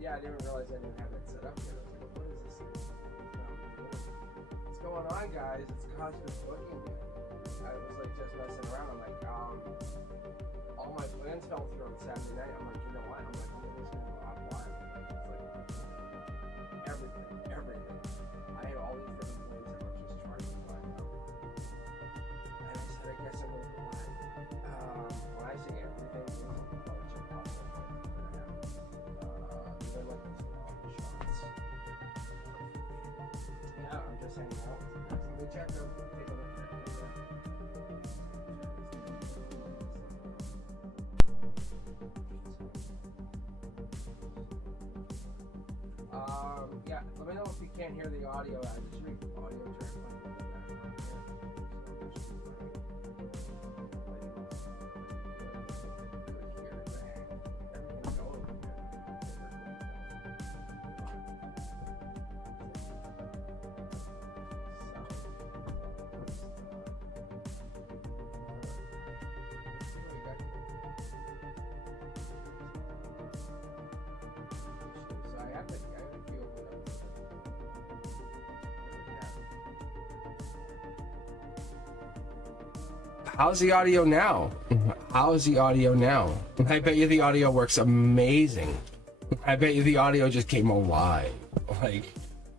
Yeah, I didn't realize I didn't have it set up yet. I was like, what is this? What's going on, guys? It's Cosmic Boogeyman. I was like just messing around. I'm like, all my plans fell through on Saturday night. I'm like, you know what? I'm like, I'm just gonna go out live. Like, it's like everything. I had all these different plans that were just trying to fly out. And I said, I guess I'm gonna go live. When I say everything, it's a bunch of possible things that are happening. They're like these long shots. Yeah, I'm just hanging out. Let me check them. Take a look at it. Yeah, let me know if you can't hear the audio. I just read the audio track playing in the background here. Everything's going good. So I have to feel How's the audio now? How's the audio now? I bet you the audio works amazing. I bet you the audio just came alive. Like,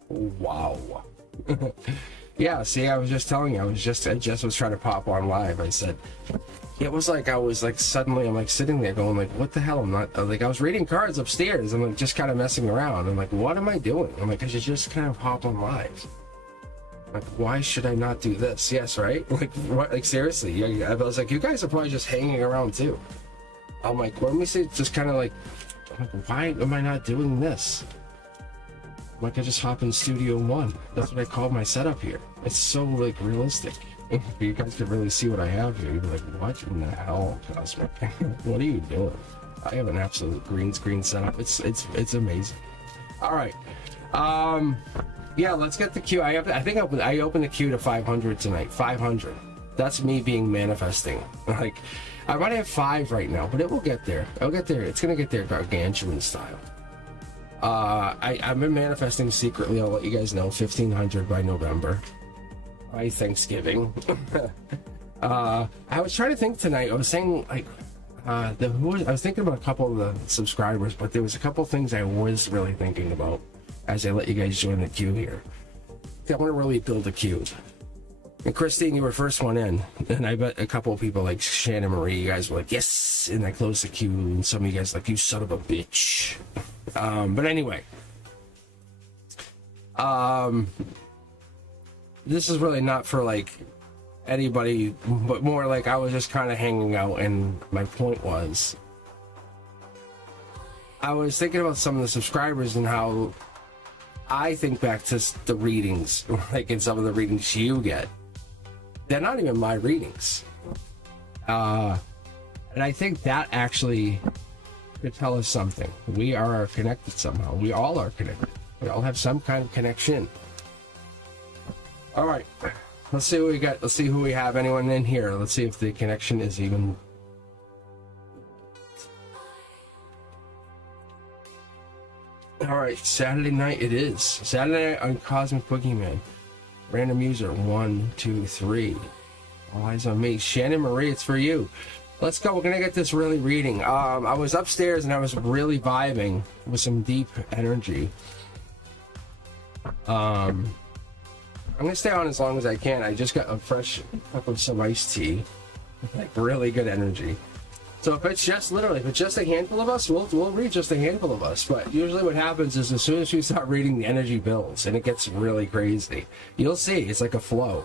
wow. Yeah, see, I was just telling you, I just was trying to pop on live. I said, it was like, I was like, suddenly I'm like sitting there going like, what the hell? I'm not, like, I was reading cards upstairs. I'm like, just kind of messing around. I'm like, what am I doing? I'm like, I should just kind of hop on live. Like, why should I not do this? Yes, right? Like, what? Like, seriously. Yeah, I was like, you guys are probably just hanging around too. I'm like, let me see, just kind of like, I'm like, why am I not doing this? I'm like, I just hop in Studio One. That's what I call my setup here. It's so like realistic. You guys can really see what I have here. You'd be like, what in the hell, Cosmic? What are you doing? I have an absolute green screen setup. It's amazing. All right. Yeah, let's get the queue. I think I opened the queue to 500 tonight. 500. That's me being manifesting. Like, I might have 5 right now, but it will get there. I'll get there. It's gonna get there gargantuan style. I've been manifesting secretly. I'll let you guys know. 1,500 by November. By Thanksgiving. I was trying to think tonight. I was saying like, I was thinking about a couple of the subscribers, but there was a couple things I was really thinking about as I let you guys join the queue here. I want to really build a queue. And Christine, you were first one in, and I bet a couple of people like Shannon Marie, you guys were like, yes, and I closed the queue, and some of you guys like, you son of a bitch. But anyway, this is really not for like anybody, but more like I was just kind of hanging out, and my point was, I was thinking about some of the subscribers and how I think back to the readings, like in some of the readings you get. They're not even my readings. And I think that actually could tell us something. We are connected somehow. We all are connected. We all have some kind of connection. All right. Let's see what we got. Let's see who we have. Anyone in here? Let's see if the connection is even... All right, Saturday night it is. Saturday night on Cosmic Boogeyman. Random user 1, 2, 3. All eyes on me. Shannon Marie, it's for you. Let's go. We're gonna get this really reading. I was upstairs and I was really vibing with some deep energy. I'm gonna stay on as long as I can. I just got a fresh cup of some iced tea, like really good energy. So if it's just a handful of us, we'll read just a handful of us. But usually what happens is as soon as we start reading, the energy builds and it gets really crazy. You'll see, it's like a flow.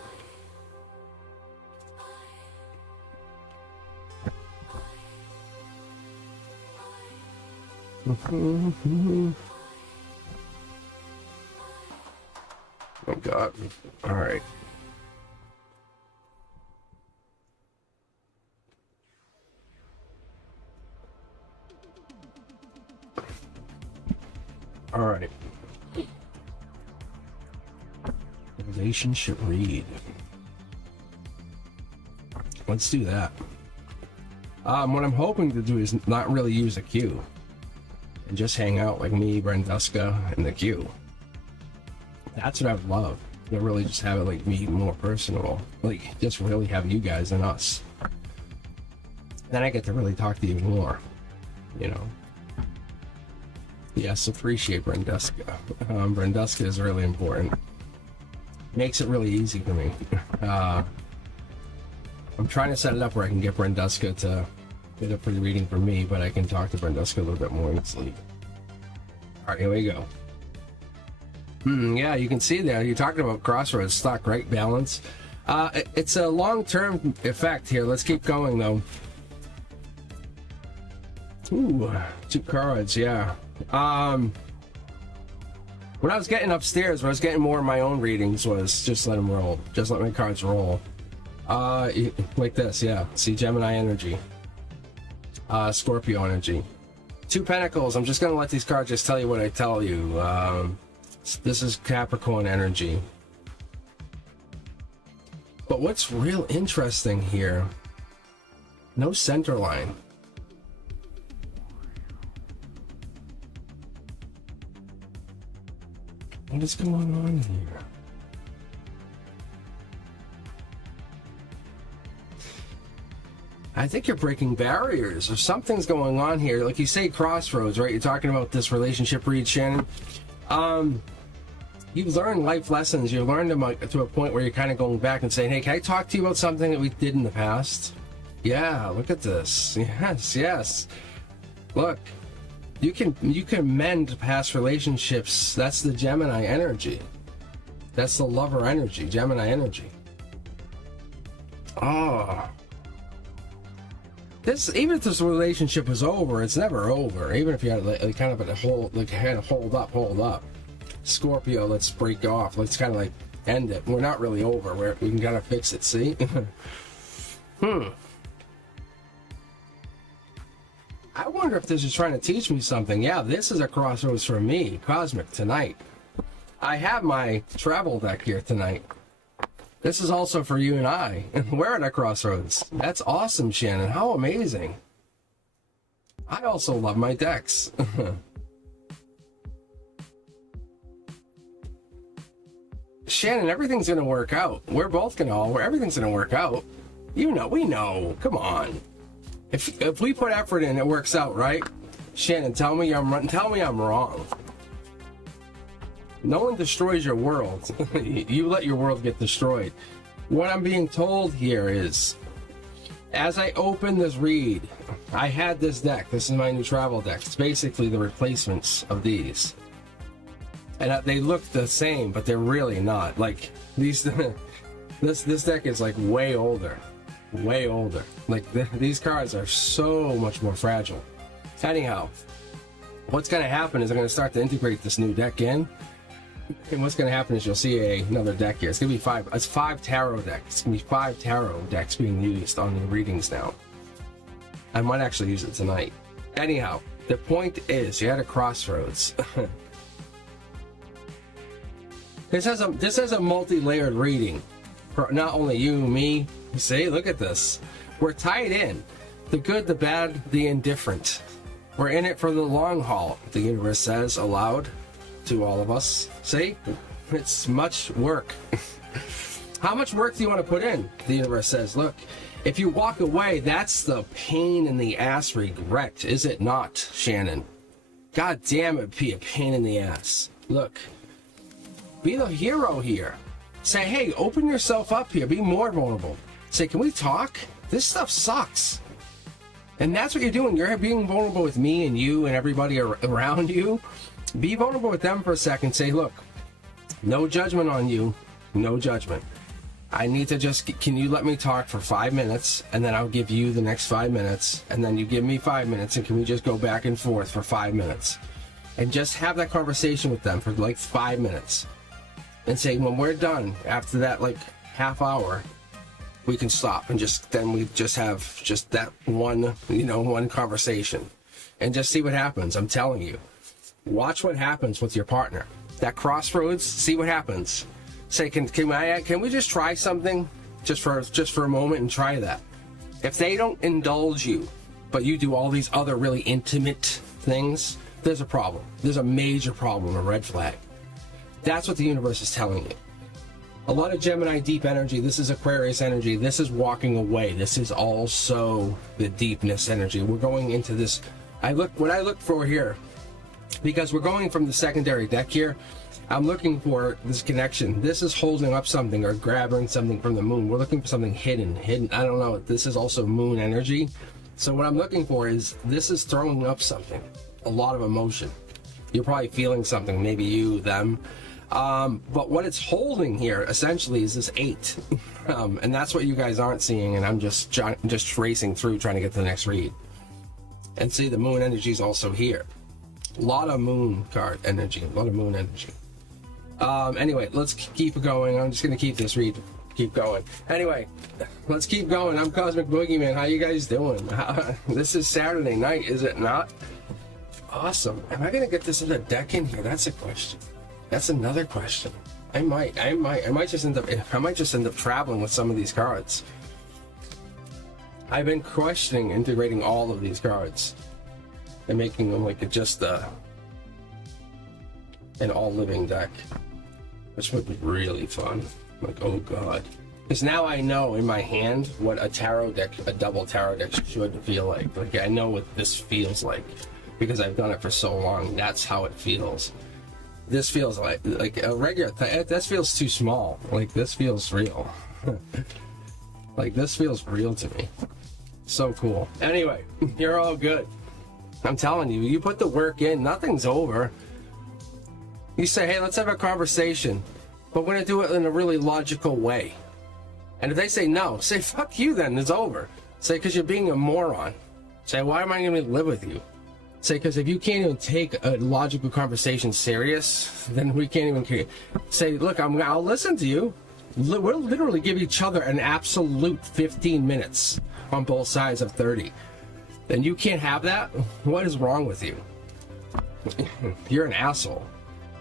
Oh God. All right. All right. Relationship read. Let's do that. What I'm hoping to do is not really use a queue. and just hang out like me, Brenduska, and the Q. That's what I would love. To really just have it like be more personal, like just really have you guys and us. Then I get to really talk to you more, you know. Yes, appreciate Brenduska. Brenduska is really important. Makes it really easy for me. I'm trying to set it up where I can get Brenduska to get up for the reading for me, but I can talk to Brenduska a little bit more easily. All right, here we go. Yeah, you can see there, you're talking about crossroads, stock, right? Balance. It's a long-term effect here. Let's keep going, though. Ooh, 2 cards, yeah. When I was getting upstairs, when I was getting more of my own readings, was just let them roll. Just let my cards roll. Like this, yeah. See, Gemini energy. Scorpio energy. 2 Pentacles. I'm just going to let these cards just tell you what I tell you. This is Capricorn energy. But what's real interesting here, no center line. What is going on here? I think you're breaking barriers or something's going on here. Like you say, crossroads, right? You're talking about this relationship read, Shannon. You've learned life lessons. You learned them to a point where you're kind of going back and saying, hey, can I talk to you about something that we did in the past? Yeah, look at this. Yes. Look, you can mend past relationships. That's the Gemini energy. That's the lover energy, Gemini energy. Oh. Even if this relationship was over, it's never over. Even if you had like kind of a hold up. Scorpio, let's break off. Let's kind of like end it. We're not really over. We can kind of fix it. See? I wonder if this is trying to teach me something. Yeah, this is a crossroads for me, Cosmic, tonight. I have my travel deck here tonight. This is also for you and I. We're at a crossroads. That's awesome, Shannon. How amazing. I also love my decks. Shannon, everything's going to work out. We're both going to everything's going to work out. You know, we know. Come on. If we put effort in, it works out, right? Shannon, tell me I'm wrong. No one destroys your world. You let your world get destroyed. What I'm being told here is, as I open this read, I had this deck. This is my new travel deck. It's basically the replacements of these. And they look the same, but they're really not. Like, this deck is like way older. Way older. Like, these cards are so much more fragile. Anyhow, what's going to happen is I'm going to start to integrate this new deck in. And what's going to happen is you'll see another deck here. It's going to be 5. It's 5 tarot decks. It's going to be 5 tarot decks being used on the readings now. I might actually use it tonight. Anyhow, the point is, you're at a crossroads. This has a multi-layered reading for not only you, me. See, look at this. We're tied in. The good, the bad, the indifferent. We're in it for the long haul, the universe says aloud to all of us. See? It's much work. How much work do you want to put in? The universe says, look, if you walk away, that's the pain in the ass regret, is it not, Shannon? God damn it, be a pain in the ass. Look. Be the hero here. Say, hey, open yourself up here. Be more vulnerable. Say, can we talk? This stuff sucks. And that's what you're doing. You're being vulnerable with me and you and everybody around you. Be vulnerable with them for a second. Say, look, no judgment on you. No judgment. I need to can you let me talk for 5 minutes? And then I'll give you the next 5 minutes. And then you give me 5 minutes. And can we just go back and forth for 5 minutes? And just have that conversation with them for like 5 minutes. And say, when we're done, after that like half hour, we can stop and then we just have just that one conversation and just see what happens. I'm telling you, watch what happens with your partner. That crossroads, see what happens. Say, can we just try something just for a moment and try that? If they don't indulge you, but you do all these other really intimate things, there's a problem. There's a major problem, a red flag. That's what the universe is telling you. A lot of Gemini deep energy. This is Aquarius energy. This is walking away. This is also the deepness energy. We're going into this. What I look for here, because we're going from the secondary deck here, I'm looking for this connection. This is holding up something or grabbing something from the moon. We're looking for something hidden. I don't know. This is also moon energy. So what I'm looking for is this is throwing up something, a lot of emotion. You're probably feeling something, maybe you, them. But what it's holding here essentially is this 8. And that's what you guys aren't seeing. And I'm just racing through trying to get to the next read. And see, the moon energy is also here. A lot of moon card energy, a lot of moon energy. Anyway, let's keep going. I'm just going to keep this read. Keep going. Anyway, let's keep going. I'm Cosmic Boogeyman. How you guys doing? This is Saturday night, is it not? Awesome. Am I going to get this other deck in here? That's a question. That's another question. I might just end up traveling with some of these cards. I've been questioning integrating all of these cards and making them like just an all living deck, which would be really fun. Like, oh god, because now I know in my hand what a tarot deck, a double tarot deck should feel like. Like I know what this feels like because I've done it for so long. That's how it feels. This feels like a regular. This feels too small. Like this feels real. Like this feels real to me. So cool. Anyway, you're all good. I'm telling you, you put the work in, nothing's over. You say, hey, let's have a conversation, but we're gonna do it in a really logical way. And if they say no, say fuck you then, it's over. Say, because you're being a moron. Say, why am I gonna live with you? Say, because if you can't even take a logical conversation serious, then we can't even care. Say, look, I'll listen to you. We'll literally give each other an absolute 15 minutes on both sides of 30. And you can't have that? What is wrong with you? You're an asshole.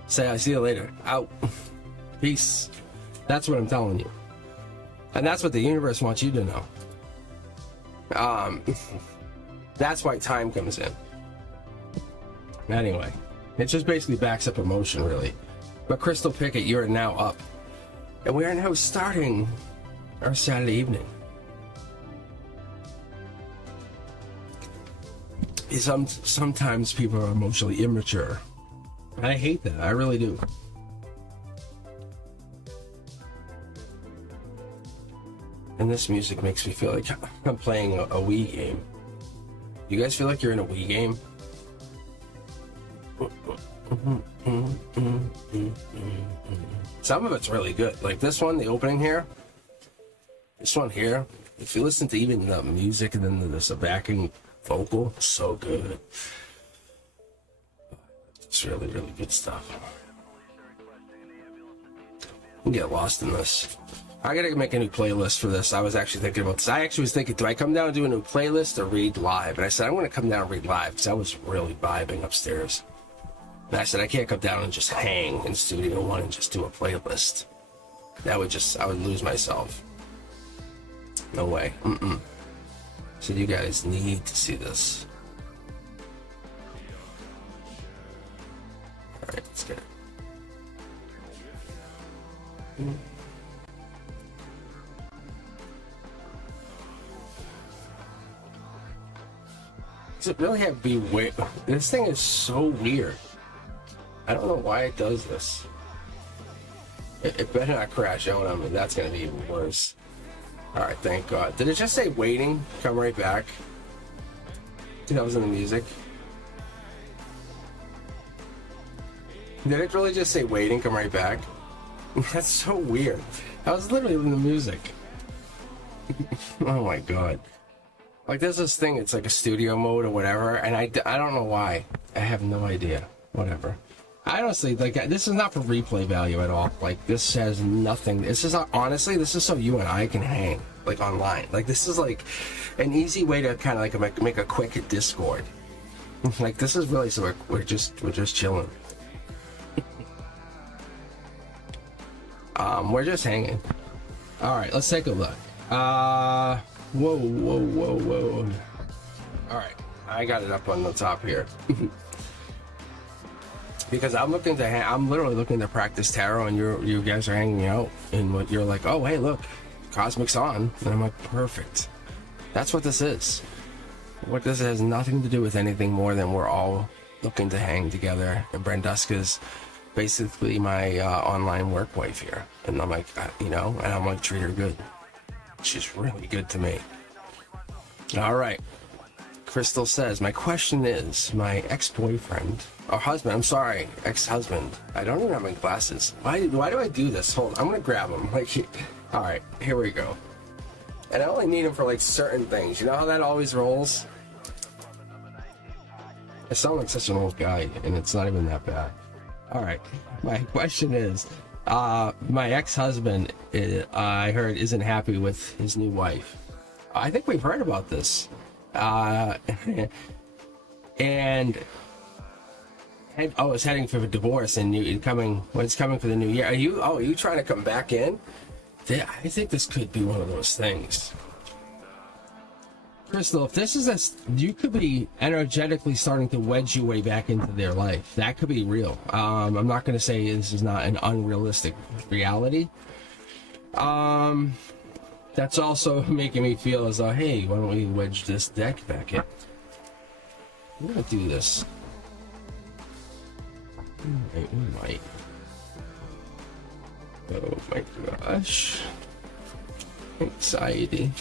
Say, I see you later. Out. Peace. That's what I'm telling you. And that's what the universe wants you to know. That's why time comes in. Anyway, it just basically backs up emotion, really. But Crystal Pickett, you're now up. And we are now starting our Saturday evening. Sometimes people are emotionally immature. And I hate that. I really do. And this music makes me feel like I'm playing a Wii game. You guys feel like you're in a Wii game? Some of it's really good. Like this one, the opening here. This one here. If you listen to even the music and then the backing vocal, so good. It's really, really good stuff. You get lost in this. I gotta make a new playlist for this. I was actually thinking about this. I actually was thinking, do I come down and do a new playlist or read live? And I said, I'm gonna come down and read live because I was really vibing upstairs. And I said, I can't come down and just hang in Studio One and just do a playlist. I would lose myself. No way. So you guys need to see this. Alright, let's get it. Does it really have to be weird? This thing is so weird. I don't know why it does this. It better not crash out on me. That's gonna be even worse. Alright, thank God. Did it just say waiting? Come right back. That was in the music. Did it really just say waiting? Come right back? That's so weird. That was literally in the music. Oh my God. Like there's this thing, it's like a studio mode or whatever, and I don't know why. I have no idea. Whatever. I honestly, like, this is not for replay value at all. Like, this has nothing. This is not, honestly, this is so you and I can hang, like, online. Like, this is, like, an easy way to kind of, like, make a quick Discord. Like, this is really, so we're just chilling. We're just hanging. Alright, let's take a look. Whoa. Alright, I got it up on the top here. Because I'm looking to, I'm literally looking to practice tarot, and you guys are hanging out, and what you're like, oh hey, look, Cosmic's on, and I'm like, perfect. That's what this is. What this has nothing to do with anything more than we're all looking to hang together. And Branduska's basically my online work wife here, and I'm like, you know, and I'm like, treat her good. She's really good to me. All right. Crystal says, my question is, my ex-boyfriend, or husband, I'm sorry, ex-husband. I don't even have my glasses. Why do I do this? Hold on, I'm gonna grab them. Like, all right, here we go. And I only need them for like certain things. You know how that always rolls? I sound like such an old guy, and it's not even that bad. All right, my question is, my ex-husband, I heard, isn't happy with his new wife. I think we've heard about this. And it's heading for a divorce, and it's coming for the new year. Are you trying to come back in? I think this could be one of those things. Crystal, if this is you could be energetically starting to wedge your way back into their life. That could be real. I'm not going to say this is not an unrealistic reality. That's also making me feel as though, hey, why don't we wedge this deck back in? I'm gonna do this. We might. Oh my gosh. Anxiety.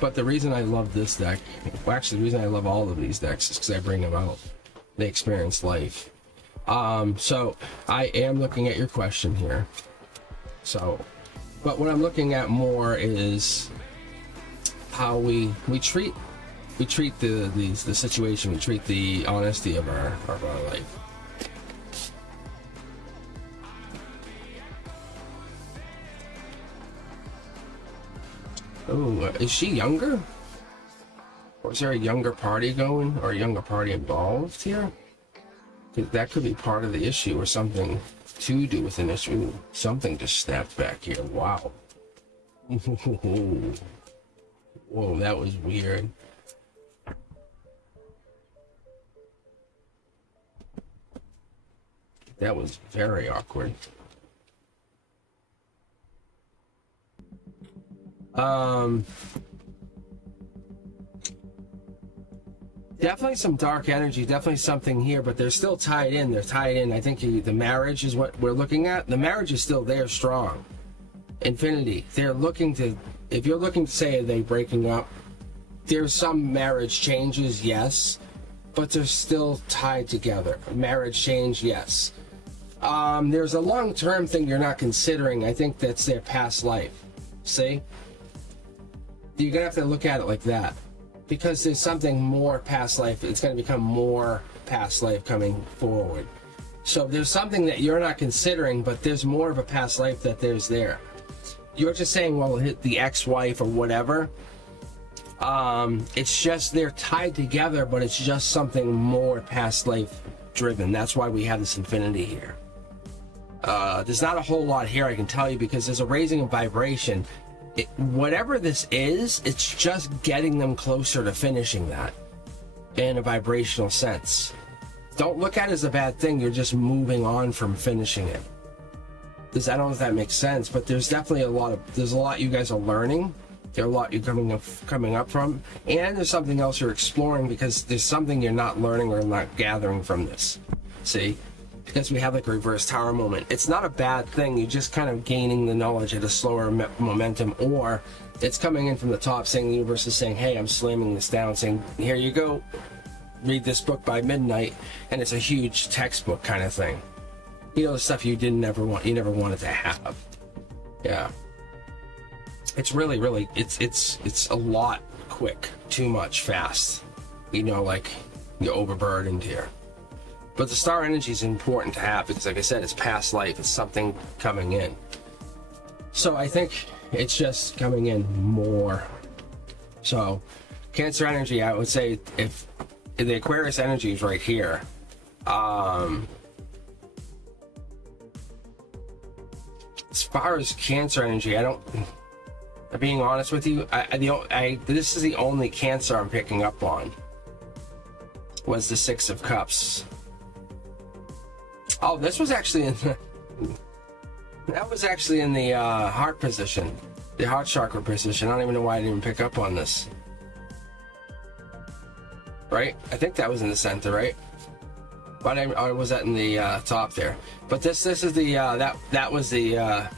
But the reason I love this deck, well, actually the reason I love all of these decks is because I bring them out. They experience life. So I am looking at your question here. So, but what I'm looking at more is how we treat the situation, we treat the honesty of our life. Oh, is she younger? Or is there a younger party going, or a younger party involved here? That could be part of the issue, or something to do with an issue. Something just snapped back here. Wow. Whoa, that was weird. That was very awkward. Definitely some dark energy, definitely something here, but they're still tied in. They're tied in. I think the marriage is what we're looking at. The marriage is still there strong. Infinity. They're looking to, if you're looking to say, are they breaking up? There's some marriage changes, yes, but they're still tied together. Marriage change, yes. There's a long-term thing you're not considering. I think that's their past life. See? You're going to have to look at it like that. Because there's something more past life, it's going to become more past life coming forward. So there's something that you're not considering, but there's more of a past life that there's there. You're just saying, well, hit the ex-wife or whatever. It's just they're tied together, but it's just something more past life driven. That's why we have this infinity here. There's not a whole lot here, I can tell you, because there's a raising of vibration. Whatever this is, it's just getting them closer to finishing that in a vibrational sense. Don't look at it as a bad thing. You're just moving on from finishing it. I don't know if that makes sense, but there's definitely there's a lot you guys are learning. There's a lot you're coming up from, and there's something else you're exploring, because there's something you're not learning or not gathering from this. See? Because we have like a reverse tower moment. It's not a bad thing. You're just kind of gaining the knowledge at a slower momentum, or it's coming in from the top, saying the universe is saying, hey, I'm slamming this down, saying, here you go, read this book by midnight, and it's a huge textbook kind of thing. You know, the stuff you never wanted to have. Yeah. It's really, it's a lot quick, too much, fast. You know, like you're overburdened here. But the star energy is important to have, because, like I said, it's past life. It's something coming in. So I think it's just coming in more. So Cancer energy, I would say, if the Aquarius energy is right here, as far as Cancer energy, I don't Being honest with you, this is the only Cancer I'm picking up on. Was the Six of Cups. Oh, this was actually in the, that was actually in the heart position, the heart chakra position. I don't even know why I didn't pick up on this. Right? I think that was in the center, right? But or was that in the top there? But this is the that was the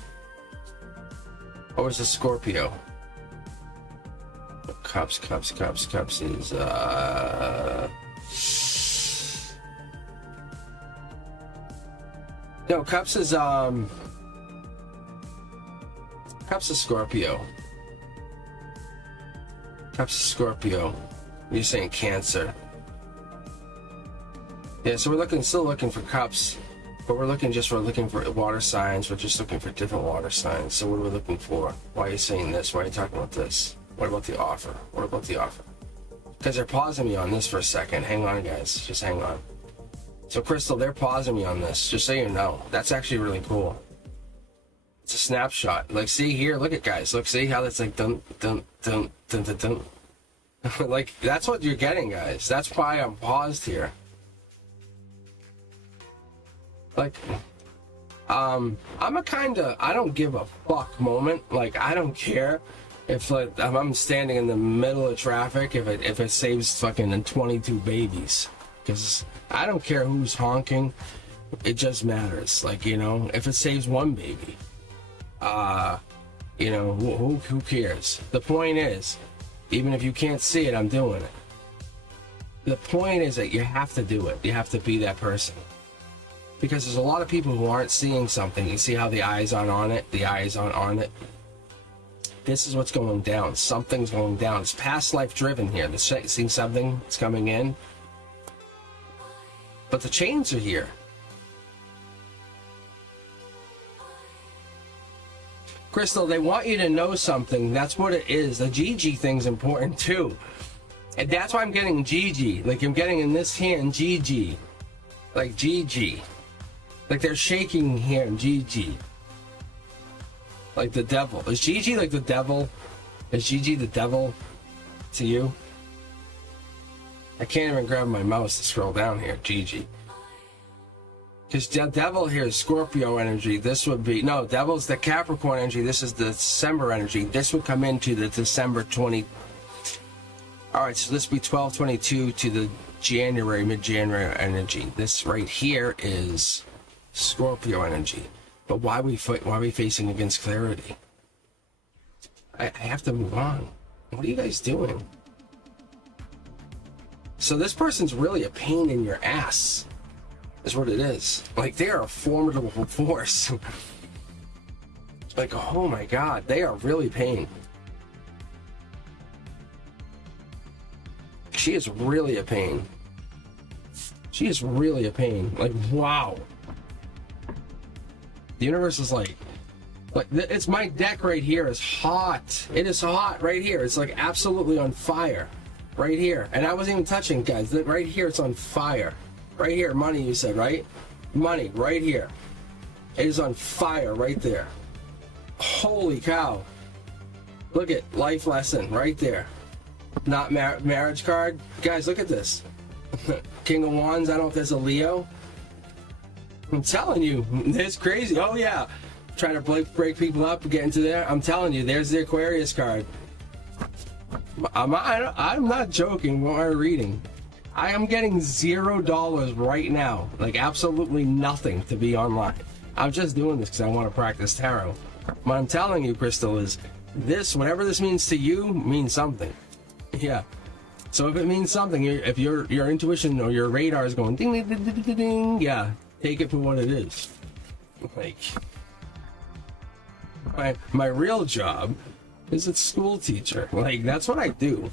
what was the Scorpio? Cups is no, Cups is Scorpio. Cups is Scorpio. You're saying Cancer. Yeah, so we're still looking for Cups, but we're looking for water signs. We're just looking for different water signs. So what are we looking for? Why are you saying this? Why are you talking about this? What about the offer? What about the offer? Because they're pausing me on this for a second. Hang on, guys. Just hang on. So, Crystal, they're pausing me on this. Just so you know. That's actually really cool. It's a snapshot. Like, see here? Look at, guys. Look, see how that's like dun, dun, dun, dun, dun, dun. Like, that's what you're getting, guys. That's why I'm paused here. Like, I'm a kind of, I don't give a fuck moment. Like, I don't care if like I'm standing in the middle of traffic if it saves fucking 22 babies, because I don't care who's honking. It just matters. Like, you know, if it saves one baby, you know, who cares? The point is, even if you can't see it, I'm doing it. The point is that you have to do it. You have to be that person. Because there's a lot of people who aren't seeing something. You see how the eyes aren't on it? The eyes aren't on it. This is what's going down. Something's going down. It's past life driven here. Seeing something that's coming in. But the chains are here. Crystal, they want you to know something. That's what it is. The GG thing's important too. And that's why I'm getting GG. Like, I'm getting in this hand GG. Like GG. Like they're shaking here, GG. Like the devil. Is GG like the devil? Is GG the devil to you? I can't even grab my mouse to scroll down here. GG. Because the devil here is Scorpio energy. This would be, no, devil's the Capricorn energy. This is the December energy. This would come into the December 20. All right, so this would be 12/22 to the January, mid-January energy. This right here is Scorpio energy. But why are we facing against clarity? I have to move on. What are you guys doing? So this person's really a pain in your ass. Is what it is. Like, they are a formidable force. Like, oh my god, they are really pain. She is really a pain. She is really a pain. Like, wow. The universe is like it's my deck right here is hot. It is hot right here. It's like absolutely on fire right here. And I wasn't even touching, guys. Right here, it's on fire. Right here, money, you said, right? Money, right here. It is on fire right there. Holy cow. Look at life lesson right there. Not marriage card. Guys, look at this. King of Wands. I don't know if there's a Leo. I'm telling you, it's crazy. Oh yeah, trying to break people up and get into there. I'm telling you, there's the Aquarius card. I'm not joking. What am I reading? I am getting $0 right now. Like, absolutely nothing to be online. I'm just doing this because I want to practice tarot. What I'm telling you, Crystal, is this, whatever this means to you, means something. Yeah. So if it means something, if your intuition or your radar is going ding, ding, ding, ding, ding, ding, yeah, take it for what it is. Like, my real job is a school teacher. Like, that's what I do.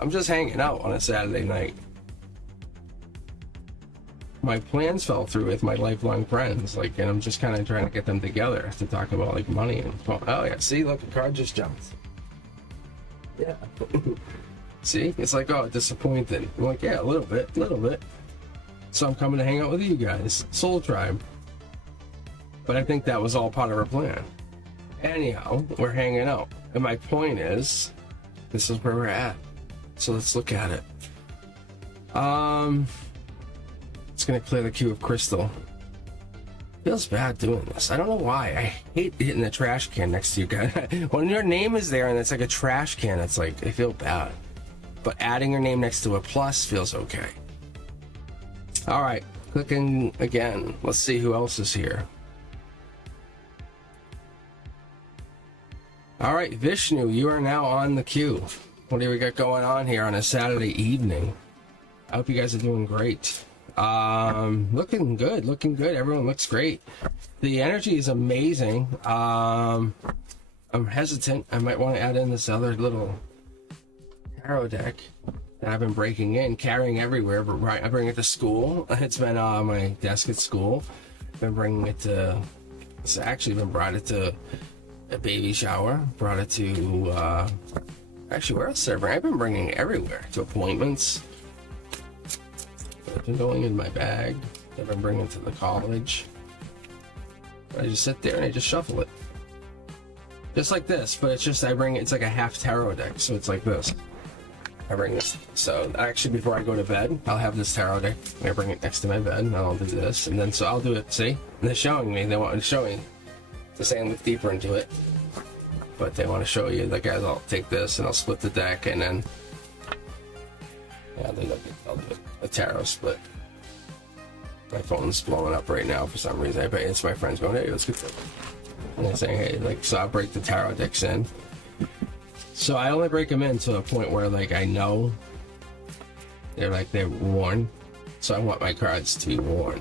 I'm just hanging out on a Saturday night. My plans fell through with my lifelong friends, like, and I'm just kind of trying to get them together to talk about, like, money and, oh yeah, see, look, a card just jumped. Yeah. See, it's like, oh, disappointed. I'm like, yeah, a little bit. So I'm coming to hang out with you guys, Soul Tribe. But I think that was all part of our plan. Anyhow, we're hanging out. And my point is, this is where we're at. So let's look at it. It's gonna clear the queue of crystal. Feels bad doing this. I don't know why. I hate hitting the trash can next to you guys. When your name is there and it's like a trash can, it's like, I feel bad. But adding your name next to a plus feels okay. All right, clicking again. Let's see who else is here. All right, Vishnu, you are now on the queue. What do we got going on here on a Saturday evening? I hope you guys are doing great. Looking good. Everyone looks great. The energy is amazing. I'm hesitant. I might want to add in this other little tarot deck that I've been breaking in, carrying everywhere. But right, I bring it to school. It's been on my desk at school. Been bringing it to. It's actually been brought it to a baby shower. Brought it to. Actually, where else did I bring? I've been bringing it everywhere, to appointments. I've been going in my bag. I've been bringing it to the college. I just sit there and I just shuffle it, just like this. But it's just it's like a half tarot deck, so it's like this. I bring this. So actually, before I go to bed, I'll have this tarot deck. I bring it next to my bed, and I'll do this, and then so I'll do it. See, and they're showing me. They want to show me to say and look deeper into it. But they want to show you, the guys, I'll take this and I'll split the deck, and then I'll do a tarot split. My phone's blowing up right now for some reason. I bet it's my friends going, hey, let's get this. And they're saying, hey, like, so I'll break the tarot decks in. So I only break them in to a point where, like, I know they're worn. So I want my cards to be worn.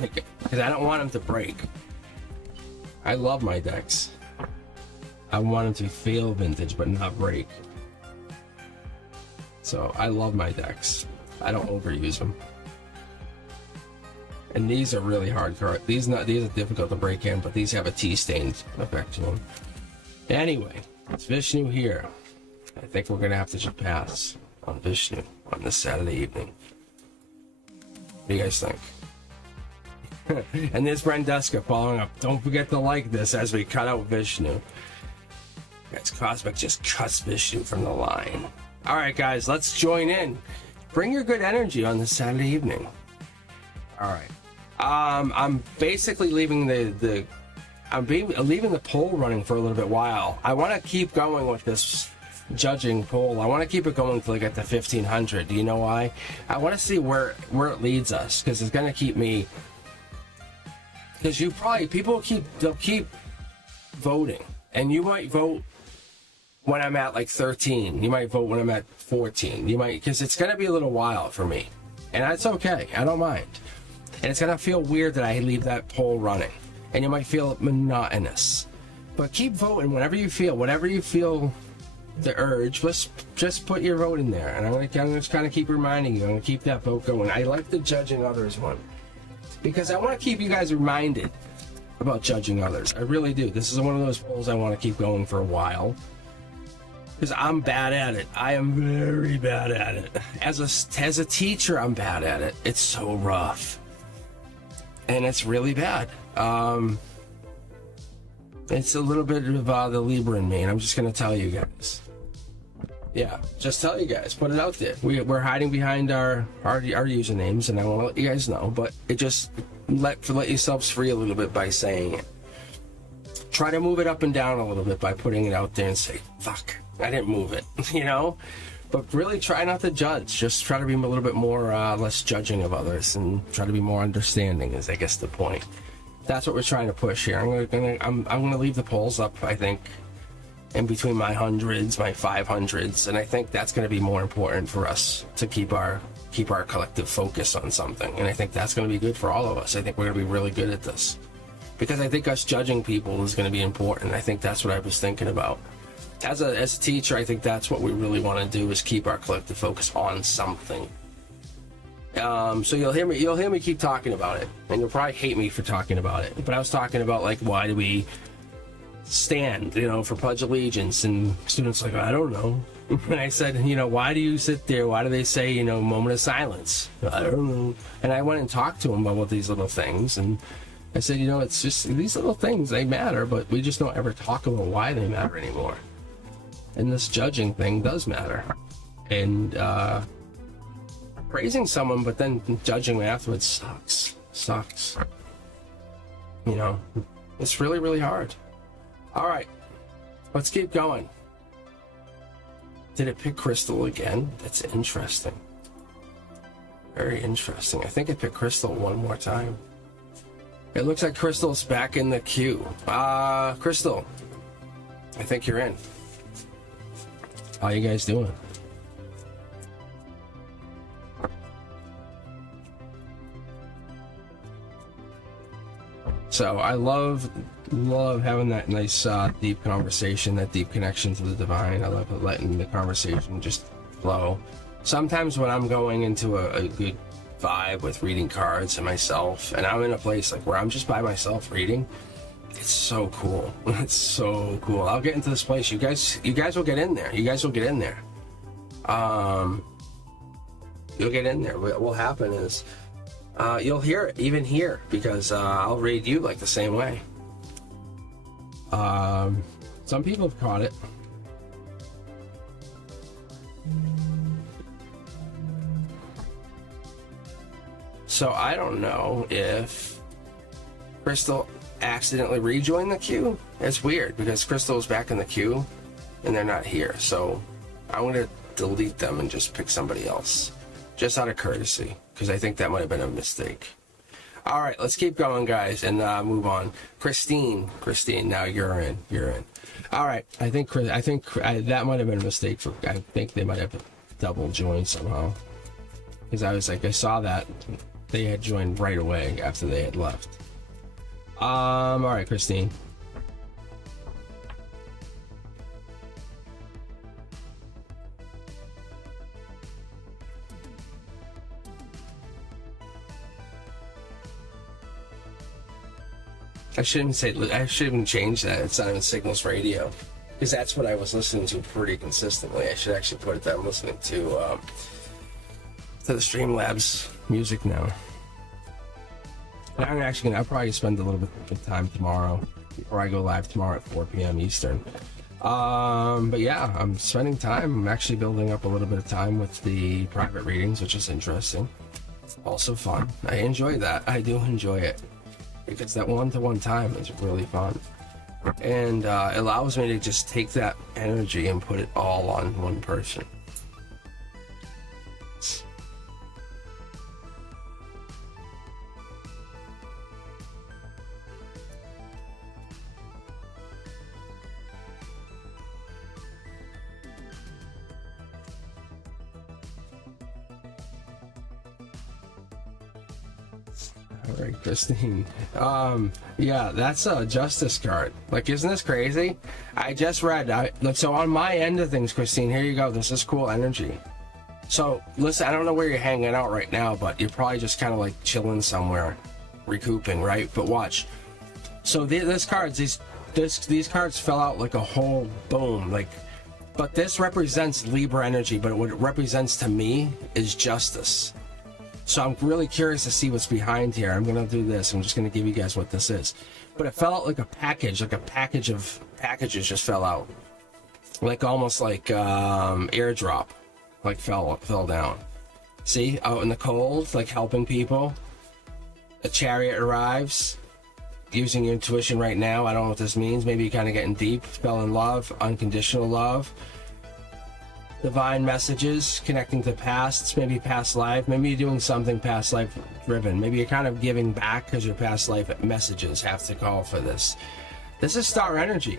Because I don't want them to break. I love my decks. I want them to feel vintage but not break. So I love my decks. I don't overuse them. And these are really hard cards. These are difficult to break in, but these have a tea-stained effect to them. Anyway, it's Vishnu here. I think we're gonna have to just pass on Vishnu on this Saturday evening. What do you guys think? And there's Brenduska following up. Don't forget to like this as we cut out Vishnu. Guys, Cosmic just cuts Vishnu from the line. All right, guys, let's join in. Bring your good energy on this Saturday evening. All right. I'm basically leaving leaving the poll running for a little bit while. I want to keep going with this judging poll. I want to keep it going till I get to 1500. Do you know why? I want to see where it leads us, because it's going to keep me. Because they'll keep voting, and you might vote when I'm at like 13. You might vote when I'm at 14. You might, because it's going to be a little while for me, and that's okay. I don't mind. And it's going to feel weird that I leave that poll running, and you might feel monotonous. But keep voting whatever you feel the urge. Just put your vote in there, and I'm just kind of keep reminding you. I'm going to keep that vote going. I like the judging others one, because I want to keep you guys reminded about judging others. I really do. This is one of those polls I want to keep going for a while, because I'm bad at it. I am very bad at it. As a teacher, I'm bad at it. It's so rough, and it's really bad. It's a little bit of the Libra in me, and I'm just gonna tell you guys. Yeah, just tell you guys. Put it out there. We're hiding behind our usernames, and I want to let you guys know. But it just let yourselves free a little bit by saying it. Try to move it up and down a little bit by putting it out there and say, "Fuck, I didn't move it," you know. But really, try not to judge. Just try to be a little bit more less judging of others, and try to be more understanding. Is I guess the point. That's what we're trying to push here. I'm gonna leave the polls up, I think, in between my hundreds, my 500s, and I think that's gonna be more important for us to keep our collective focus on something. And I think that's gonna be good for all of us. I think we're gonna be really good at this, because I think us judging people is gonna be important. I think that's what I was thinking about. As a teacher, I think that's what we really want to do, is keep our collective focus on something. So you'll hear me keep talking about it, and you'll probably hate me for talking about it. But I was talking about, like, why do we stand, for Pledge Allegiance? And students like, I don't know. And I said, why do you sit there? Why do they say, moment of silence? I don't know. And I went and talked to them about these little things, and I said, it's just these little things, they matter, but we just don't ever talk about why they matter anymore. And this judging thing does matter. And praising someone but then judging them afterwards sucks. You know, it's really, really hard. All right, let's keep going. Did it pick Crystal again? That's interesting. Very interesting. I think it picked Crystal one more time. It looks like Crystal's back in the queue. Crystal, I think you're in. How you guys doing? So I love having that nice deep conversation, that deep connection to the divine. I love letting the conversation just flow. Sometimes when I'm going into a good vibe with reading cards and myself, and I'm in a place like where I'm just by myself reading, it's so cool. It's so cool. I'll get into this place. You guys will get in there. You guys will get in there. You'll get in there. What will happen is you'll hear it even here, because I'll read you like the same way. Some people have caught it. So I don't know if Crystal accidentally rejoined the queue. It's weird because Crystal's back in the queue and they're not here. So I'm going to delete them and just pick somebody else, just out of courtesy, because I think that might have been a mistake. All right, let's keep going, guys, and move on. Christine, now you're in. All right, I think that might have been a mistake. I think they might have double joined somehow, because I saw that they had joined right away after they had left. All right, Christine. I shouldn't change that. It's not even Signals Radio, because that's what I was listening to pretty consistently. I should actually put it that I'm listening to the Streamlabs music now. And I'll probably spend a little bit of time tomorrow before I go live tomorrow at 4 p.m. Eastern. But yeah, I'm spending time. I'm actually building up a little bit of time with the private readings, which is interesting. Also fun. I enjoy that. I do enjoy it, because that one-to-one time is really fun, and it allows me to just take that energy and put it all on one person. All right, Christine. Yeah, that's a justice card. Like, isn't this crazy? I just read. So on my end of things, Christine, here you go. This is cool energy. So listen, I don't know where you're hanging out right now, but you're probably just kind of like chilling somewhere, recouping, right? But watch. So these cards fell out like a whole boom. Like, but this represents Libra energy. But what it represents to me is justice. So I'm really curious to see what's behind here. I'm going to do this. I'm just going to give you guys what this is. But it fell out like a package of packages just fell out. Like almost like airdrop, like fell down. See, out in the cold, like helping people. A chariot arrives, using your intuition right now. I don't know what this means. Maybe you're kind of getting deep, fell in love, unconditional love. Divine messages connecting to pasts, maybe past life, maybe you're doing something past life driven, maybe you're kind of giving back because your past life messages have to call for this. This is star energy.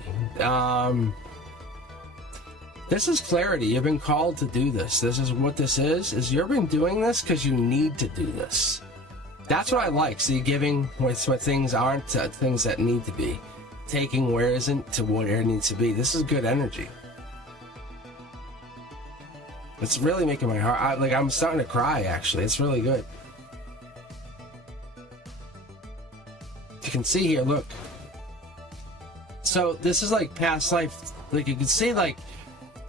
This is clarity. You've been called to do this. This is what this is you've been doing this because you need to do this. That's what I like. See, giving with what things aren't things that need to be, taking where isn't to what it needs to be. This is good energy. It's really making my heart, I'm starting to cry, actually. It's really good. You can see here, look. So this is like past life. Like you can see like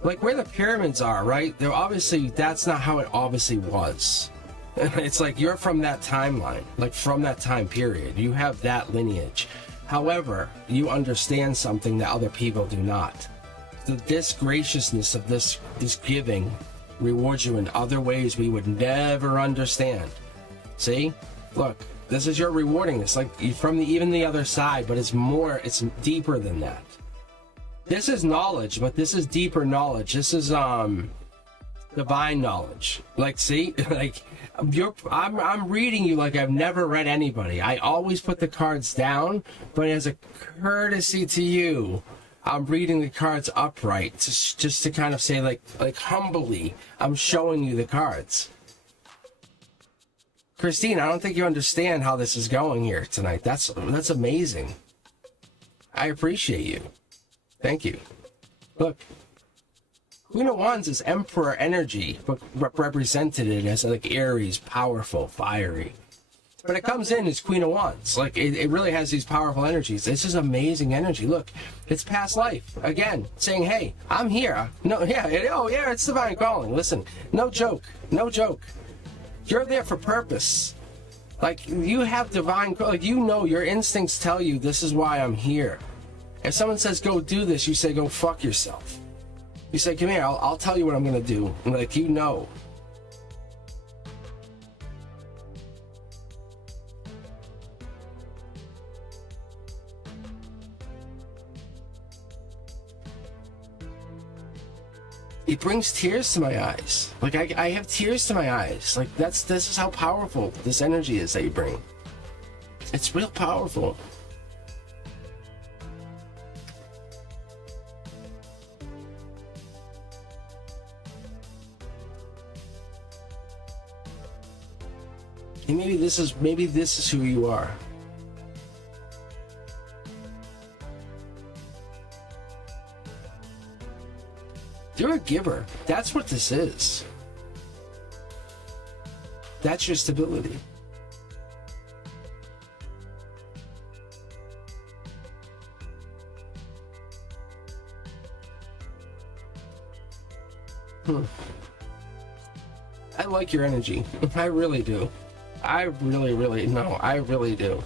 where the pyramids are, right? They're obviously, that's not how it obviously was. It's like you're from that timeline, like from that time period. You have that lineage. However, you understand something that other people do not. this graciousness of this giving rewards you in other ways we would never understand. See, look, this is your rewarding this, like from even the other side, but it's deeper than that. This is knowledge, but this is deeper knowledge. This is divine knowledge. Like, see, like I'm reading you like I've never read anybody. I always put the cards down, but as a courtesy to you, I'm reading the cards upright, just to kind of say, like humbly, I'm showing you the cards. Christine, I don't think you understand how this is going here tonight. That's amazing. I appreciate you. Thank you. Look, Queen of Wands is Emperor energy, but represented it as like Aries, powerful, fiery. But it comes in as Queen of Wands. Like, it really has these powerful energies. This is amazing energy. Look, it's past life. Again, saying, hey, I'm here. No, yeah, it's divine calling. Listen, no joke. No joke. You're there for purpose. Like, you have divine, like, you know, your instincts tell you this is why I'm here. If someone says, go do this, you say, go fuck yourself. You say, come here, I'll tell you what I'm going to do. And like, you know. It brings tears to my eyes. Like, I have tears to my eyes. Like, this is how powerful this energy is that you bring. It's real powerful. And maybe this is who you are. You're a giver. That's what this is. That's your stability. I like your energy. I really do. I really do.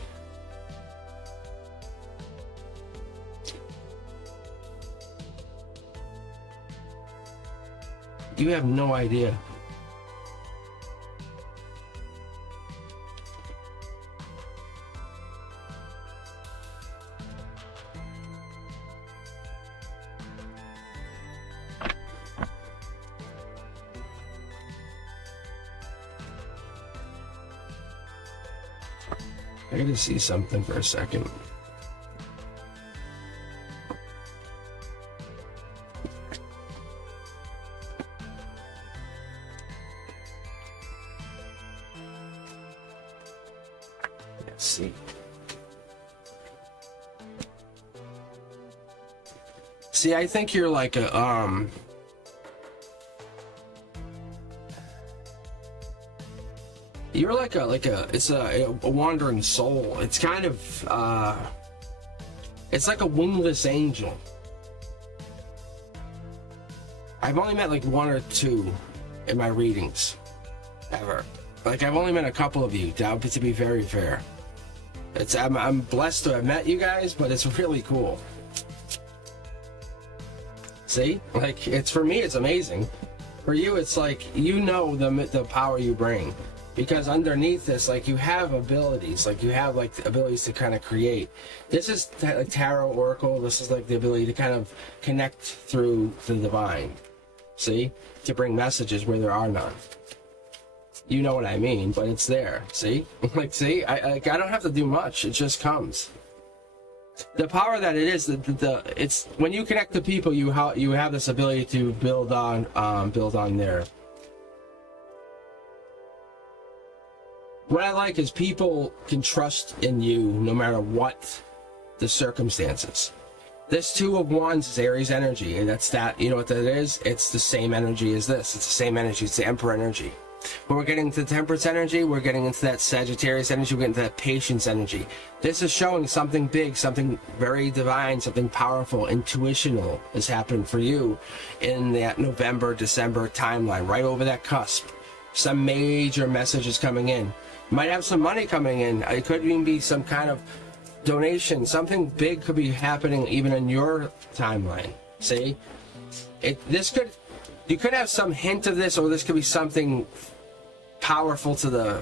You have no idea. I gotta see something for a second. Let's see. See, I think you're like a you're like a wandering soul. It's kind of it's like a wingless angel. I've only met like one or two in my readings ever. Like, I've only met a couple of you, to be very fair. I'm blessed to have met you guys, but it's really cool. See, like, it's, for me, it's amazing. For you, it's like, you know, the power you bring. Because underneath this, like, you have abilities. Like, you have, like, the abilities to kind of create. This is like tarot, oracle. This is like the ability to kind of connect through the divine. See? To bring messages where there are none. You know what I mean, but it's there. See? Like, see? I don't have to do much. It just comes. The power that it is, it's when you connect to people, you have this ability to build on their. What I like is people can trust in you no matter what the circumstances. This Two of Wands is Aries energy, and you know what that is? It's the same energy as this. It's the same energy. It's the Emperor energy. When we're getting into Temperance energy, we're getting into that Sagittarius energy, we're getting into that Patience energy. This is showing something big, something very divine, something powerful, intuitional is happening for you in that November, December timeline, right over that cusp. Some major messages coming in. You might have some money coming in. It could even be some kind of donation. Something big could be happening even in your timeline. See? You could have some hint of this, or this could be something powerful to the...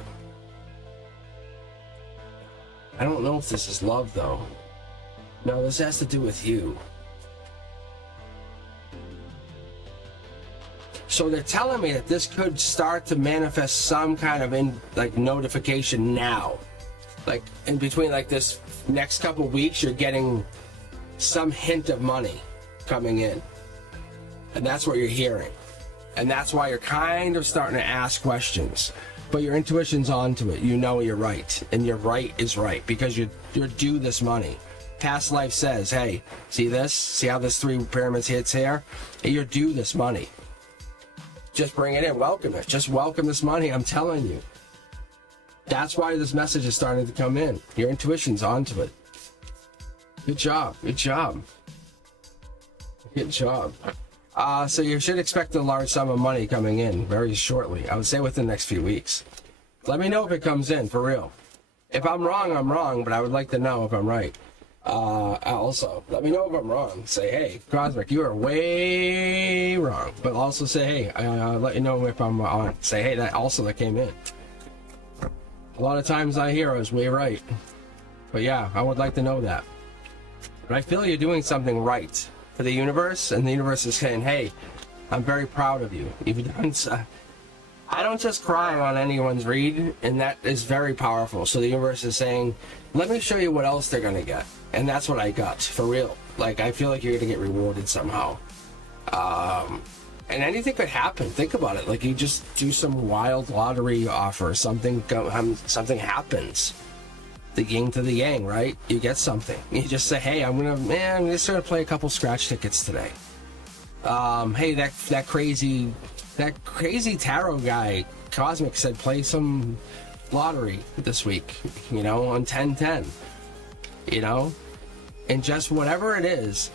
I don't know if this is love, though. No, this has to do with you. So they're telling me that this could start to manifest some kind of notification now. Like in between this next couple weeks, you're getting some hint of money coming in. And that's what you're hearing. And that's why you're kind of starting to ask questions. But your intuition's onto it. You know you're right. And your right is right because you're due this money. Past life says, hey, see this? See how this 3 pyramids hits here? You're due this money. Just bring it in. Welcome it. Just welcome this money. I'm telling you. That's why this message is starting to come in. Your intuition's onto it. Good job. Good job. Good job. So you should expect a large sum of money coming in very shortly. I would say within the next few weeks. Let me know if it comes in, for real. If I'm wrong, I'm wrong, but I would like to know if I'm right. Also, let me know if I'm wrong. Say, hey, Cosmic, you are way wrong. But also say, hey, I'll let you know if I'm on. Say, hey, that came in. A lot of times I hear I was way right. But yeah, I would like to know that. But I feel you're doing something right for the universe, and the universe is saying, hey, I'm very proud of you. You've done so. I don't just cry on anyone's read, and that is very powerful. So the universe is saying, let me show you what else they're going to get. And that's what I got, for real. I feel like you're going to get rewarded somehow. And anything could happen. Think about it. You just do some wild lottery offer. Something happens. The yin to the yang, right? You get something. You just say, hey, I'm just going to play a couple scratch tickets today. Hey, that crazy tarot guy, Cosmic, said play some lottery this week, on 10-10, and just whatever it is,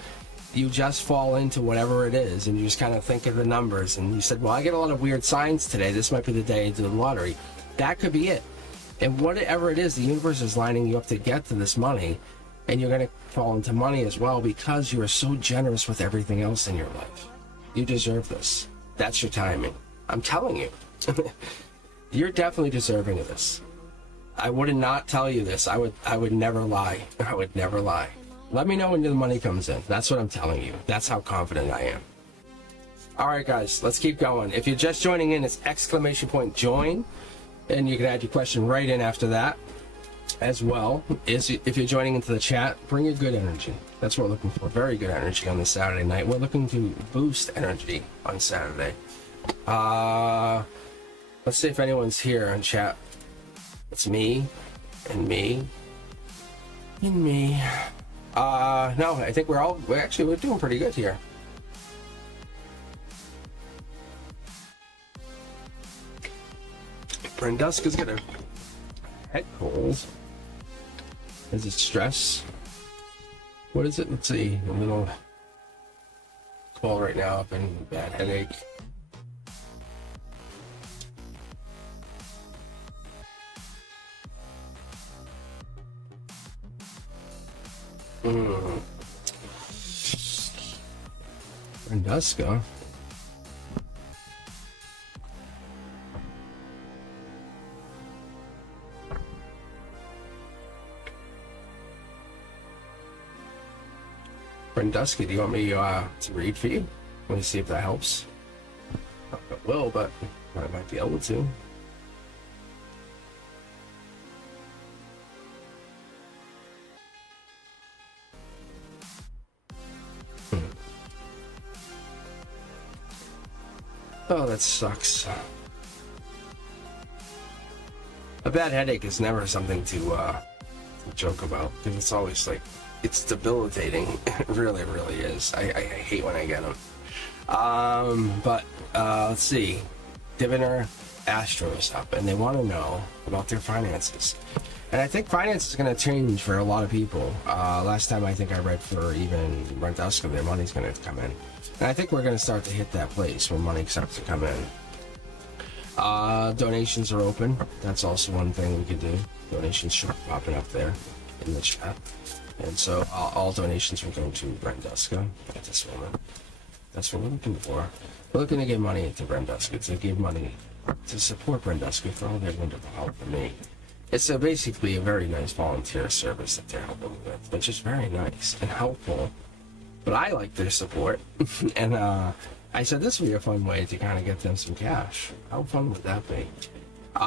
you just fall into whatever it is, and you just kind of think of the numbers, and you said, well, I get a lot of weird signs today. This might be the day to do the lottery. That could be it. And whatever it is, the universe is lining you up to get to this money, and you're going to fall into money as well because you are so generous with everything else in your life. You deserve this. That's your timing. I'm telling you. You're definitely deserving of this. I would not tell you this. I would never lie. I would never lie. Let me know when the money comes in. That's what I'm telling you. That's how confident I am. All right, guys, let's keep going. If you're just joining in, it's !join, and you can add your question right in after that. As well, if you're joining into the chat, bring your good energy. That's what we're looking for. Very good energy on this Saturday night. We're looking to boost energy on Saturday. Let's see if anyone's here in chat. It's me, and me, and me. No, I think we're doing pretty good here. Brenduska's got a head cold. Is it stress? What is it? Let's see. A little cold right now, up and bad headache. Brenduska. Brenduska, do you want me to read for you? Let me see if that helps. Not that it will, but I might be able to. Oh, that sucks. A bad headache is never something to joke about, because it's always it's debilitating. It really, really is. I hate when I get them. But let's see. Diviner Astro is up, and they want to know about their finances. And I think finance is going to change for a lot of people. Last time I think I read for even Brenduska, their money's going to come in. And I think we're going to start to hit that place where money starts to come in. Donations are open. That's also one thing we could do. Donations should be popping up there in the chat. And so all donations are going to Brenduska at this moment. That's what we're looking for. We're looking to give money to Brenduska, to give money to support Brenduska for all their wonderful help for me. It's basically a very nice volunteer service that they're helping me with, which is very nice and helpful. But I like their support, and I said this would be a fun way to kind of get them some cash. How fun would that be? But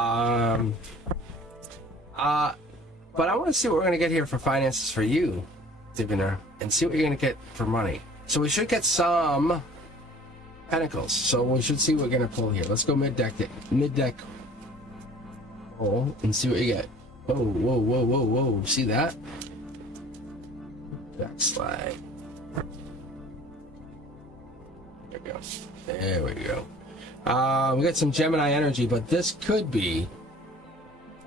I want to see what we're going to get here for finances for you, Diviner, and see what you're going to get for money. So we should get some pentacles. So we should see what we're going to pull here. Let's go mid-deck pull and see what you get. Whoa, whoa, whoa, whoa, whoa. See that? Backslide. There we go. There we go. We got some Gemini energy, but this could be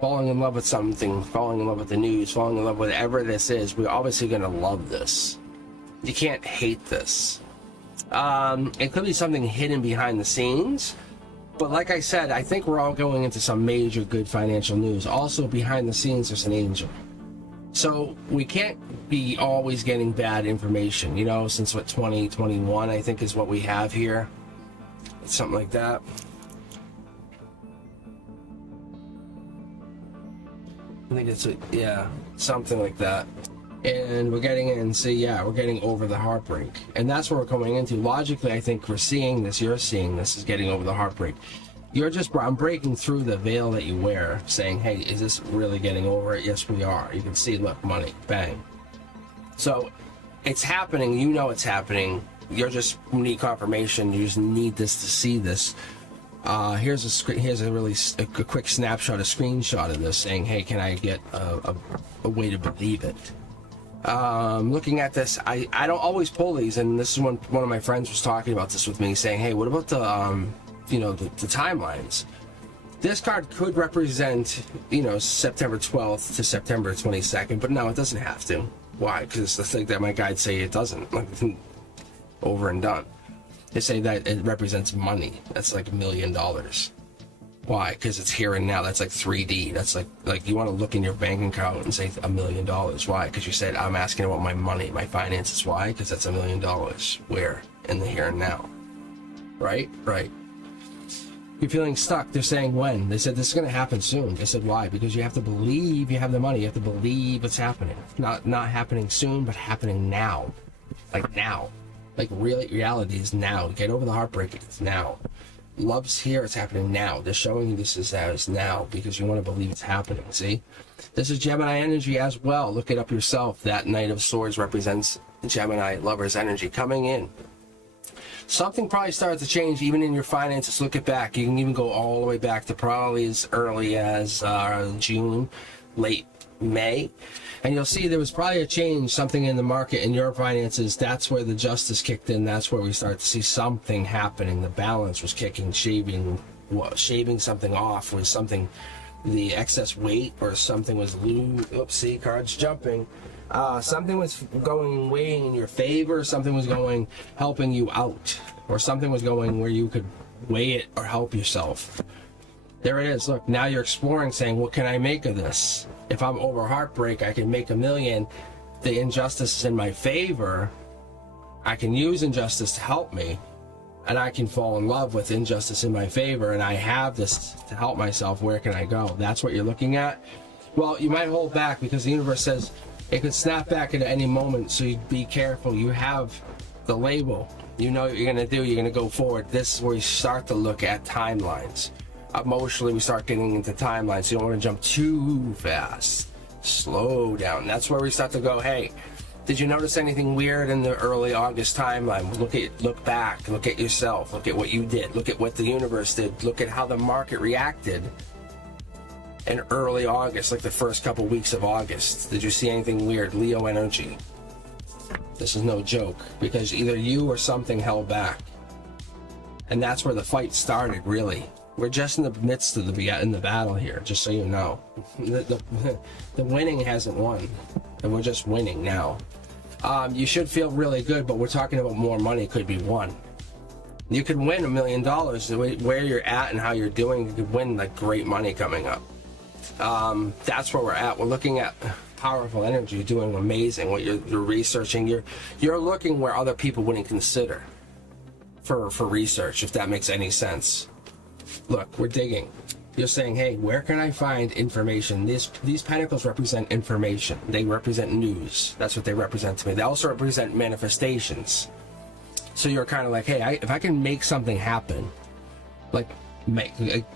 falling in love with something, falling in love with the news, falling in love with whatever this is. We're obviously going to love this. You can't hate this. It could be something hidden behind the scenes, but like I said, I think we're all going into some major good financial news. Also, behind the scenes, there's an angel. So we can't be always getting bad information, you know, since what, 2021, I think is what we have here. It's something like that. I think it's, yeah, something like that. And we're getting in, see, yeah, we're getting over the heartbreak. And that's what we're going into. Logically, I think we're seeing this, you're seeing this, is getting over the heartbreak. You're just, I'm breaking through the veil that you wear, saying, hey, is this really getting over it? Yes, we are. You can see, look, money, bang. So it's happening, you know it's happening. You're just need confirmation, you just need this to see this. Here's a quick snapshot, a screenshot of this, saying, hey, can I get a way to believe it? Looking at this, I don't always pull these, and this is when one of my friends was talking about this with me, saying, hey, what about the the timelines? This card could represent, September 12th to September 22nd, but no, it doesn't have to. Why? Because the thing that my guides say it doesn't. Over and done. They say that it represents money. That's like $1 million. Why? Because it's here and now. That's like 3D. That's like you want to look in your bank account and say $1 million. Why? Because you said, I'm asking about my money, my finances. Why? Because that's $1 million. Where? In the here and now. Right? Right. You're feeling stuck. They're saying when. They said this is going to happen soon. They said why? Because you have to believe you have the money. You have to believe it's happening. Not happening soon, but happening now. Like now. Like reality is now. Get over the heartbreak. It's now. Love's here. It's happening now. They're showing you this is as now because you want to believe it's happening. See? This is Gemini energy as well. Look it up yourself. That Knight of Swords represents Gemini lover's energy coming in. Something probably started to change even in your finances. Look it back. You can even go all the way back to probably as early as June, late May. And you'll see there was probably a change, something in the market, in your finances. That's where the justice kicked in. That's where we start to see something happening. The balance was kicking, shaving something off. Was something, the excess weight or something was loose. Oopsie, cards jumping. Something was weighing in your favor. Something was helping you out. Or something was going where you could weigh it or help yourself. There it is. Look, now you're exploring, saying, what can I make of this? If I'm over heartbreak, I can make $1 million. The injustice is in my favor. I can use injustice to help me. And I can fall in love with injustice in my favor. And I have this to help myself. Where can I go? That's what you're looking at. Well, you might hold back because the universe says it could snap back at any moment. So you be careful. You have the label. You know what you're going to do. You're going to go forward. This is where you start to look at timelines. Emotionally, we start getting into timelines. So you don't want to jump too fast. Slow down. That's where we start to go, hey, did you notice anything weird in the early August timeline? Look back. Look at yourself. Look at what you did. Look at what the universe did. Look at how the market reacted in early August, like the first couple weeks of August. Did you see anything weird? Leo energy. This is no joke, because either you or something held back. And that's where the fight started, really. We're just in the midst of the battle here, just so you know. The winning hasn't won, and we're just winning now. You should feel really good, but we're talking about more money could be won. You could win $1 million. Where you're at and how you're doing, you could win like great money coming up. That's where we're at. We're looking at powerful energy. You're doing amazing. What you're researching, you're looking where other people wouldn't consider. for research, if that makes any sense. Look, we're digging. You're saying, hey, where can I find information? These pentacles represent information. They represent news. That's what they represent to me. They also represent manifestations. So you're kind of like, hey, if I can make something happen, like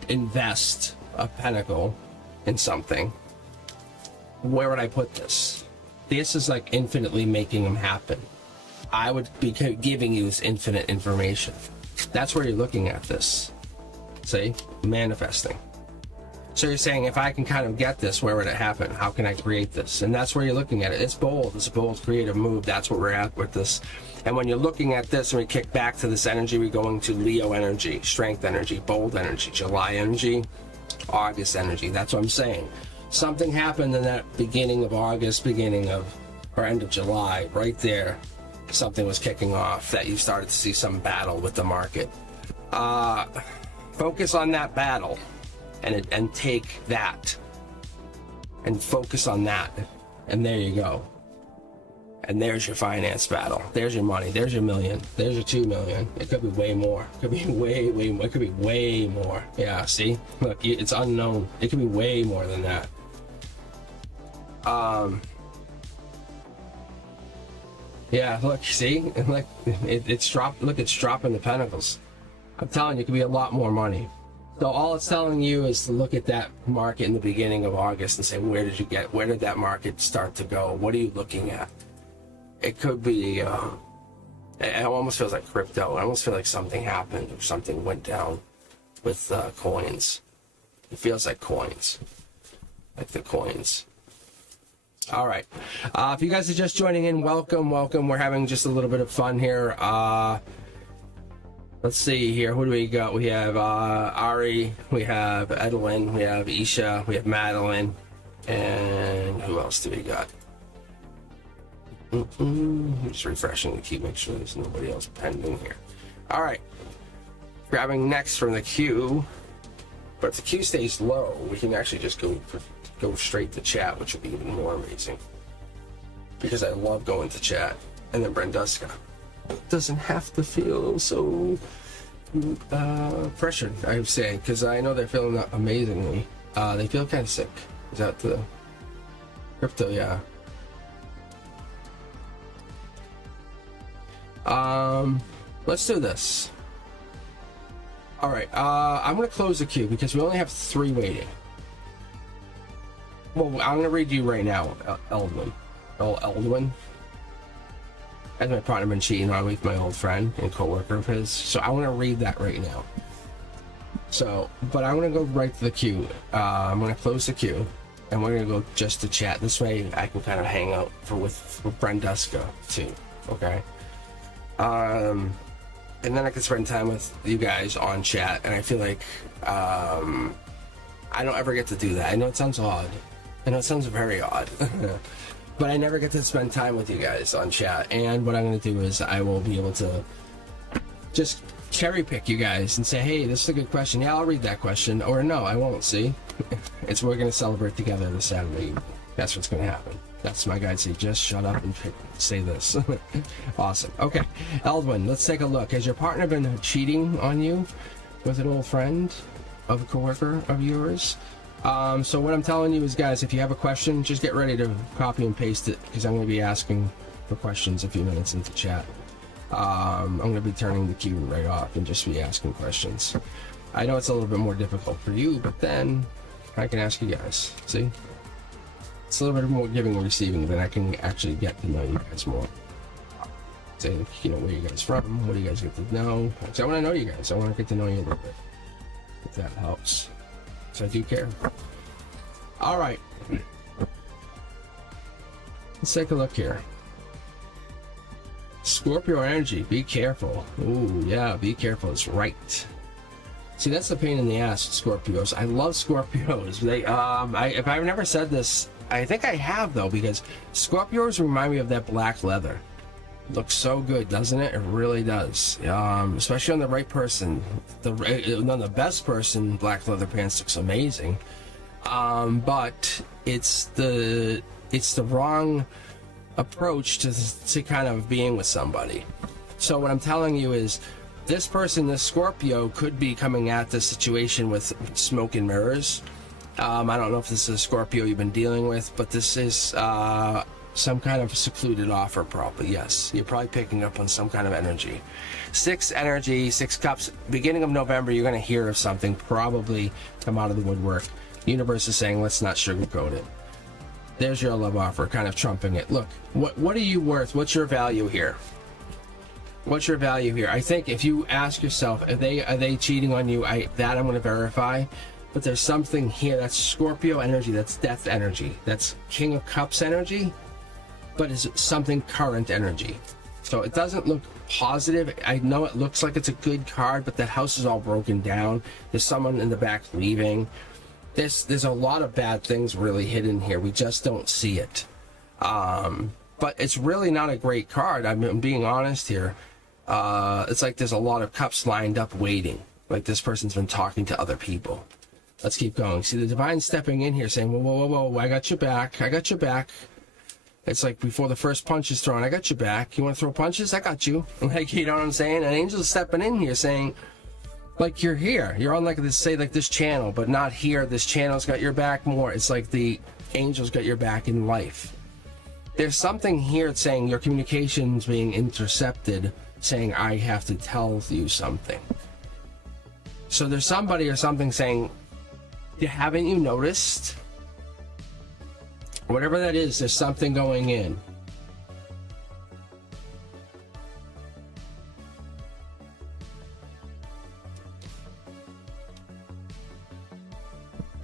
invest a pentacle in something, where would I put this? This is like infinitely making them happen. I would be giving you this infinite information. That's where you're looking at this. See? Manifesting. So you're saying, if I can kind of get this, where would it happen? How can I create this? And that's where you're looking at it. It's bold. It's a bold, creative move. That's what we're at with this. And when you're looking at this, and we kick back to this energy, we're going to Leo energy, strength energy, bold energy, July energy, August energy. That's what I'm saying. Something happened in that beginning of August, or end of July, right there. Something was kicking off that you started to see some battle with the market. Focus on that battle and take that and focus on that, and there you go. And there's your finance battle. There's your money. There's your million. There's your 2 million. It could be way more. It could be way more. It could be way more. Yeah, see? Look, it's unknown. It could be way more than that. Yeah, look, see? Like, it's dropped. Look, it's dropping the pentacles. I'm telling you, it could be a lot more money. So all it's telling you is to look at that market in the beginning of August and say, where did that market start to go? What are you looking at? It could be, it almost feels like crypto. I almost feel like something happened or something went down with coins. It feels like coins, like the coins. All right. If you guys are just joining in, welcome. We're having just a little bit of fun here. Let's see here. Who do we got? We have Ari, we have Edwin, we have Isha, we have Madeline, and who else do we got? Just refreshing the queue, make sure there's nobody else pending here. All right. Grabbing next from the queue. But if the queue stays low, we can actually just go straight to chat, which would be even more amazing. Because I love going to chat. And then Brenduska doesn't have to feel so pressured, I would say, because I know they're feeling amazingly. They feel kind of sick. Is that the crypto? Yeah. Let's do this. All right. I'm gonna close the queue because we only have 3 waiting. Well, I'm gonna read you right now, Eldwin. As my partner been cheating on with my old friend and co-worker of his, so I want to read that right now. So, but I'm gonna go right to the queue. I'm gonna close the queue, and we're gonna go just to chat. This way, I can kind of hang out with Brenduska too. Okay. And then I can spend time with you guys on chat, and I feel like I don't ever get to do that. I know it sounds odd. I know it sounds very odd. But I never get to spend time with you guys on chat. And what I'm going to do is I will be able to just cherry pick you guys and say, hey, this is a good question. Yeah, I'll read that question. Or no, I won't, see? We're going to celebrate together this Saturday. That's what's going to happen. That's my guide. Say, just shut up and say this. Awesome. Okay, Eldwin, let's take a look. Has your partner been cheating on you with an old friend of a coworker of yours? So what I'm telling you is, guys, if you have a question, just get ready to copy and paste it, because I'm going to be asking for questions a few minutes into chat. I'm going to be turning the queue right off and just be asking questions. I know it's a little bit more difficult for you, but then I can ask you guys. See? It's a little bit more giving and receiving, then I can actually get to know you guys more. Say, you know, where you guys from, what do you guys get to know? So I want to know you guys. I want to get to know you a little bit, if that helps. So I do care. All right. Let's take a look here. Scorpio energy, be careful. Ooh, yeah, be careful. It's right. See, that's the pain in the ass, Scorpios. I love Scorpios. They, if I've never said this, I think I have though, because Scorpios remind me of that black leather. Looks so good, doesn't it? It really does. Especially on the right person. On the best person, black leather pants looks amazing. But it's the wrong approach to kind of being with somebody. So what I'm telling you is, This person, this Scorpio, could be coming at this situation with smoke and mirrors. I don't know if this is a Scorpio you've been dealing with, but this is some kind of secluded offer, probably. Yes, you're probably picking up on some kind of energy. 6 energy, 6 cups. Beginning of November, you're going to hear of something probably come out of the woodwork. Universe is saying, let's not sugarcoat it. There's your love offer, kind of trumping it. Look, what are you worth? What's your value here? What's your value here? I think if you ask yourself, are they cheating on you? I'm going to verify. But there's something here that's Scorpio energy, that's death energy, that's King of Cups energy, but it's something current energy. So it doesn't look positive. I know it looks like it's a good card, but the house is all broken down. There's someone in the back leaving. There's a lot of bad things really hidden here. We just don't see it. But it's really not a great card. I'm being honest here. It's like there's a lot of cups lined up waiting. Like this person's been talking to other people. Let's keep going. See the divine stepping in here saying, whoa, whoa, whoa, whoa, I got your back. I got your back. It's like before the first punch is thrown, I got your back. You want to throw punches? I got you. Like, you know what I'm saying? An angel's stepping in here saying, like, you're here. You're on like this, say like this channel, but not here. This channel's got your back more. It's like the angel's got your back in life. There's something here saying your communication's being intercepted, saying I have to tell you something. So there's somebody or something saying, haven't you noticed? Whatever that is, there's something going in.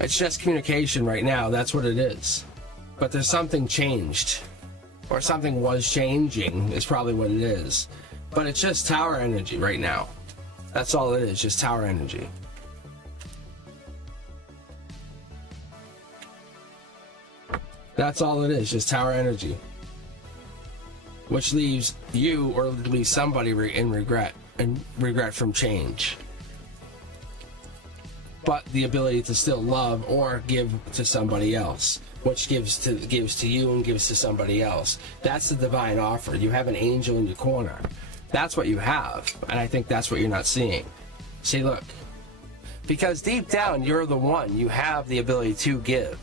It's just communication right now. That's what it is. But there's something changed. Or something was changing is probably what it is. But it's just tower energy right now. That's all it is, just tower energy. That's all it is, just tower energy. Which leaves you, or leaves somebody in regret, and regret from change. But the ability to still love or give to somebody else, which gives to you and gives to somebody else. That's the divine offer. You have an angel in your corner. That's what you have, and I think that's what you're not seeing. See, look. Because deep down, you're the one. You have the ability to give.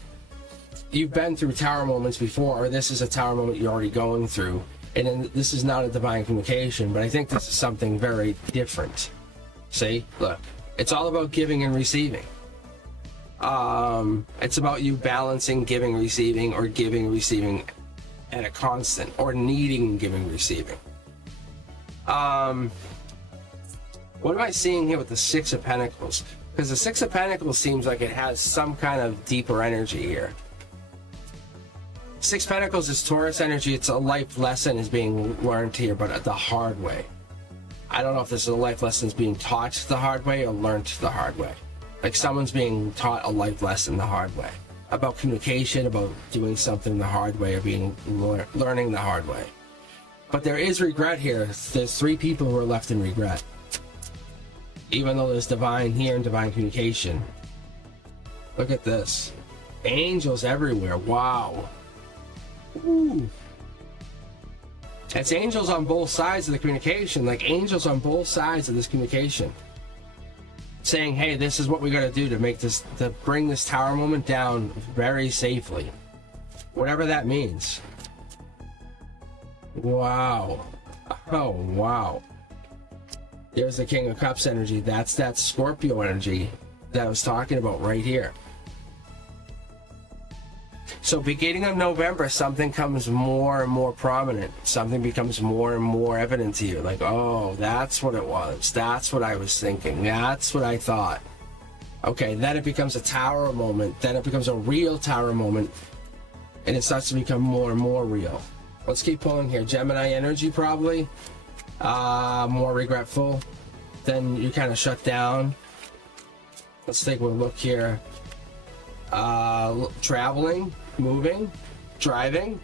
You've been through tower moments before, or this is a tower moment you're already going through, and this is not a divine communication, but I think this is something very different. See? Look. It's all about giving and receiving. It's about you balancing giving, receiving, or giving, receiving at a constant, or needing giving, receiving. What am I seeing here with the Six of Pentacles? Because the Six of Pentacles seems like it has some kind of deeper energy here. Six Pentacles is Taurus energy. It's a life lesson is being learned here, but the hard way. I don't know if this is a life lesson is being taught the hard way or learned the hard way. Like someone's being taught a life lesson the hard way. About communication, about doing something the hard way, or learning the hard way. But there is regret here. There's 3 people who are left in regret. Even though there's divine here and divine communication. Look at this. Angels everywhere. Wow. Ooh. It's angels on both sides of the communication. Like angels on both sides of this communication. Saying, hey, this is what we got to do to make this, to bring this tower moment down very safely. Whatever that means. Wow. Oh, wow. There's the King of Cups energy. That's that Scorpio energy that I was talking about right here. So beginning of November, something comes more and more prominent. Something becomes more and more evident to you. Like, oh, that's what it was. That's what I was thinking. That's what I thought. Okay, then it becomes a tower moment. Then it becomes a real tower moment. And it starts to become more and more real. Let's keep pulling here. Gemini energy, probably. More regretful. Then you kind of shut down. Let's take a look here. Traveling, moving, driving.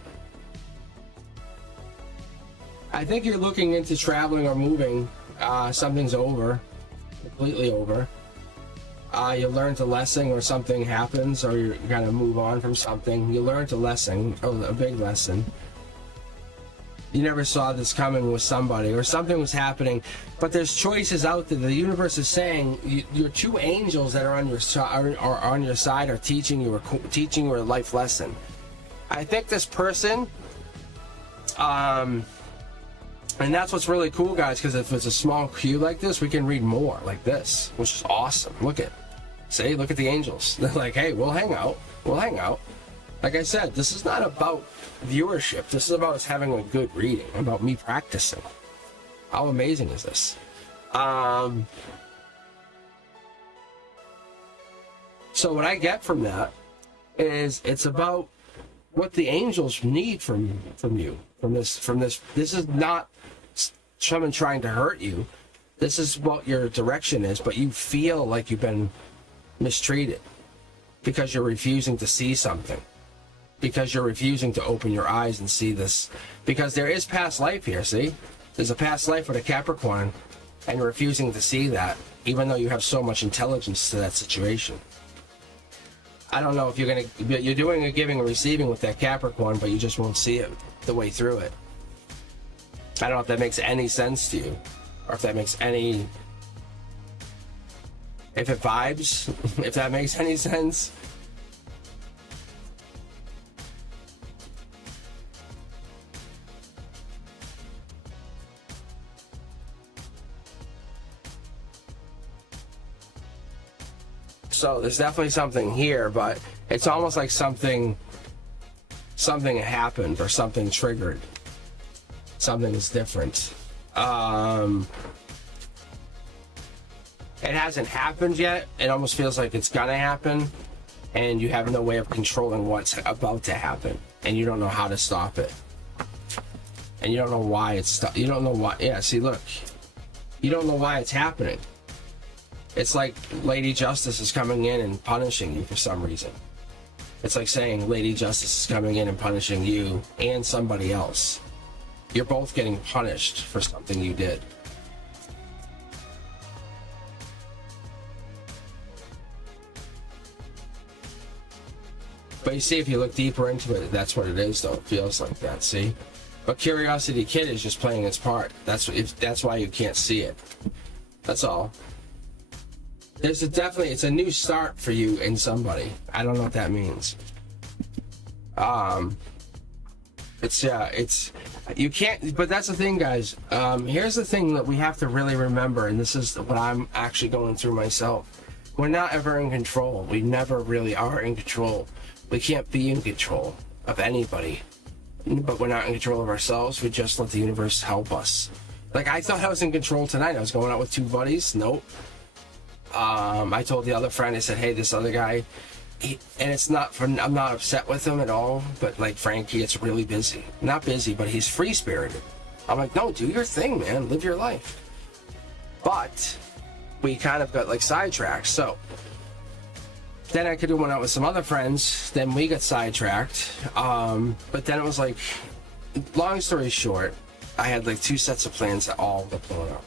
I think you're looking into traveling or moving. Something's over, completely over. You learn a lesson, or something happens, or you kind of move on from something. You learn a lesson, a big lesson. You never saw this coming with somebody, or something was happening, but there's choices out there. The universe is saying your two angels that are on your side are teaching you a life lesson. I think this person, and that's what's really cool, guys, because if it's a small cube like this, we can read more like this, which is awesome. Look at the angels. They're like, hey, we'll hang out. Like I said, this is not about viewership. This is about us having a good reading, about me practicing. How amazing is this? So what I get from that is it's about what the angels need from you, from this. This is not someone trying to hurt you. This is what your direction is, but you feel like you've been mistreated because you're refusing to see something, because you're refusing to open your eyes and see this, because there is past life here. See, there's a past life with a Capricorn, and you're refusing to see that, even though you have so much intelligence to that situation. I don't know if you're doing a giving and receiving with that Capricorn, but you just won't see it the way through it. I don't know if that makes any sense to you, or if that makes any, if it vibes, if that makes any sense. So there's definitely something here, but it's almost like something happened or something triggered. Something is different. It hasn't happened yet. It almost feels like it's gonna happen, and you have no way of controlling what's about to happen, and you don't know how to stop it, and you don't know why it's you don't know why. Yeah, see, look, you don't know why it's happening. It's like Lady Justice is coming in and punishing you for some reason. It's like saying Lady Justice is coming in and punishing you and somebody else. You're both getting punished for something you did. But you see, if you look deeper into it, that's what it is, though. It feels like that, see? But Curiosity Kid is just playing its part. That's why you can't see it. That's all. It's a new start for you in somebody. I don't know what that means. You can't, but that's the thing, guys. Here's the thing that we have to really remember, and this is what I'm actually going through myself. We're not ever in control. We never really are in control. We can't be in control of anybody, but we're not in control of ourselves. We just let the universe help us. Like, I thought I was in control tonight. I was going out with two buddies. Nope. I told the other friend, I said, hey, this other guy, and it's not I'm not upset with him at all, but like Frankie, it's really busy. Not busy, but he's free-spirited. I'm like, no, do your thing, man. Live your life. But we kind of got like sidetracked. So then I could have went out with some other friends. Then we got sidetracked. But then it was like, long story short, I had like two sets of plans that all got blown up.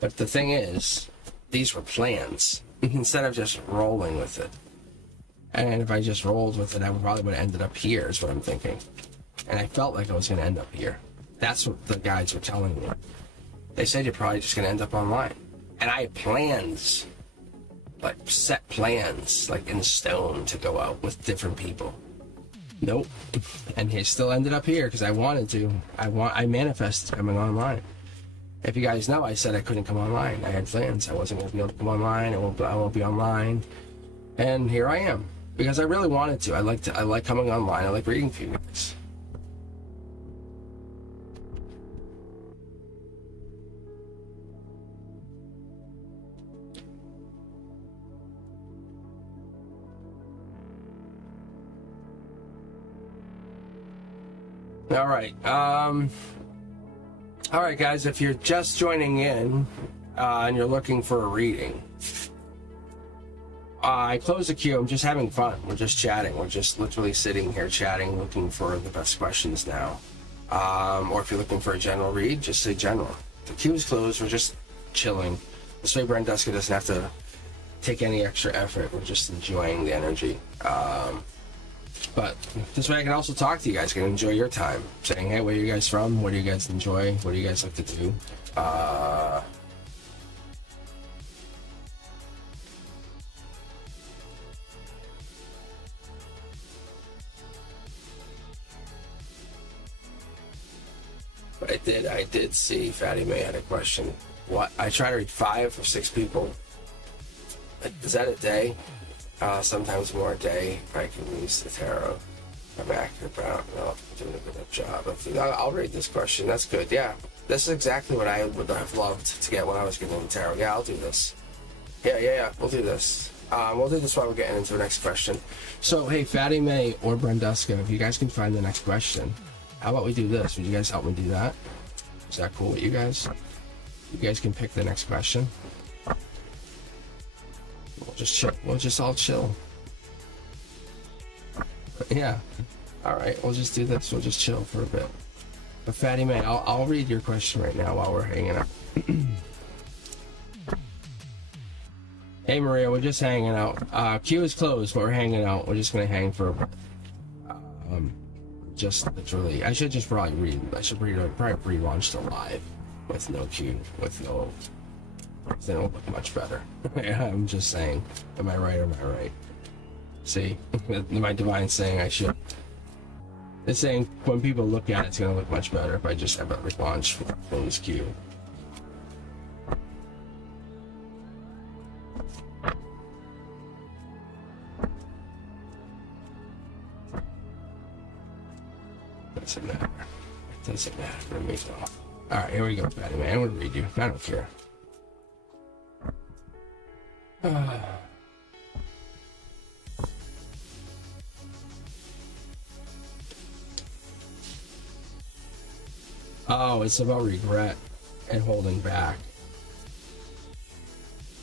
But the thing is, these were plans instead of just rolling with it. And if I just rolled with it, I probably would have ended up here, is what I'm thinking. And I felt like I was going to end up here. That's what the guides were telling me. They said you're probably just going to end up online. And I had plans, like set plans, like in stone, to go out with different people. Nope. And he still ended up here because I wanted to. I manifested coming online. If you guys know, I said I couldn't come online. I had plans. I wasn't going to be able to come online. I won't be online. And here I am. Because I really wanted to. I like coming online. I like reading for you guys. All right, guys, if you're just joining in and you're looking for a reading, I close the queue. I'm just having fun. We're just chatting. We're just literally sitting here chatting, looking for the best questions now. Or if you're looking for a general read, just say general. The queue is closed. We're just chilling. This way Brandeska doesn't have to take any extra effort. We're just enjoying the energy. But this way I can also talk to you guys, can enjoy your time. Saying, hey, where are you guys from? What do you guys enjoy? What do you guys like to do? But I did see Fatty May had a question. What? I try to read 5 or 6 people. Is that a day? Sometimes more a day. I can use the tarot. I'm accurate about. Well, I'm doing a good enough job. I'll read this question. That's good. Yeah, this is exactly what I would have loved to get when I was getting the tarot. Yeah, I'll do this. Yeah. We'll do this. We'll do this while we're getting into the next question. So, hey, Fatty May or Brenduska, if you guys can find the next question, how about we do this? Would you guys help me do that? Is that cool with you guys? You guys can pick the next question. We'll just chill. We'll just all chill. Yeah. All right. We'll just do this. We'll just chill for a bit. But Fatty May, I'll read your question right now while we're hanging out. Hey Maria, we're just hanging out. Queue is closed, but we're hanging out. We're just gonna hang for a bit. Just literally, I should just probably read. I should probably relaunch the live with no queue, with no. Then it'll look much better. I'm just saying. Am I right or am I right? See, my divine saying I should. It's saying when people look at it, it's gonna look much better if I just have it relaunch from this queue. Doesn't matter. It doesn't matter for me. Alright, here we go, Fatty Man. I'm gonna read you. I don't care. Oh, it's about regret and holding back.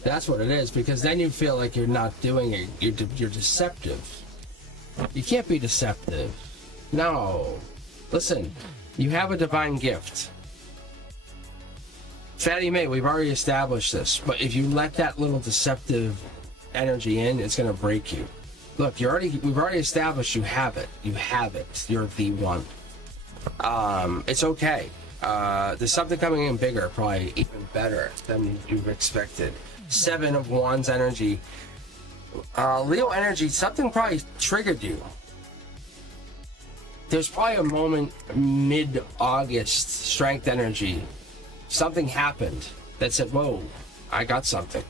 That's what it is, because then you feel like you're not doing it. You're deceptive. You can't be deceptive. No. Listen, you have a divine gift. Fatty May, we've already established this, but if you let that little deceptive energy in, it's going to break you. Look, we've already established you have it. You have it. You're the one. It's okay. There's something coming in bigger, probably even better than you've expected. 7 of Wands energy. Leo energy, something probably triggered you. There's probably a moment mid-August, strength energy. Something happened that said, whoa, I got something.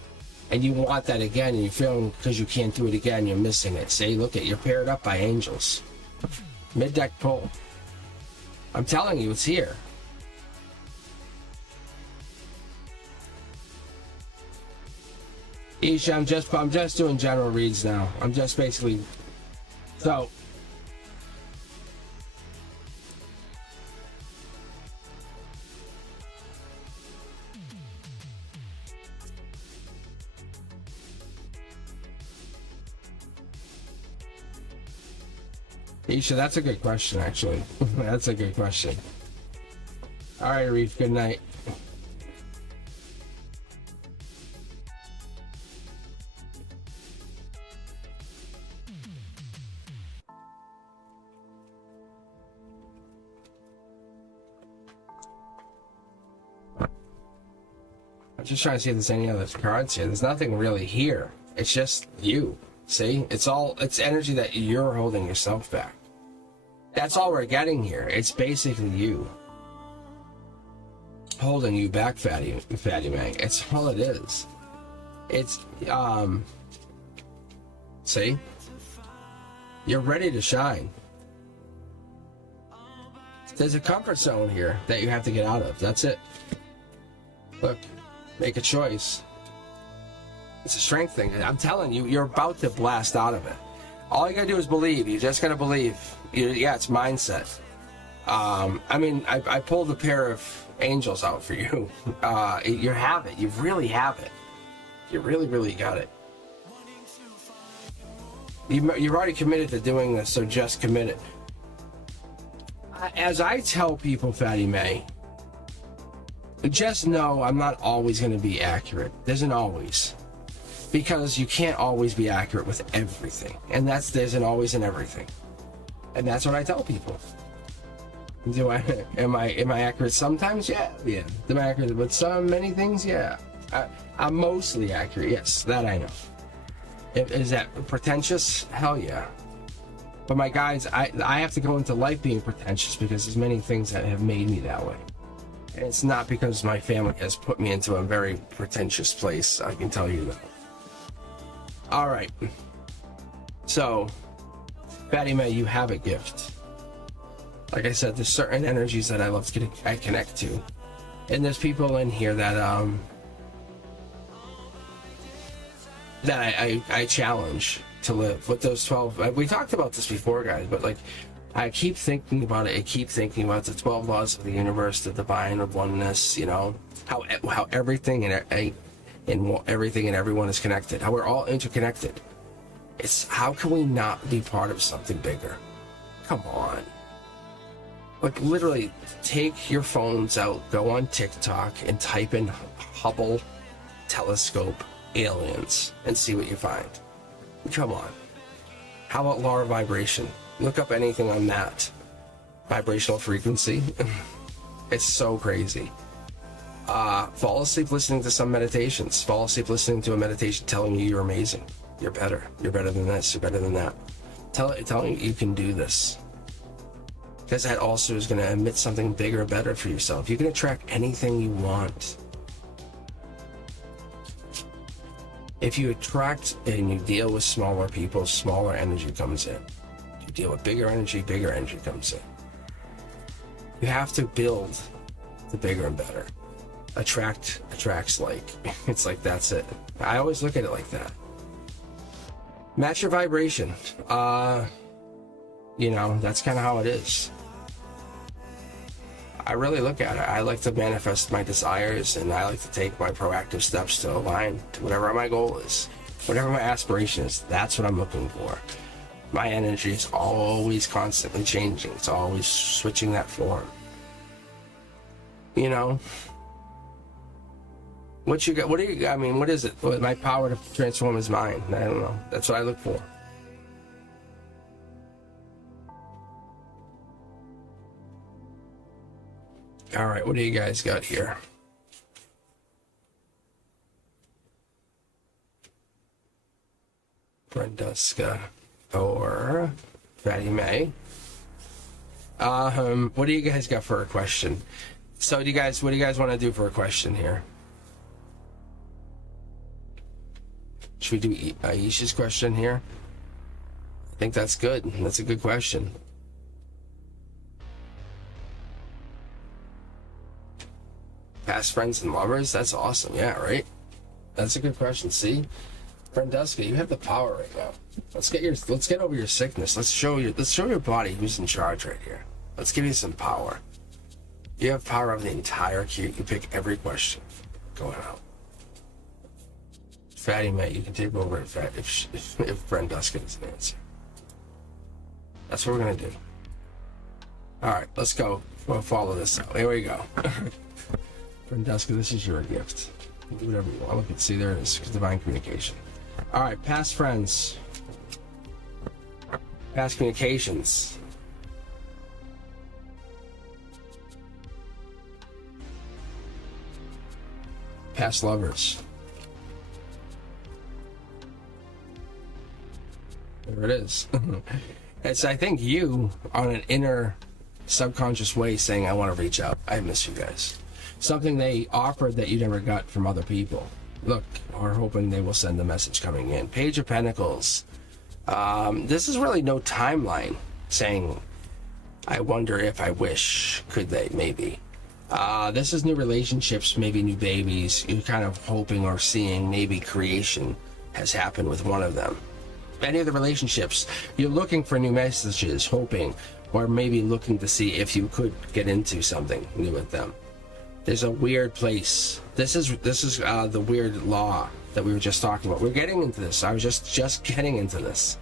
And you want that again, and you feel because you can't do it again, you're missing it. See, look at, you're paired up by angels. Mid-deck pull. I'm telling you, it's here. Isha, I'm just doing general reads now. I'm just basically, so. Isha, that's a good question, actually. That's a good question. All right, Reef, good night. I'm just trying to see if there's any other cards here. There's nothing really here. It's just you. See? It's energy that you're holding yourself back. That's all we're getting here. It's basically you holding you back, Fatty May. It's all it is. It's see? You're ready to shine. There's a comfort zone here that you have to get out of. That's it. Look, make a choice. It's a strength thing. I'm telling you, you're about to blast out of it. All you gotta do is believe. You just gotta believe. Yeah, it's mindset. I mean, I pulled a pair of angels out for you. You have it. You really have it. You really, really got it. You're already committed to doing this, so just commit it. As I tell people, Fatty May, just know I'm not always going to be accurate. There's an always. Because you can't always be accurate with everything. And there's an always in everything. And that's what I tell people. Am I accurate sometimes? Yeah. Am I accurate with many things? Yeah. I'm mostly accurate. Yes, that I know. Is that pretentious? Hell yeah. But my guys, I have to go into life being pretentious because there's many things that have made me that way. And it's not because my family has put me into a very pretentious place, I can tell you that. All right. So, Fatty May, you have a gift. Like I said, there's certain energies that I connect to. And there's people in here that I challenge to live with those 12. We talked about this before, guys, but like I keep thinking about it. I keep thinking about the 12 laws of the universe, the divine of oneness, you know, how everything and everything and everyone is connected, how we're all interconnected. It's how can we not be part of something bigger? Come on. Like literally take your phones out, go on TikTok and type in Hubble telescope aliens and see what you find. Come on. How about law of vibration? Look up anything on that. Vibrational frequency. It's so crazy. Fall asleep listening to some meditations. Fall asleep listening to a meditation telling you you're amazing. You're better. You're better than this. You're better than that. Telling you can do this. Because that also is going to emit something bigger, better for yourself. You can attract anything you want. If you attract and you deal with smaller people, smaller energy comes in. You deal with bigger energy comes in. You have to build the bigger and better. Attracts like. It's like that's it. I always look at it like that. Match your vibration. You know, that's kind of how it is. I really look at it. I like to manifest my desires, and I like to take my proactive steps to align to whatever my goal is, whatever my aspiration is. That's what I'm looking for. My energy is always constantly changing. It's always switching that form. You know? What you got? What do you? I mean, what is it? My power to transform is mine. I don't know. That's what I look for. All right, what do you guys got here? Brenduska or Fatty May. What do you guys got for a question? So, what do you guys want to do for a question here? Should we do Aisha's question here? I think that's good. That's a good question. Past friends and lovers? That's awesome. Yeah, right? That's a good question. See? Brenduska, you have the power right now. Let's get over your sickness. Let's show your body who's in charge right here. Let's give you some power. You have power over the entire queue. You pick every question going out. Fatty May, you can take over if Brenduska doesn't answer. That's what we're gonna do. All right, let's go. We'll follow this out. Here we go. Brenduska, this is your gift. Do whatever you want. Look, see, there it is. Divine communication. All right, past friends. Past communications. Past lovers. There it is. It's, I think, you on an inner subconscious way saying, I want to reach out. I miss you guys. Something they offered that you never got from other people. Look, we're hoping they will send the message coming in. Page of Pentacles. This is really no timeline saying, I wonder if I wish. Could they? Maybe. This is new relationships, maybe new babies. You're kind of hoping or seeing maybe creation has happened with one of them. Any of the relationships, you're looking for new messages, hoping, or maybe looking to see if you could get into something new with them. There's a weird place. This is the weird law that we were just talking about. We're getting into this. I was just getting into this.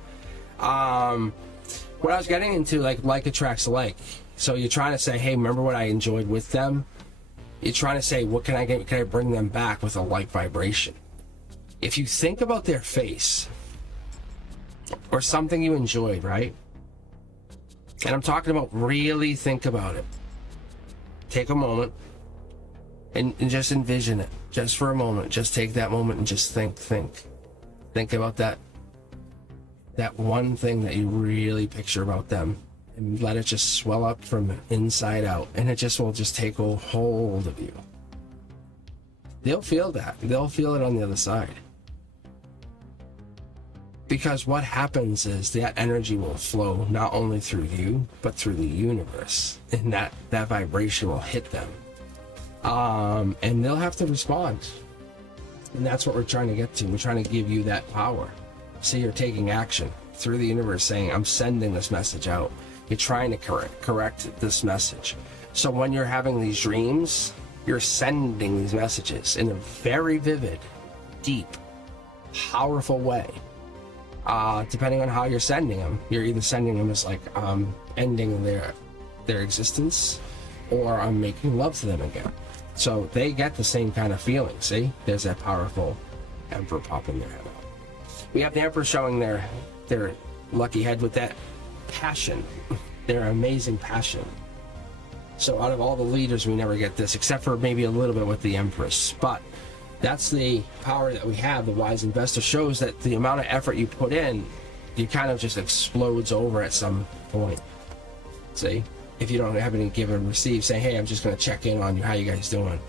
What I was getting into, like attracts like. So you're trying to say, hey, remember what I enjoyed with them? You're trying to say, what can I get? Can I bring them back with a like vibration? If you think about their face or something you enjoyed, right? And I'm talking about really think about it. Take a moment and just envision it. Just for a moment. Just take that moment and just think. Think about that one thing that you really picture about them. And let it just swell up from inside out. And it just will just take a hold of you. They'll feel that. They'll feel it on the other side. Because what happens is that energy will flow not only through you, but through the universe. And that vibration will hit them. And they'll have to respond. And that's what we're trying to get to. We're trying to give you that power. So you're taking action through the universe saying, I'm sending this message out. You're trying to correct this message. So when you're having these dreams, you're sending these messages in a very vivid, deep, powerful way. Depending on how you're sending them, you're either sending them as like ending their existence, or I'm making love to them again. So they get the same kind of feeling. See, there's that powerful Emperor popping their head out. We have the Emperor showing their lucky head with that passion, their amazing passion. So out of all the leaders, we never get this, except for maybe a little bit with the Empress. But that's the power that we have. The wise investor shows that the amount of effort you put in, you kind of just explodes over at some point. See, if you don't have any give and receive, say, hey, I'm just going to check in on you. How you guys doing?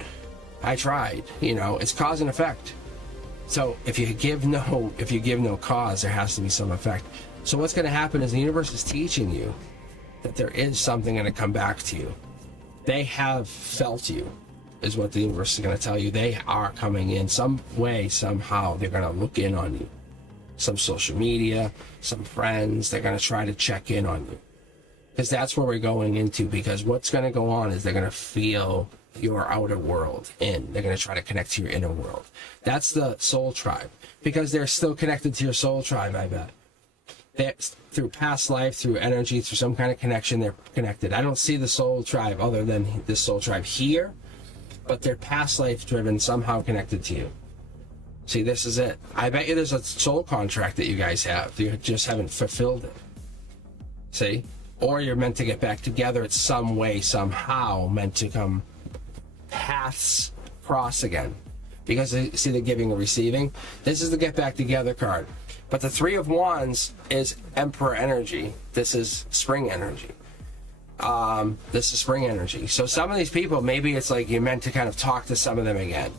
I tried. You know, it's cause and effect. So if you give no cause, there has to be some effect. So what's going to happen is the universe is teaching you that there is something going to come back to you. They have felt you, is what the universe is going to tell you. They are coming in some way, somehow. They're going to look in on you. Some social media, some friends, they're going to try to check in on you. Because that's where we're going into. Because what's going to go on is they're going to feel your outer world in. They're going to try to connect to your inner world. That's the soul tribe. Because they're still connected to your soul tribe, I bet. Through past life, through energy, through some kind of connection, they're connected. I don't see the soul tribe other than this soul tribe here, but they're past life driven, somehow connected to you. See, this is it. I bet you there's a soul contract that you guys have. You just haven't fulfilled it. See? Or you're meant to get back together. It's some way, somehow meant to come paths cross again. Because see the giving and receiving? This is the get back together card. But the Three of Wands is Emperor energy. This is spring energy. This is spring energy. So some of these people, maybe it's like you're meant to kind of talk to some of them again.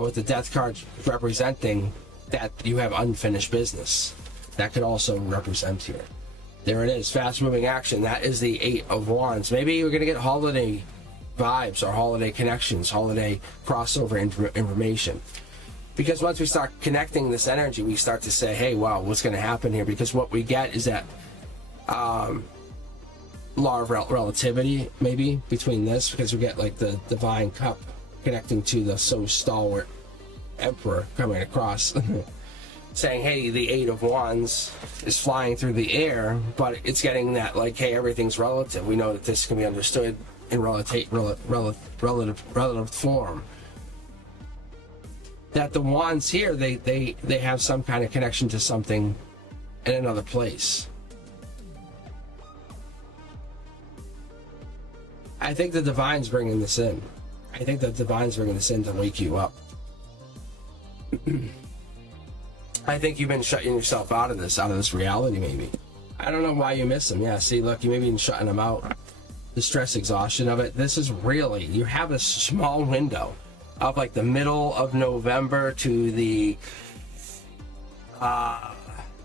With the Death card representing that you have unfinished business. That could also represent here. There it is, fast moving action. That is the Eight of Wands. Maybe you're going to get holiday vibes or holiday connections, holiday crossover information. Because once we start connecting this energy, we start to say, hey, wow, what's going to happen here? Because what we get is that law of relativity, maybe, between this, because we get like the divine cup connecting to the so stalwart Emperor coming across, saying, hey, the Eight of Wands is flying through the air, but it's getting that, like, hey, everything's relative. We know that this can be understood in relative form. That the wands here, they have some kind of connection to something in another place. I think the divine's bringing this in. I think the divine's bringing this in to wake you up. I think you've been shutting yourself out of this reality, maybe. I don't know why you miss them. Yeah, see, look, you may be shutting them out. The stress, exhaustion of it. This is really, you have a small window of like the middle of November to the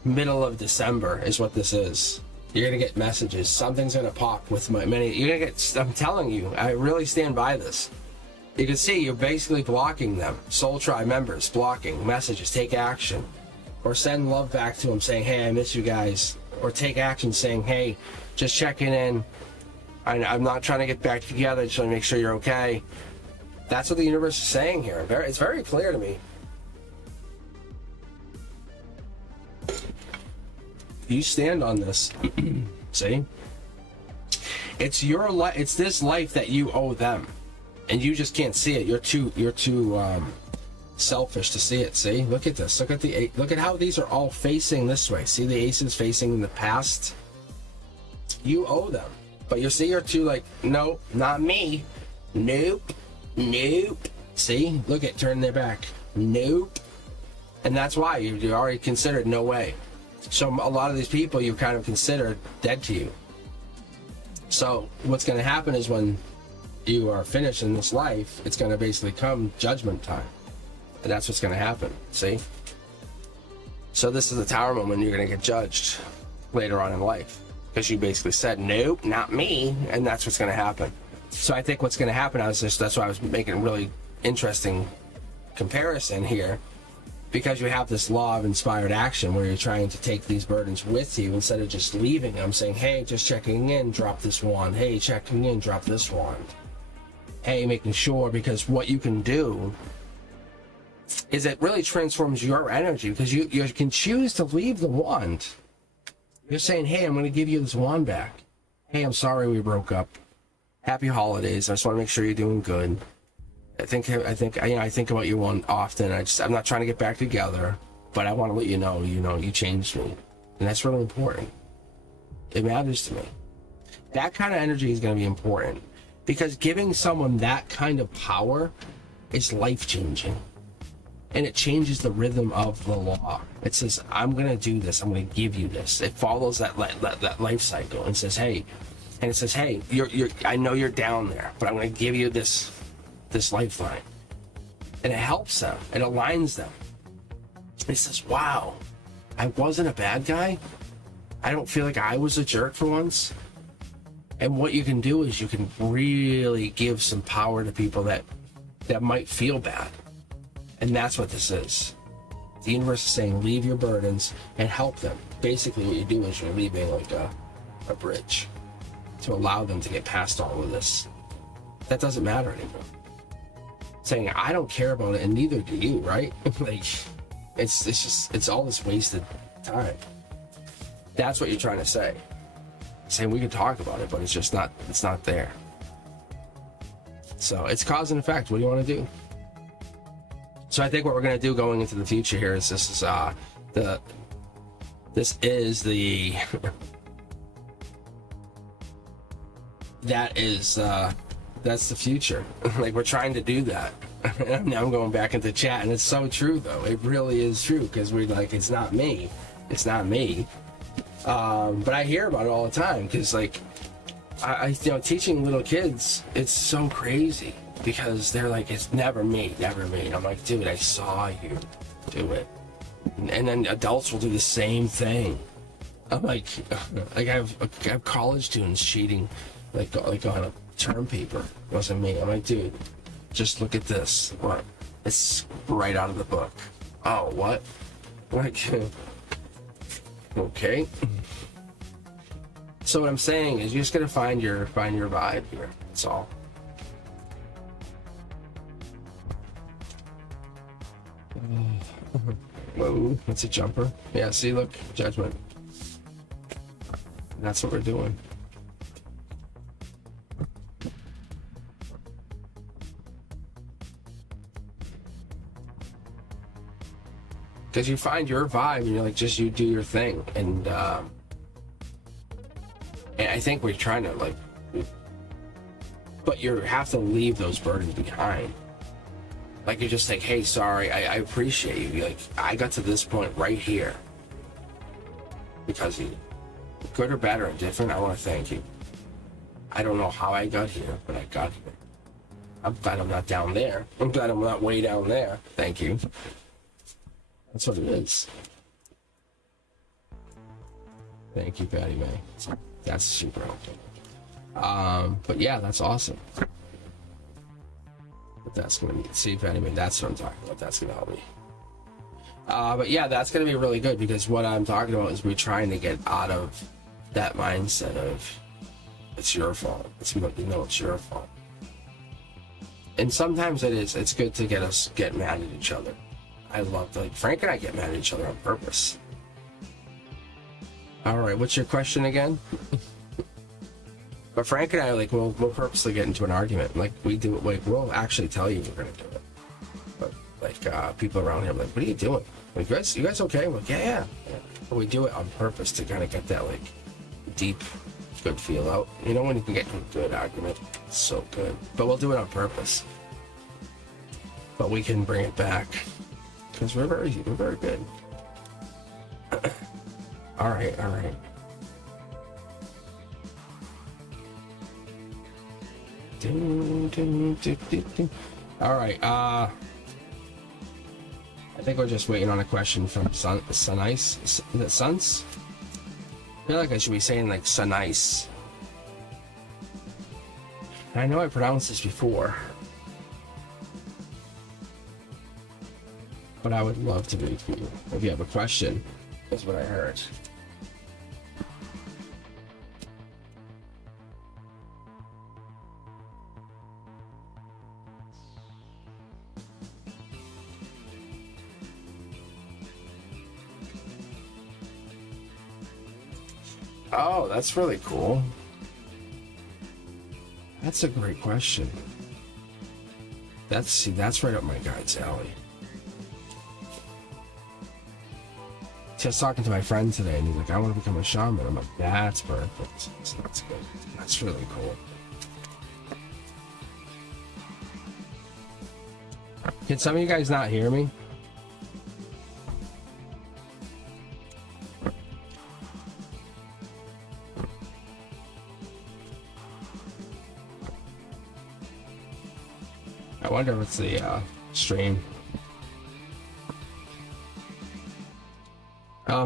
middle of December is what this is. You're gonna get messages. Something's gonna pop with many. You're gonna get. I'm telling you, I really stand by this. You can see you're basically blocking them. Soul Tribe members blocking messages. Take action, or send love back to them, saying, "Hey, I miss you guys," or take action, saying, "Hey, just checking in. I'm not trying to get back together. Just want to make sure you're okay." That's what the universe is saying here. It's very clear to me. You stand on this. See? It's your life. It's this life that you owe them, and you just can't see it. You're too selfish to see it. See? Look at this. Look at the eight. Look at how these are all facing this way. See the aces facing the past. You owe them. But you see, you're too like, nope, not me. Nope, nope. See, look at turning their back. Nope. And that's why you already considered no way. So a lot of these people you kind of consider dead to you. So what's going to happen is when you are finished in this life, it's going to basically come judgment time. And that's what's going to happen. See? So this is the tower moment. You're going to get judged later on in life because you basically said, nope, not me. And that's what's going to happen. So I think what's going to happen, that's why I was making a really interesting comparison here, because you have this law of inspired action where you're trying to take these burdens with you instead of just leaving them, saying, hey, just checking in, drop this wand. Hey, checking in, drop this wand. Hey, making sure, because what you can do is it really transforms your energy, because you can choose to leave the wand. You're saying, hey, I'm going to give you this wand back. Hey, I'm sorry we broke up. Happy holidays. I just want to make sure you're doing good. I think I think about you often. I'm not trying to get back together, but I want to let you know, you changed me. And that's really important. It matters to me. That kind of energy is going to be important, because giving someone that kind of power is life-changing. And it changes the rhythm of the law. It says, I'm going to do this. I'm going to give you this. It follows that life cycle and says, hey, I know you're down there, but I'm going to give you this lifeline. And it helps them. It aligns them. It says, wow, I wasn't a bad guy. I don't feel like I was a jerk for once. And what you can do is you can really give some power to people that might feel bad. And that's what this is. The universe is saying, leave your burdens and help them. Basically what you do is you're leaving like a bridge to allow them to get past all of this. That doesn't matter anymore. Saying, I don't care about it, and neither do you, right? Like, it's all this wasted time. That's what you're trying to say. Saying we can talk about it, but it's not there. So it's cause and effect. What do you want to do? So I think what we're going to do going into the future here is that's the future. Like, we're trying to do that. Now I'm going back into chat, and it's so true, though. It really is true, because we're like, it's not me. But I hear about it all the time, because like I teaching little kids, it's so crazy, because they're like, it's never me. And I'm like, dude, I saw you do it. And then adults will do the same thing. I'm like I have college students cheating like on a term paper. It wasn't me. I'm like, dude, just look at this. What? It's right out of the book. Oh, what? Like, okay. So what I'm saying is, you're just gonna find your vibe here. That's all. Whoa, that's a jumper. Yeah, see, look, judgment. That's what we're doing. Because you find your vibe, and you're like, just you do your thing, and I think we're trying to like, but you have to leave those burdens behind. Like, you're just like, hey, sorry, I appreciate you. You're like, I got to this point right here because of you. Good or bad or indifferent, I want to thank you. I don't know how I got here, but I got here. I'm glad I'm not down there. I'm glad I'm not way down there. Thank you. That's what it is. Thank you, Patty May. That's super helpful. But yeah, that's awesome. But that's gonna be, see, Patty May, that's what I'm talking about. That's gonna help me. But yeah, that's gonna be really good, because what I'm talking about is we're trying to get out of that mindset of it's your fault. It's your fault. And sometimes it is. It's good to get mad at each other. I love, like, Frank and I get mad at each other on purpose. All right, what's your question again? But Frank and I, like, we'll purposely get into an argument. Like, we do it, like, we'll actually tell you we're gonna do it. But like, people around here are like, what are you doing? Like, you guys okay? I'm like, yeah. But we do it on purpose to kind of get that, like, deep good feel out. You know when you can get a good argument? It's so good. But we'll do it on purpose. But we can bring it back. Because we're very good. Alright. Alright, I think we're just waiting on a question from Sunice. Is it Suns? I feel like I should be saying like Sunice. I know I pronounced this before. But I would love to read for you. If you have a question, is what I heard. Oh, that's really cool. That's a great question. That's right up my guide's alley. Just talking to my friend today, and he's like, I want to become a shaman. I'm like, that's perfect. So that's good. That's really cool. Can some of you guys not hear me? I wonder if it's the stream.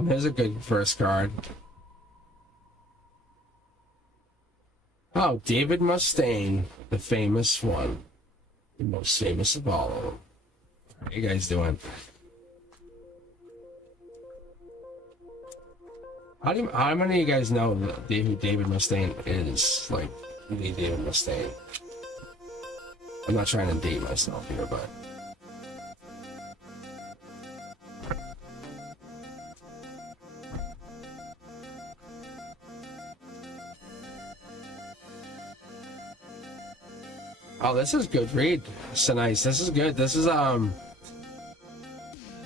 Here's a good first card. Oh, David Mustaine, the famous one. The most famous of all of them. How you guys doing? How many of you guys know who David Mustaine is? Like, the David Mustaine. I'm not trying to date myself here, but... Oh, this is good read. So nice. This is good. This is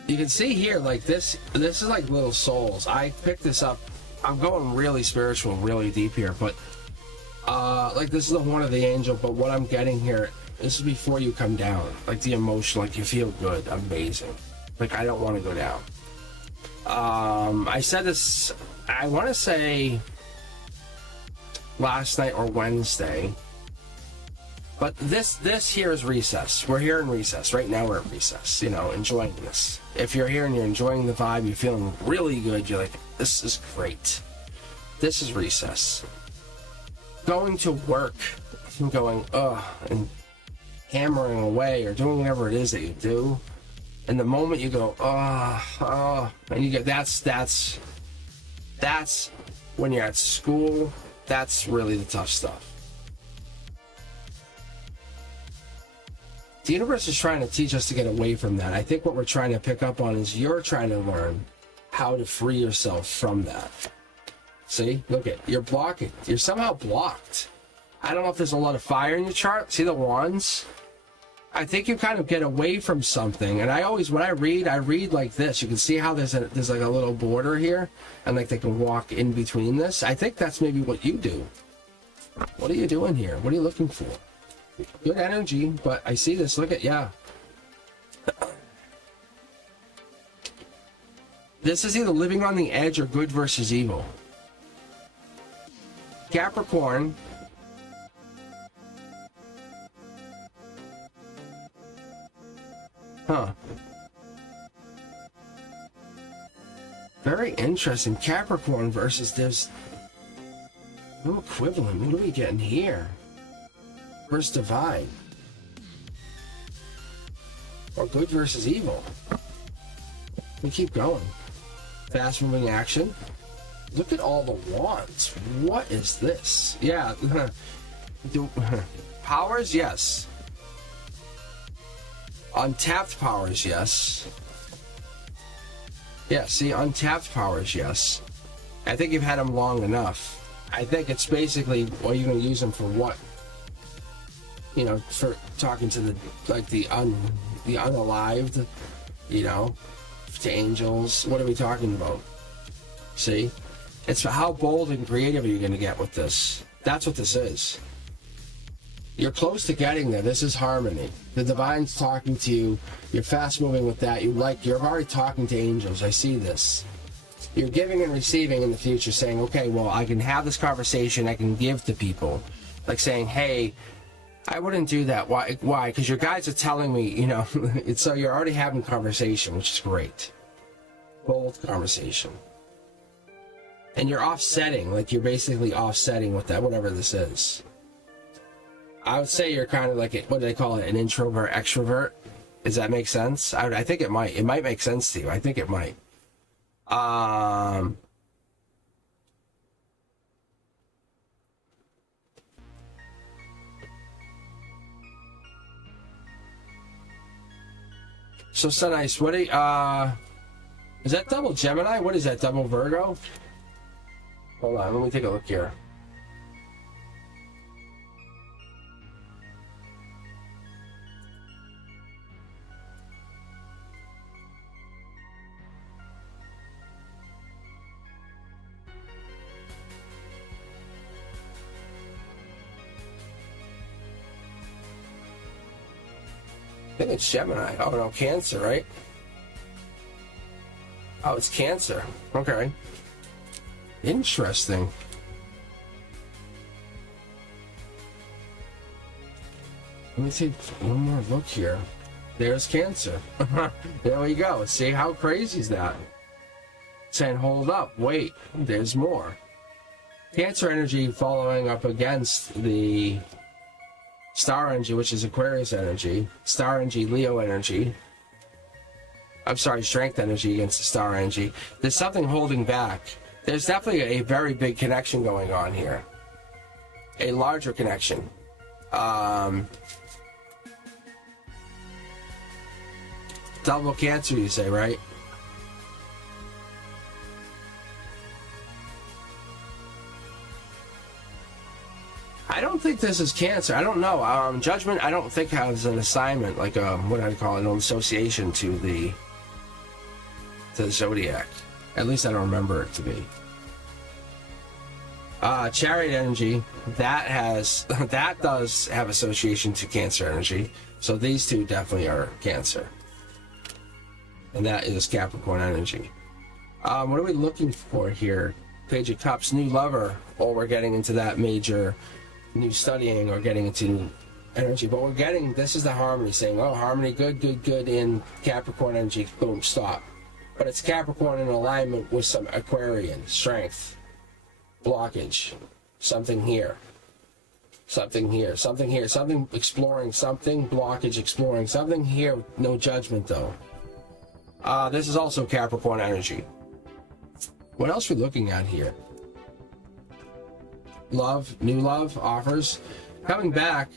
you can see here, like this is like little souls. I picked this up. I'm going really spiritual, really deep here, but like this is the horn of the angel, but what I'm getting here, this is before you come down. Like the emotion, like you feel good, amazing. Like I don't want to go down. I said this, I want to say last night or Wednesday. But this here is recess. We're here in recess. Right now we're at recess, you know, enjoying this. If you're here and you're enjoying the vibe, you're feeling really good, you're like, this is great. This is recess. Going to work and going, and hammering away or doing whatever it is that you do. And the moment you go, and you get, that's when you're at school, that's really the tough stuff. The universe is trying to teach us to get away from that. I think what we're trying to pick up on is you're trying to learn how to free yourself from that. See? Look at, you're blocking. You're somehow blocked. I don't know if there's a lot of fire in your chart. See the wands? I think you kind of get away from something. And I always, when I read like this. You can see how there's like a little border here. And like they can walk in between this. I think that's maybe what you do. What are you doing here? What are you looking for? Good energy, but I see this. Look at, yeah. This is either living on the edge or good versus evil. Capricorn. Huh. Very interesting. Capricorn versus there's no equivalent. What are we getting here? Versus divide. Or good versus evil. We keep going. Fast moving action. Look at all the wands. What is this? Yeah. Powers, yes. Untapped powers, yes. Yeah, see, untapped powers, yes. I think you've had them long enough. I think it's basically, well, you're going to use them for what? You know, for talking to the unalived, you know, to angels. What are we talking about? See? It's how bold and creative are you going to get with this? That's what this is. You're close to getting there. This is harmony. The divine's talking to you. You're fast moving with that. You're already talking to angels. I see this. You're giving and receiving in the future, saying, okay, well, I can have this conversation. I can give to people. Like saying, hey, I wouldn't do that. Why? Why? Because your guides are telling me, you know, so you're already having conversation, which is great. Bold conversation. And you're offsetting, like you're basically offsetting with that, whatever this is. I would say you're kind of like, what do they call it, an introvert, extrovert? Does that make sense? I think it might. It might make sense to you. I think it might. So Sunice, what is that double Gemini? What is that, double Virgo? Hold on, let me take a look here. I think it's Gemini. Oh no, Cancer, right? Oh, it's Cancer. Okay. Interesting. Let me take one more look here. There's Cancer. There we go. See, how crazy is that? Saying, hold up, wait, there's more. Cancer energy following up against the star energy, which is Aquarius energy. Star energy, Leo energy. I'm sorry, strength energy against the star energy. There's something holding back. There's definitely a very big connection going on here. A larger connection. Double Cancer, you say, right? I don't think this is Cancer. I don't know. Judgment, I don't think has an assignment, like what I'd call an association to the zodiac. At least I don't remember it to be. Chariot energy, that does have association to Cancer energy. So these two definitely are Cancer. And that is Capricorn energy. What are we looking for here? Page of Cups, new lover. Or we're getting into that major new studying or getting into energy. But we're getting, this is the harmony, saying, oh, harmony, good, good, good in Capricorn energy. Boom, stop. But it's Capricorn in alignment with some Aquarian strength. Blockage. Something here. Something here. Something here. Something exploring something. Blockage exploring something here. No judgment, though. This is also Capricorn energy. What else are we looking at here? Love, new love, offers. Coming back.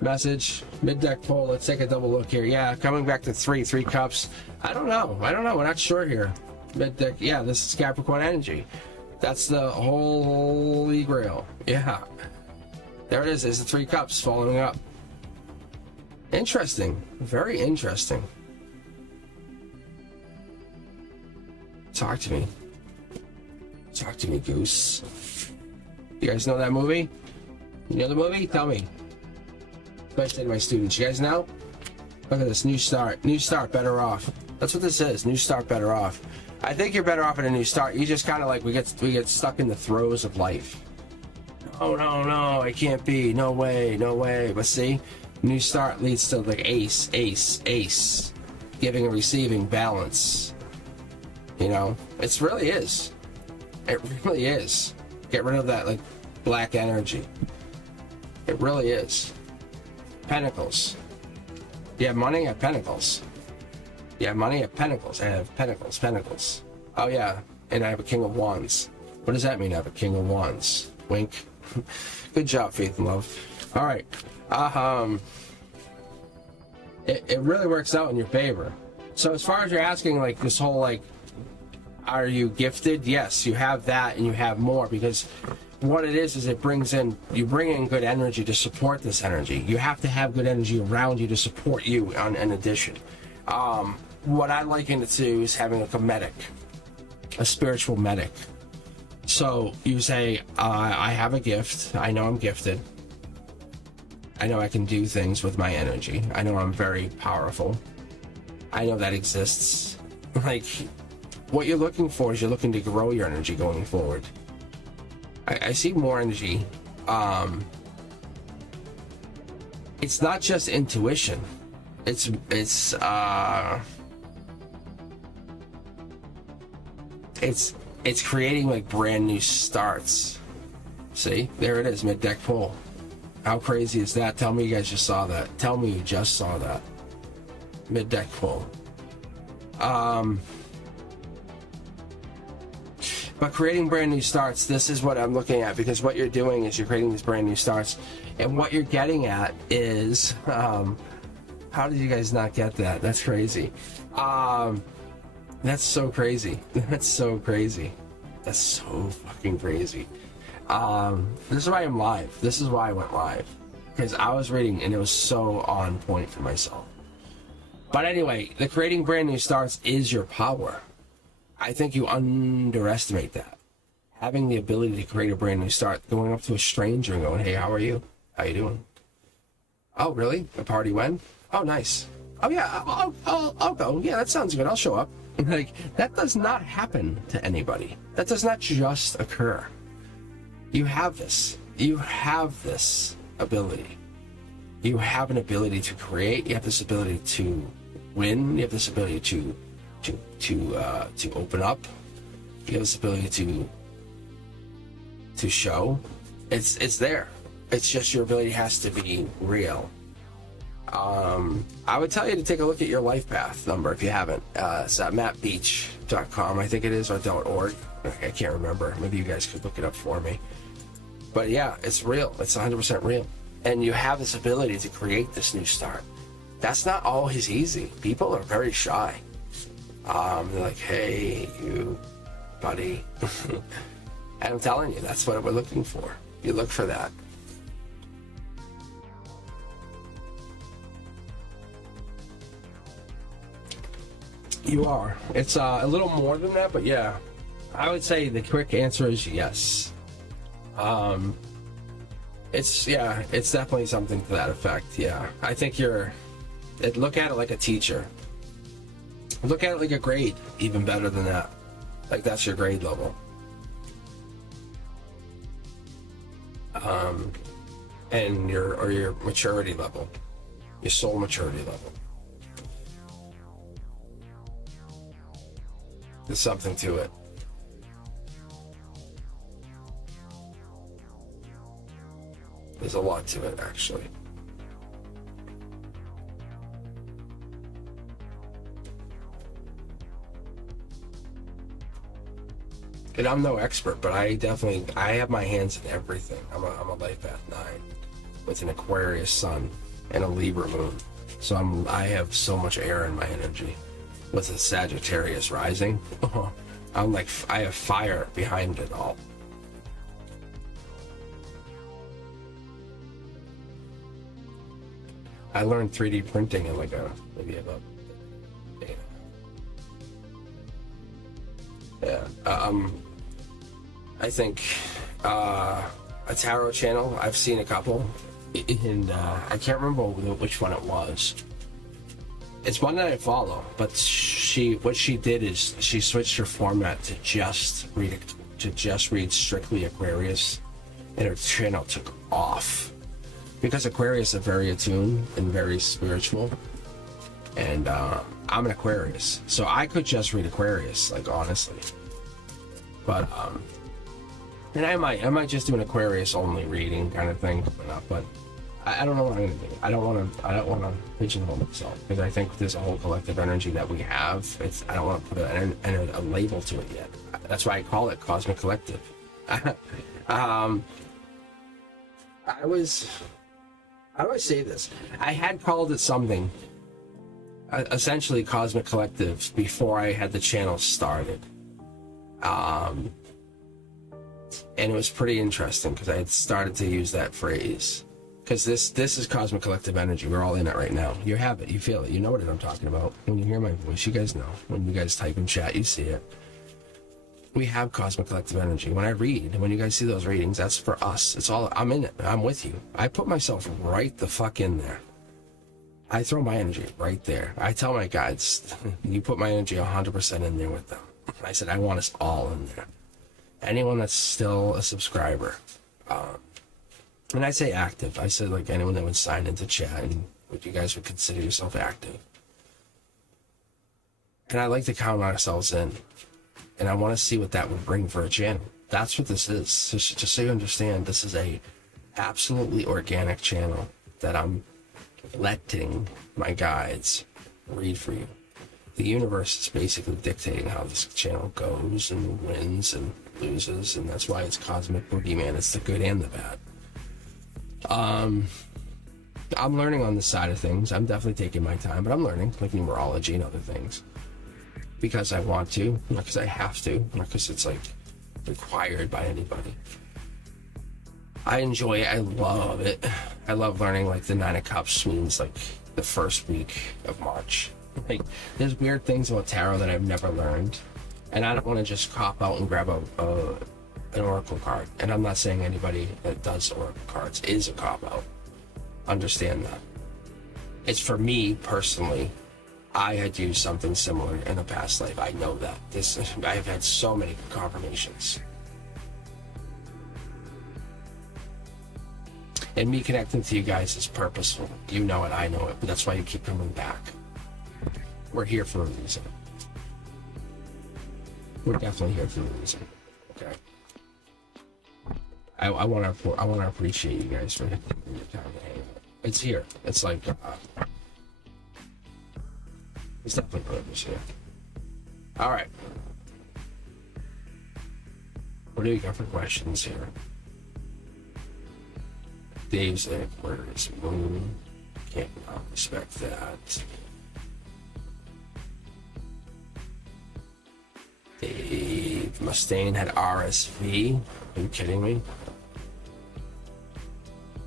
Message, mid-deck pull. Let's take a double look here. Yeah, coming back to three cups. I don't know. We're not sure here. Mid-deck, yeah, this is Capricorn energy. That's the holy grail. Yeah. There it is. There's the 3 cups following up. Interesting. Very interesting. Talk to me. Talk to me, Goose. You guys know that movie? You know the movie? Tell me. I say to my students, you guys know? Look at this, new start. New start, better off. That's what this is. New start, better off. I think you're better off at a new start. You just kind of like, we get stuck in the throes of life. Oh, no, it can't be. No way, no way. But see, new start leads to like ace. Giving and receiving, balance. You know, it really is. It really is. Get rid of that like black energy. It really is. Pentacles. You have money? I have pentacles. You have money? I have pentacles. I have pentacles. Oh yeah, and I have a king of wands. What does that mean? I have a king of wands. Wink. Good job, Faith and Love. All right. It really works out in your favor. So as far as you're asking, like this whole like, are you gifted? Yes, you have that, and you have more, because what it is it brings in, you bring in good energy to support this energy. You have to have good energy around you to support you in addition. What I liken it to is having like a medic. a spiritual medic. So you say, I have a gift. I know I'm gifted. I know I can do things with my energy. I know I'm very powerful. I know that exists. Like, what you're looking for is you're looking to grow your energy going forward. I see more energy. It's not just intuition. It's creating like brand new starts. See, there it is, mid-deck pull. How crazy is that? Tell me you guys just saw that. Tell me you just saw that. Mid-deck pull. But creating brand new starts, this is what I'm looking at, because what you're doing is you're creating these brand new starts, and what you're getting at is, how did you guys not get that? That's crazy. That's so crazy. That's so crazy. That's so fucking crazy. This is why I'm live. This is why I went live, because I was reading and it was so on point for myself. But anyway, the creating brand new starts is your power. I think you underestimate that. Having the ability to create a brand new start, going up to a stranger and going, hey, how are you? How you doing? Oh, really? The party when? Oh, nice. Oh, yeah, I'll go. Yeah, that sounds good. I'll show up. Like, that does not happen to anybody. That does not just occur. You have this. You have this ability. You have an ability to create. You have this ability to win. You have this ability to open up. You have this ability to show. It's there. It's just your ability has to be real. I would tell you to take a look at your life path number if you haven't. It's at mattbeach.com, I think it is, or .org. I can't remember. Maybe you guys could look it up for me. But yeah, it's real. It's 100% real. And you have this ability to create this new start. That's not always easy. People are very shy. They're like, hey, you, buddy. And I'm telling you, that's what we're looking for. You look for that. You are. It's a little more than that, but yeah. I would say the quick answer is yes. It's definitely something to that effect. Yeah. I think look at it like a teacher. Look at it like a grade, even better than that. Like that's your grade level. And your maturity level, your soul maturity level. There's something to it. There's a lot to it, actually. And I'm no expert, but I have my hands in everything. I'm a life path 9 with an Aquarius sun and a Libra moon. So I have so much air in my energy. With a Sagittarius rising, I have fire behind it all. I learned 3D printing in maybe about 8. I think a tarot channel. I've seen a couple, and I can't remember which one it was. It's one that I follow, but what she did is she switched her format to just read strictly Aquarius, and her channel took off because Aquarius are very attuned and very spiritual, and I'm an Aquarius, so I could just read Aquarius, like honestly. But and I might just do an Aquarius only reading kind of thing coming up, but I don't know what I'm gonna do. I don't want to pigeonhole myself, because I think there's a whole collective energy that we have. I don't want to put a label to it yet. That's why I call it Cosmic Collective. How do I say this? I had called it something, essentially Cosmic Collective, before I had the channel started. And it was pretty interesting because I had started to use that phrase. Because this is Cosmic Collective energy. We're all in it right now. You have it. You feel it. You know what I'm talking about. When you hear my voice, you guys know. When you guys type in chat, you see it. We have cosmic collective energy. When I read, when you guys see those readings, that's for us. It's all, I'm in it. I'm with you. I put myself right the fuck in there. I throw my energy right there. I tell my guides, you put my energy 100% in there with them. I said, I want us all in there. Anyone that's still a subscriber. And I say active. I said, like, anyone that would sign into chat and would you guys would consider yourself active. And I like to count ourselves in. And I want to see what that would bring for a channel. That's what this is. Just so you understand, this is a absolutely organic channel that I'm letting my guides read for you. The universe is basically dictating how this channel goes and wins and loses, and that's why it's Cosmic Boogeyman. It's the good and the bad. I'm learning on this side of things. I'm definitely taking my time, but I'm learning, like numerology and other things. Because I want to, not because I have to, not because it's like required by anybody. I enjoy it. I love it. I love learning like the Nine of Cups means like the first week of March. Like there's weird things about tarot that I've never learned, and I don't want to just cop out and grab an oracle card. And I'm not saying anybody that does oracle cards is a cop out. Understand that. It's for me personally. I had used something similar in a past life. I know that. I've had so many confirmations. And me connecting to you guys is purposeful. You know it, I know it, but that's why you keep coming back. We're here for a reason. We're definitely here for a reason. Okay. I want to appreciate you guys for taking your time to hang out. It's here. It's like it's definitely purpose here. All right. What do you got for questions here? Dave's like, where is Moon? Can't not respect that. Dave Mustaine had RSV. Are you kidding me?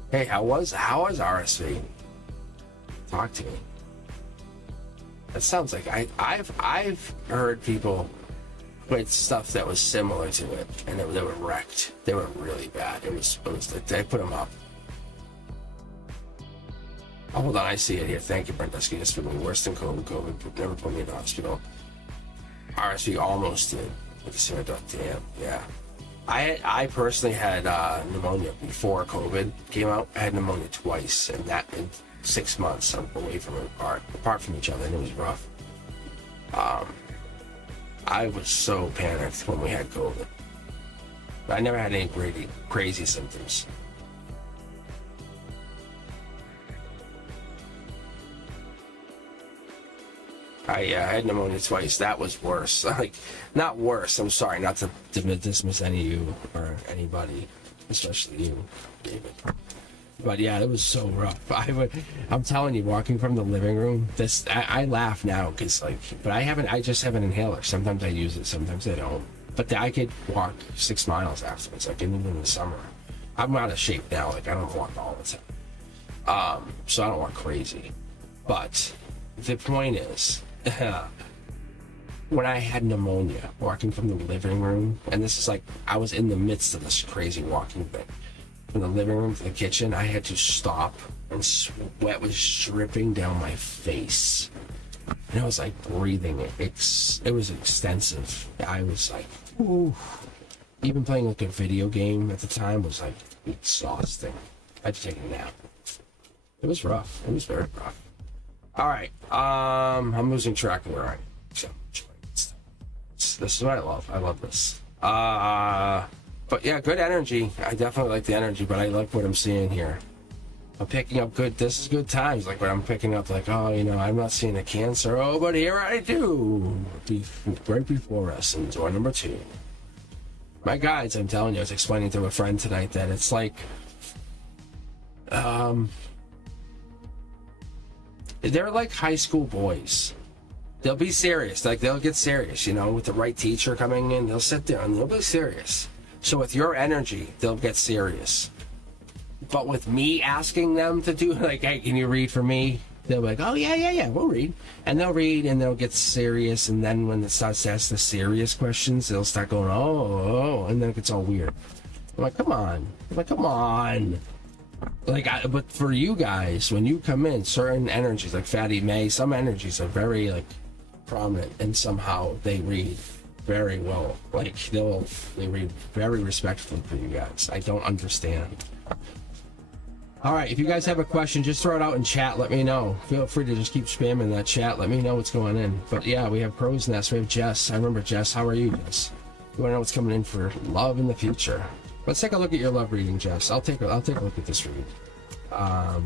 Hey, how was RSV? Talk to me. That sounds like I've heard people with stuff that was similar to it, and they were wrecked. They were really bad. It was they put them up. Oh, hold on, I see it here. Thank you, Brendusky. It's been worse than COVID. COVID never put me in the hospital. RSV almost did. Damn, yeah. I personally had pneumonia before COVID came out. I had pneumonia twice, and that in 6 months away from it, apart from each other, and it was rough. I was so panicked when we had COVID. I never had any really crazy symptoms. I had pneumonia twice. That was worse. Like, not worse. I'm sorry, not to dismiss any of you or anybody, especially you, David. But yeah, it was so rough. I'm telling you, walking from the living room, I laugh now because but I just have an inhaler. Sometimes I use it, sometimes I don't. But I could walk 6 miles afterwards, like even in the summer. I'm out of shape now. Like I don't walk all the time. So I don't walk crazy. But the point is, when I had pneumonia, walking from the living room, and this is like I was in the midst of this crazy walking thing. From the living room to the kitchen, I had to stop, and sweat was dripping down my face. And I was like breathing it. It was extensive. I was like, ooh. Even playing like a video game at the time was like exhausting. I had to take a nap. It was rough. It was very rough. All right. I'm losing track of where I am. So, this is what I love. I love this. But yeah, good energy. I definitely like the energy, but I like what I'm seeing here. I'm picking up this is good times, like when I'm picking up like, oh, I'm not seeing a cancer, oh, but here I do. Right before us in door number 2. My guides, I'm telling you, I was explaining to a friend tonight that it's like, they're like high school boys. They'll be serious, like they'll get serious, with the right teacher coming in, they'll sit there and they'll be serious. So with your energy, they'll get serious. But with me asking them to do, like, hey, can you read for me? they'll be like, oh yeah, we'll read. And they'll read and they'll get serious, and then when it starts to ask the serious questions, they'll start going, oh, and then it gets all weird. I'm like, come on. But for you guys, when you come in, certain energies, like Fatty May, some energies are very, like, prominent, and somehow they read very well. Like, they read very respectfully for you guys. I don't understand. All right, if you guys have a question, just throw it out in chat. Let me know. Feel free to just keep spamming that chat. Let me know what's going in. But yeah, we have Crow's Nest. We have Jess. I remember Jess. How are you, Jess? You want to know what's coming in for love in the future? Let's take a look at your love reading, Jess. I'll take a look at this read. But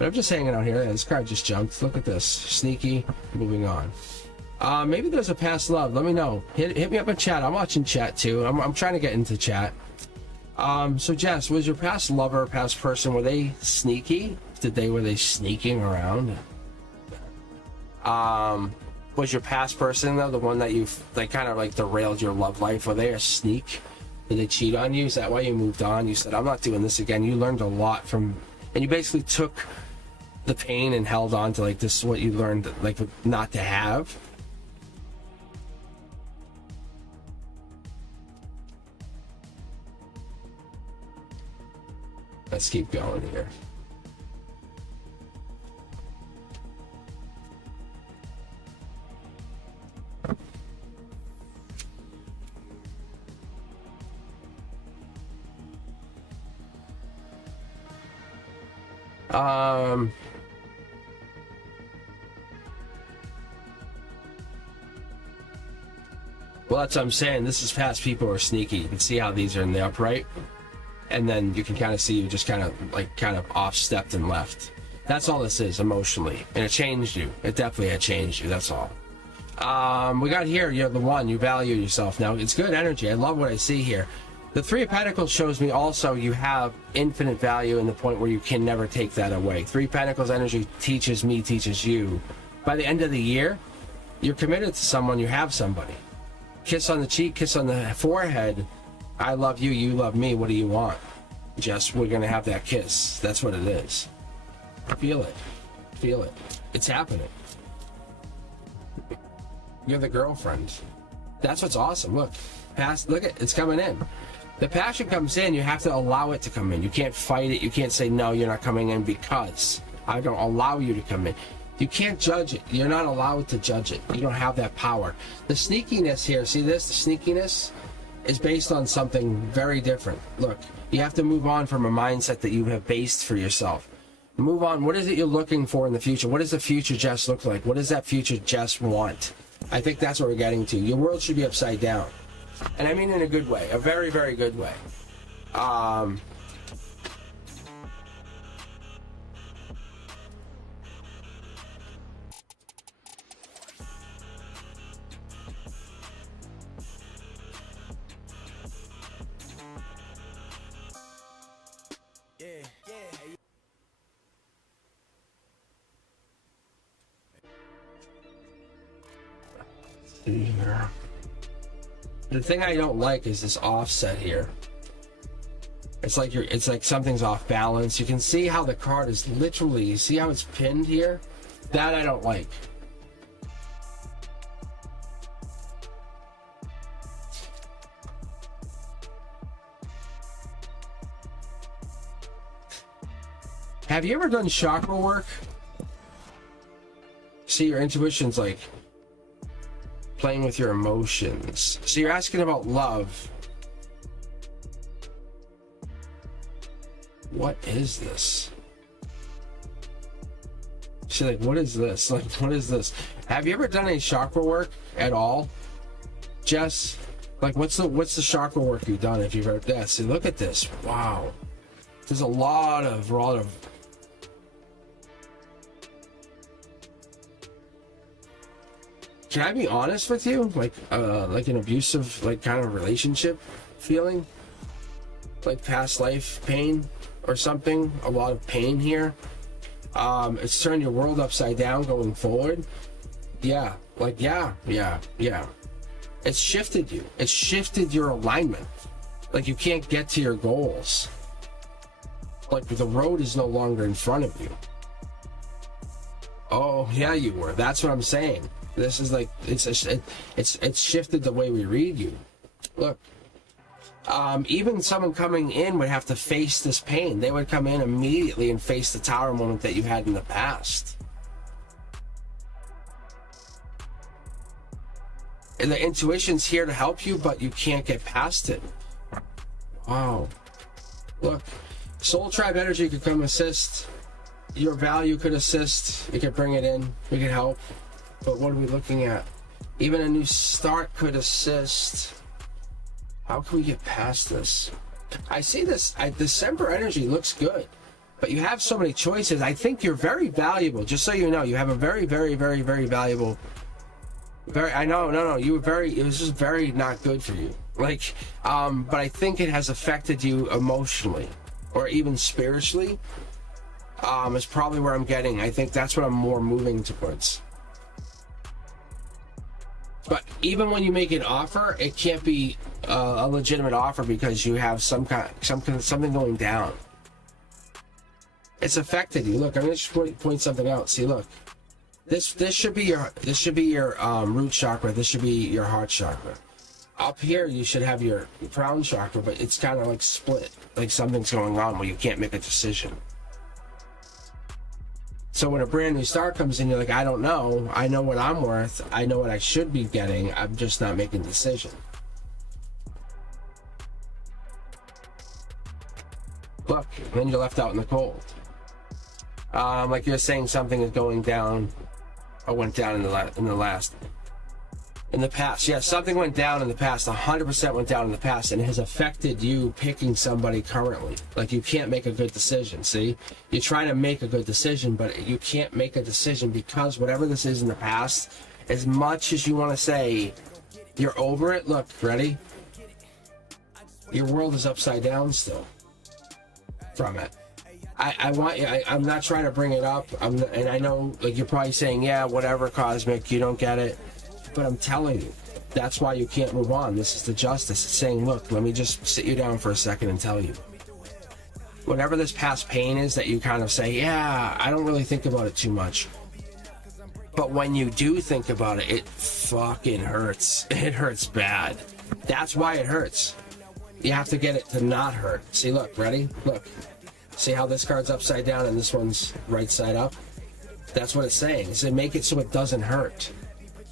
I'm just hanging out here. This card just jumped. Look at this. Sneaky. Moving on. Maybe there's a past love. Let me know. Hit me up in chat. I'm watching chat too. I'm trying to get into chat. So Jess, was your past lover, past person, were they sneaky? Were they sneaking around? Was your past person though the one that they kind of like derailed your love life? Were they a sneak? Did they cheat on you? Is that why you moved on? You said, I'm not doing this again. You learned a lot from, and you basically took the pain and held on to, like, this is what you learned, like, not to have. Let's keep going here. Well, that's what I'm saying. This is past people who are sneaky. You can see how these are in the upright. And then you can kind of see you just kind of off-stepped and left. That's all this is emotionally. And it changed you. It definitely had changed you. That's all. We got here, you're the one. You value yourself. Now, it's good energy. I love what I see here. The Three of Pentacles shows me also you have infinite value in the point where you can never take that away. Three Pentacles energy teaches me, teaches you. By the end of the year, you're committed to someone, you have somebody. Kiss on the cheek, kiss on the forehead. I love you, you love me, what do you want? Just, we're gonna have that kiss. That's what it is. Feel it. Feel it. It's happening. You're the girlfriend. That's what's awesome. Look, it's coming in. The passion comes in, you have to allow it to come in. You can't fight it, you can't say, no, you're not coming in because I don't allow you to come in. You can't judge it. You're not allowed to judge it. You don't have that power. The sneakiness here, see this? The sneakiness is based on something very different. Look, you have to move on from a mindset that you have based for yourself. Move on. What is it you're looking for in the future? What does the future Jess look like? What does that future Jess want? I think that's what we're getting to. Your world should be upside down. And I mean in a good way. A very, very good way. Here. The thing I don't like is this offset here. It's like something's off balance. You can see how the card is literally, you see how it's pinned here? That I don't like. Have you ever done chakra work? See, your intuition's like playing with your emotions. So you're asking about love. What is this? She's like, what is this? Like, what is this? Have you ever done any chakra work at all, Jess? Like, what's the chakra work you've done if you've heard that? See, look at this. Wow. There's a lot of Can I be honest with you? Like an abusive, like, kind of relationship feeling? Like past life pain or something? A lot of pain here. It's turned your world upside down going forward. Yeah. Like, yeah. It's shifted you. It's shifted your alignment. Like, you can't get to your goals. Like, the road is no longer in front of you. Oh yeah, you were. That's what I'm saying. This is like it's shifted the way we read you. Look, even someone coming in would have to face this pain. They would come in immediately and face the tower moment that you had in the past. And the intuition's here to help you, but you can't get past it. Wow. Look, Soul Tribe energy could come assist. Your value could assist. It could bring it in. We could help. But what are we looking at? Even a new start could assist. How can we get past this? I see this. December energy looks good. But you have so many choices. I think you're very valuable. Just so you know, you have a very, very, very, very valuable... I know, no, you were very, it was just very not good for you. Like, but I think it has affected you emotionally or even spiritually. Is probably where I'm getting. I think that's what I'm more moving towards. But even when you make an offer, it can't be a legitimate offer because you have something going down. It's affected you. Look, I'm gonna just point something out. See, look. This should be your root chakra. This should be your heart chakra. Up here, you should have your crown chakra, but it's kind of like split. Like something's going on where you can't make a decision. So when a brand new start comes in, you're like, I don't know. I know what I'm worth. I know what I should be getting. I'm just not making a decision. Look, then you're left out in the cold. Like you're saying something is going down. Or went down in the past. Yeah, something went down in the past. 100% went down in the past, and it has affected you picking somebody currently. Like you can't make a good decision. See, you try to make a good decision, but you can't make a decision because whatever this is in the past, as much as you want to say you're over it. Look, ready? Your world is upside down still from it. I'm not trying to bring it up, and I know like you're probably saying, yeah, whatever, Cosmic, you don't get it, but I'm telling you, that's why you can't move on. This is the justice. It's saying, look, let me just sit you down for a second and tell you. Whatever this past pain is that you kind of say, yeah, I don't really think about it too much. But when you do think about it, it fucking hurts. It hurts bad. That's why it hurts. You have to get it to not hurt. See, look, ready? Look. See how this card's upside down and this one's right side up? That's what it's saying. It's to make it so it doesn't hurt.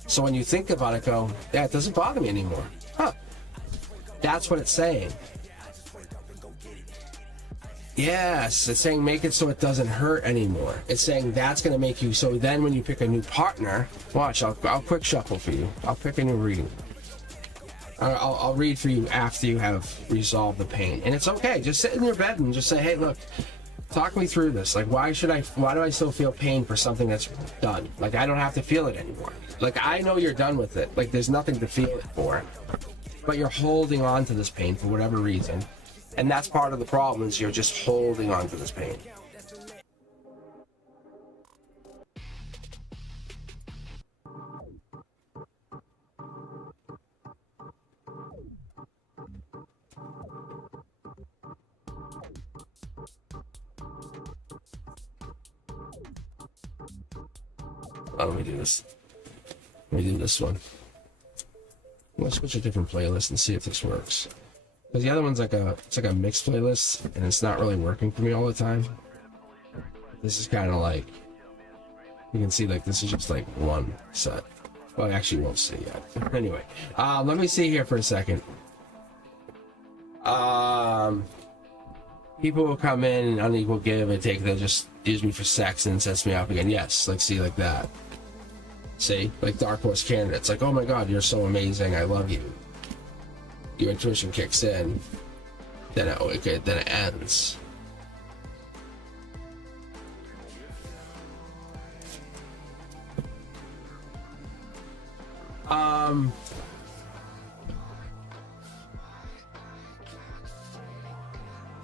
So when you think about it, go, yeah, it doesn't bother me anymore. Huh. That's what it's saying. Yes, it's saying make it so it doesn't hurt anymore. It's saying that's going to make you, so then when you pick a new partner, watch, I'll quick shuffle for you. I'll pick a new reading. I'll read for you after you have resolved the pain. And it's okay. Just sit in your bed and just say, hey, look, talk me through this. Like, why do I still feel pain for something that's done? Like, I don't have to feel it anymore. Like, I know you're done with it. Like, there's nothing to feel it for. But you're holding on to this pain for whatever reason. And that's part of the problem is you're just holding on to this pain. Oh, let me do this. Let me do this one. Let's switch a different playlist and see if this works. Because the other one's like it's like a mixed playlist, and it's not really working for me all the time. This is kind of like, you can see like this is just like one set. Well, I actually won't see yet. Anyway, let me see here for a second. People will come in and unequal give and take. They'll just use me for sex and it sets me up again. Yes, like see like that. See, like Dark Horse candidates. Like, oh my God, you're so amazing. I love you. Your intuition kicks in. Then it ends.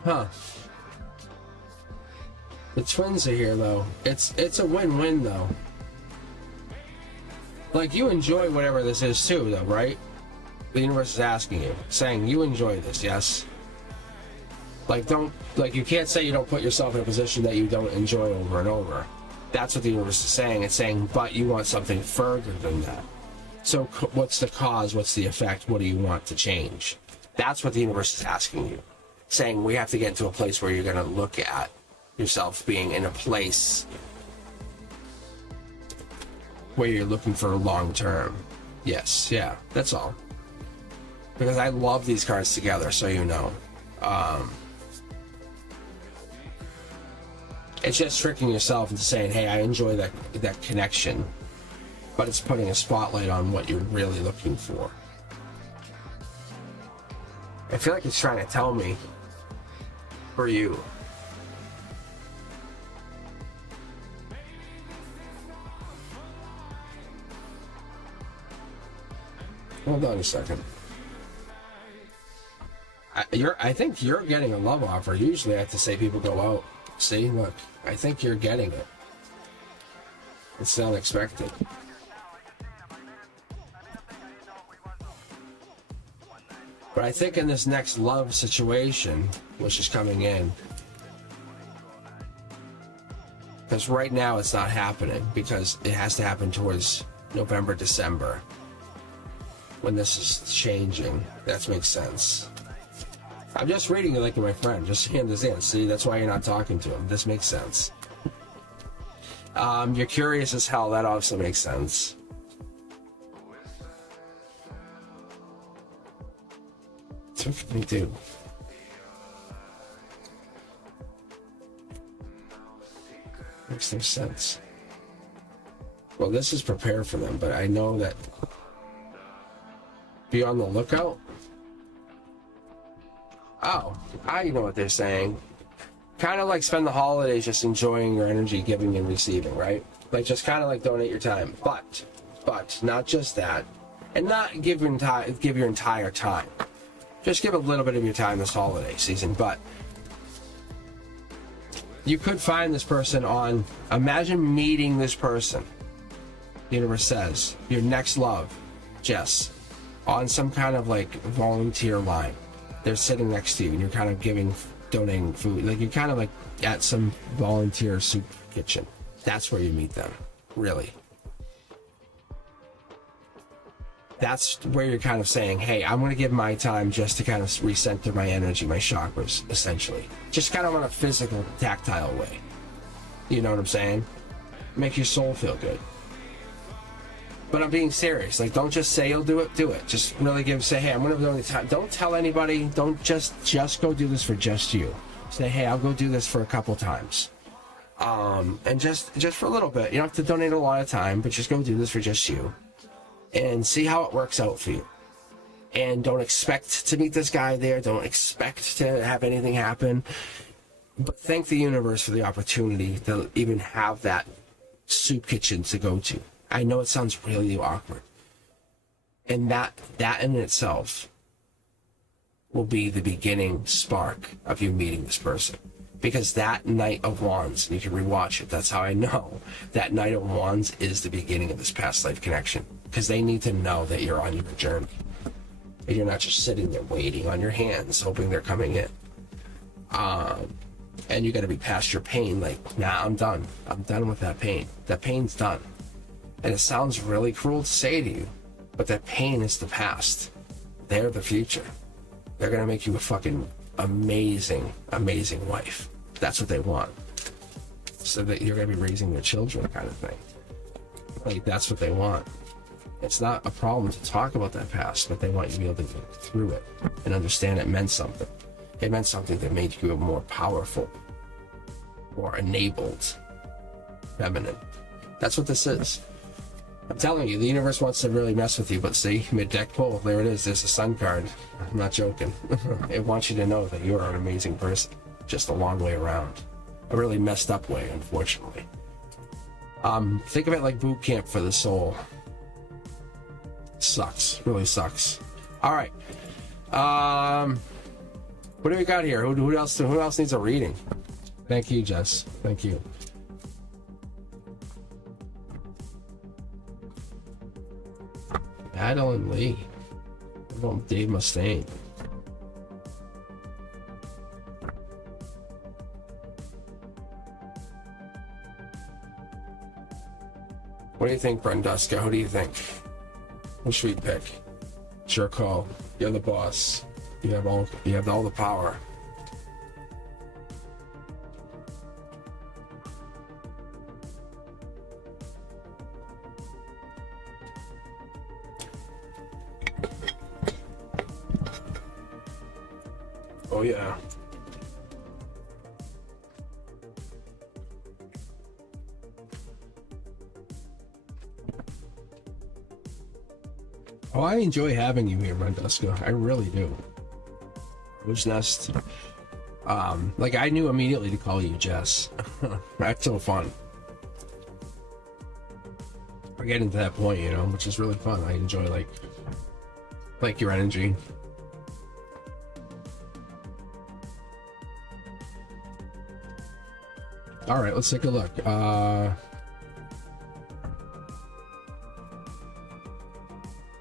Huh. The twins are here though. It's a win-win though. Like you enjoy whatever this is too though, right? The universe is asking you, saying you enjoy this, yes? Like you can't say you don't put yourself in a position that you don't enjoy over and over. That's what the universe is saying. It's saying, but you want something further than that. So what's the cause? What's the effect? What do you want to change? That's what the universe is asking you. Saying we have to get into a place where you're going to look at yourself being in a place where you're looking for long term. Yes, yeah, that's all. Because I love these cards together, so you know. It's just tricking yourself into saying, hey, I enjoy that connection, but it's putting a spotlight on what you're really looking for. I feel like it's trying to tell me for you. Hold on a second. I think you're getting a love offer. Usually I have to say people go out. See, look, I think you're getting it. It's unexpected. But I think in this next love situation, which is coming in, because right now it's not happening, because it has to happen towards November, December, when this is changing. That makes sense. I'm just reading you like you're my friend, just so you understand. See, that's why you're not talking to him. This makes sense. You're curious as hell. That also makes sense. So what can we do? Makes no sense. Well, this is prepared for them, but I know that be on the lookout. Oh, I know what they're saying. Kind of like spend the holidays just enjoying your energy, giving and receiving, right? Like just kind of like donate your time, but not just that, and not give your entire time. Just give a little bit of your time this holiday season, but you could find this person on. Imagine meeting this person. The universe says your next love, Jess, on some kind of like volunteer line. They're sitting next to you and you're kind of donating food. Like you're kind of like at some volunteer soup kitchen. That's where you meet them, really. That's where you're kind of saying, hey, I'm going to give my time just to kind of recenter my energy, my chakras, essentially. Just kind of on a physical, tactile way. You know what I'm saying? Make your soul feel good. But I'm being serious. Like, don't just say you'll do it. Do it. Just really say, hey, I'm going to donate time. Don't tell anybody. Don't just go do this for just you. Say, hey, I'll go do this for a couple times. And just for a little bit. You don't have to donate a lot of time, but just go do this for just you. And see how it works out for you. And don't expect to meet this guy there. Don't expect to have anything happen. But thank the universe for the opportunity to even have that soup kitchen to go to. I know it sounds really awkward. And that in itself will be the beginning spark of you meeting this person. Because that Knight of Wands, and you can rewatch it, that's how I know, that Knight of Wands is the beginning of this past life connection. Because they need to know that you're on your journey. And you're not just sitting there waiting on your hands, hoping they're coming in. And you got to be past your pain, like, nah, I'm done. I'm done with that pain. That pain's done. And it sounds really cruel to say to you, but that pain is the past. They're the future. They're going to make you a fucking amazing, amazing wife. That's what they want. So that you're going to be raising their children kind of thing. Like, that's what they want. It's not a problem to talk about that past, but they want you to be able to get through it and understand it meant something. It meant something that made you a more powerful, more enabled feminine. That's what this is. I'm telling you, the universe wants to really mess with you, but see, mid-deck pull, there it is, there's a sun card. I'm not joking. It wants you to know that you are an amazing person, just a long way around. A really messed up way, unfortunately. Think of it like boot camp for the soul. Sucks, really sucks. All right. What do we got here? Who else needs a reading? Thank you, Jess. Thank you. Madeline Lee. What about Dave Mustaine? What do you think, Brenduska? Who do you think? Who should we pick? It's your call. You're the boss. You have all the power. Oh yeah. Oh, I enjoy having you here, Brenduska. I really do. Who's Nest? Like I knew immediately to call you Jess. That's so fun. We're getting to that point, you know, which is really fun. I enjoy like your energy. All right, let's take a look.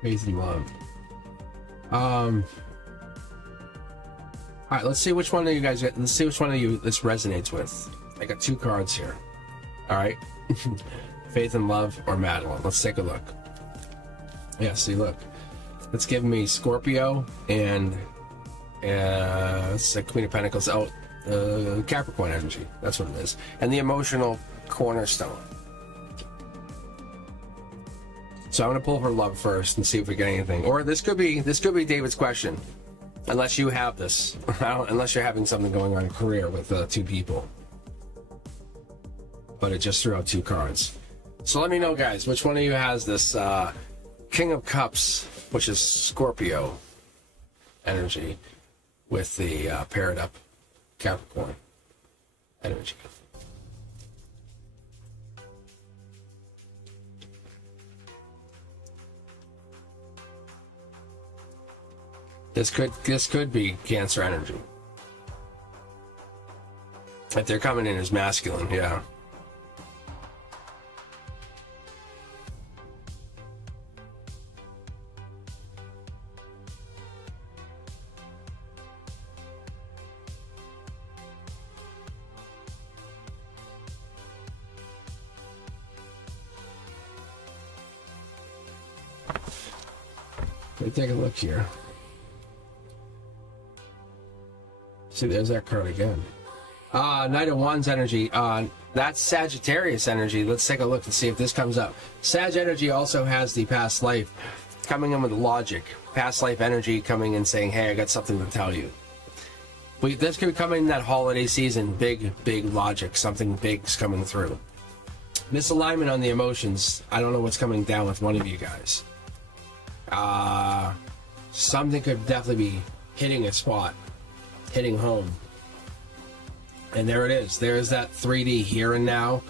Faith and love. All right, let's see which one of you guys. Let's see which one of you this resonates with. I got 2 cards here. All right, Faith and Love or Madeline. Let's take a look. Yeah, see, look. It's giving me Scorpio and it's like Queen of Pentacles out. Capricorn energy. That's what it is. And the emotional cornerstone. So I'm gonna pull her love first and see if we get anything. Or this could be David's question. Unless you have this. Unless you're having something going on in career with 2 people. But it just threw out 2 cards. So let me know, guys, which one of you has this King of Cups, which is Scorpio energy, with the paired up Capricorn energy. This could be Cancer energy. If they're coming in as masculine, yeah. Let me take a look here. See, there's that card again. Knight of Wands energy. That's Sagittarius energy. Let's take a look and see if this comes up. Sag energy also has the past life coming in with logic. Past life energy coming in saying, hey, I got something to tell you. This could be coming in that holiday season. Big logic. Something big's coming through. Misalignment on the emotions. I don't know what's coming down with one of you guys. Something could definitely be hitting a spot. Hitting home. And there it is. There's that 3D here and now.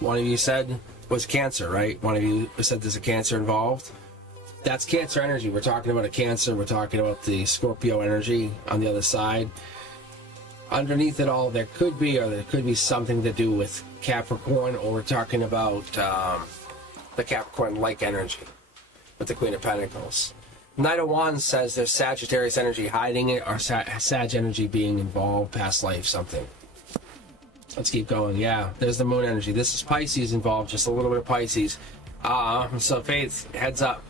One of you said was Cancer, right? One of you said there's a Cancer involved. That's Cancer energy. We're talking about a Cancer. We're talking about the Scorpio energy on the other side. Underneath it all, there could be something to do with Capricorn, or we're talking about the Capricorn-like energy with the Queen of Pentacles. Knight of Wands says there's Sagittarius energy hiding it, or Sag energy being involved, past life, something. Let's keep going. Yeah, there's the Moon energy. This is Pisces involved, just a little bit of Pisces. So Faith, heads up.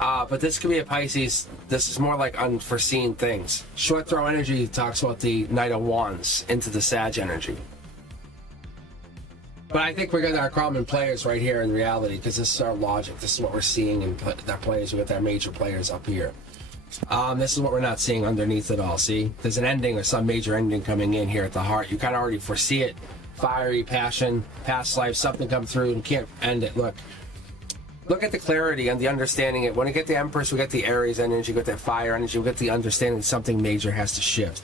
But this could be a Pisces. This is more like unforeseen things. Short throw energy talks about the Knight of Wands into the Sag energy. But I think we're getting our common players right here in reality, because this is our logic. This is what we're seeing in our players with our major players up here. This is what we're not seeing underneath it all. See, there's an ending or some major ending coming in here at the heart. You kind of already foresee it. Fiery passion, past life, something come through and can't end it. Look at the clarity and the understanding. When we get the Empress, we get the Aries energy, we get that fire energy, we get the understanding that something major has to shift.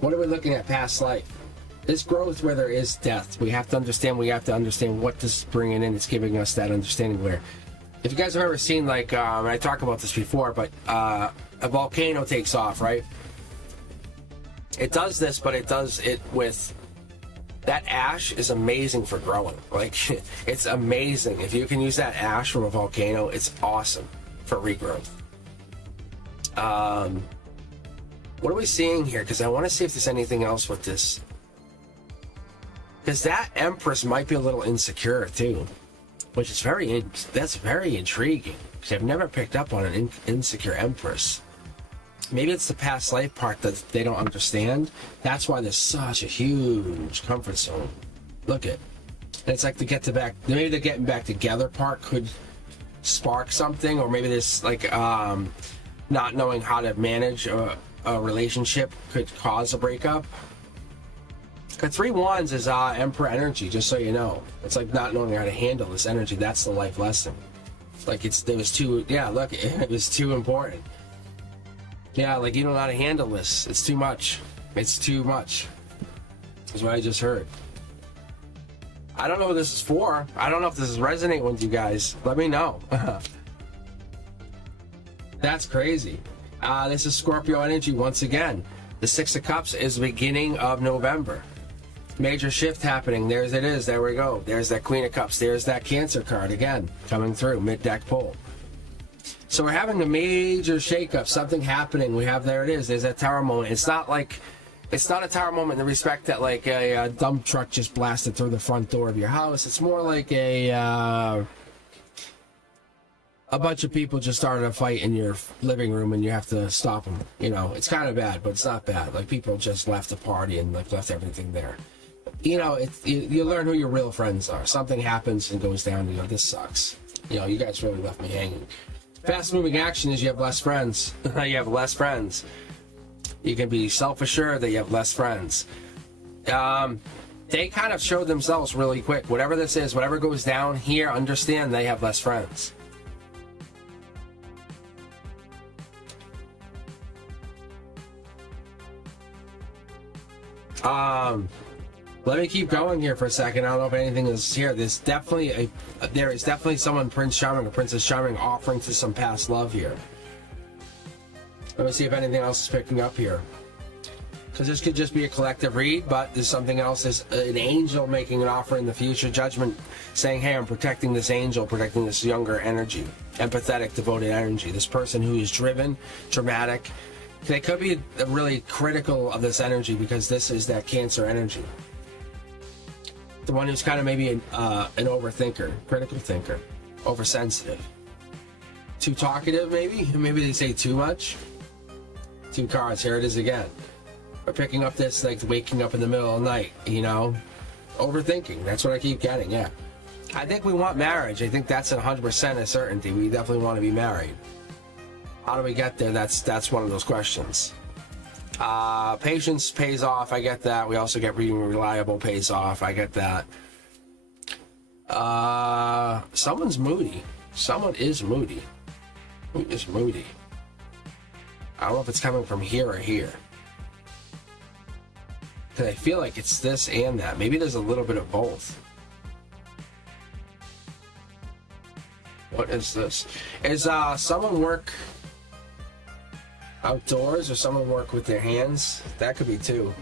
What are we looking at? Past life. This growth where there is death. We have to understand what this is bringing in. It's giving us that understanding where, if you guys have ever seen, like, I talked about this before, but a volcano takes off, right? It does this, but it does it with, that ash is amazing for growing. Like, it's amazing. If you can use that ash from a volcano, it's awesome for regrowth. What are we seeing here? Because I want to see if there's anything else with this. Because that Empress might be a little insecure too which is that's very intriguing, because I've never picked up on an insecure Empress. Maybe it's the past life part that they don't understand. That's why there's such a huge comfort zone. Look at, and it's like maybe the getting back together part could spark something, or maybe this like not knowing how to manage a relationship could cause a breakup. The 3 Wands is Emperor energy, just so you know. It's like not knowing how to handle this energy. That's the life lesson. Like it was too important. Yeah, like you don't know how to handle this. It's too much. It's too much. Is what I just heard. I don't know what this is for. I don't know if this is resonating with you guys. Let me know. That's crazy. This is Scorpio energy once again. The 6 of Cups is the beginning of November. Major shift happening. There's it is. There we go. There's that Queen of Cups. There's that Cancer card again coming through mid-deck pull. So we're having a major shakeup. Something happening. There it is. There's that tower moment. It's not a tower moment in the respect that like a dump truck just blasted through the front door of your house. It's more like a bunch of people just started a fight in your living room and you have to stop them. You know, it's kind of bad, but it's not bad. Like people just left the party and like left everything there. You know, you learn who your real friends are. Something happens and goes down. You know, this sucks. You know, you guys really left me hanging. Fast moving action is you have less friends. You have less friends. You can be self-assured that you have less friends. They kind of showed themselves really quick. Whatever this is, whatever goes down here, understand they have less friends. Let me keep going here for a second. I don't know if anything is here. There is definitely someone, Prince Charming or Princess Charming, offering to some past love here. Let me see if anything else is picking up here. Because this could just be a collective read, but there's something else. There's an angel making an offer in the future. Judgment saying, hey, I'm protecting this angel, protecting this younger energy. Empathetic, devoted energy. This person who is driven, dramatic. They could be really critical of this energy because this is that Cancer energy. The one who's kind of maybe an overthinker, critical thinker, oversensitive. Too talkative, maybe? Maybe they say too much. 2 cards, here it is again. We're picking up this, like, waking up in the middle of the night, you know? Overthinking, that's what I keep getting, yeah. I think we want marriage. I think that's 100% a certainty. We definitely want to be married. How do we get there? That's one of those questions. Patience pays off, I get that. We also get being reliable pays off, I get that. Someone's moody. Someone is moody. Who is moody? I don't know if it's coming from here or here. Because I feel like it's this and that. Maybe there's a little bit of both. What is this? Is someone work outdoors or someone work with their hands? That could be too.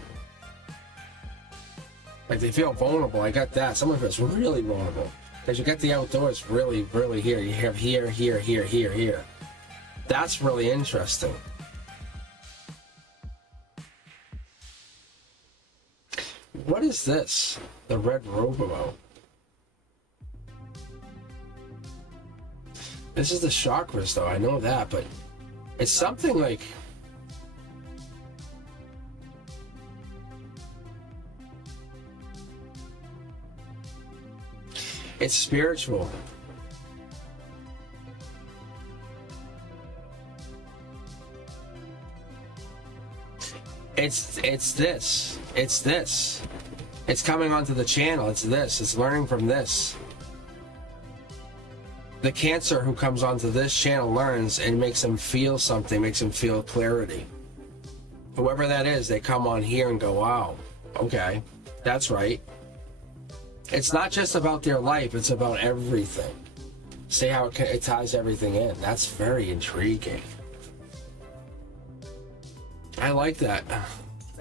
Like they feel vulnerable. I got that. Someone feels really vulnerable. Because you get the outdoors really, really here. You have here, here, here, here, here. That's really interesting. What is this? The red robo. This is the chakras though, I know that, but it's something like it's spiritual. It's this. It's coming onto the channel. It's this. It's learning from this. The Cancer who comes onto this channel learns and makes them feel something, makes them feel clarity. Whoever that is, they come on here and go, wow, okay, that's right. It's not just about their life, it's about everything. See how it ties everything in. That's very intriguing. I like that.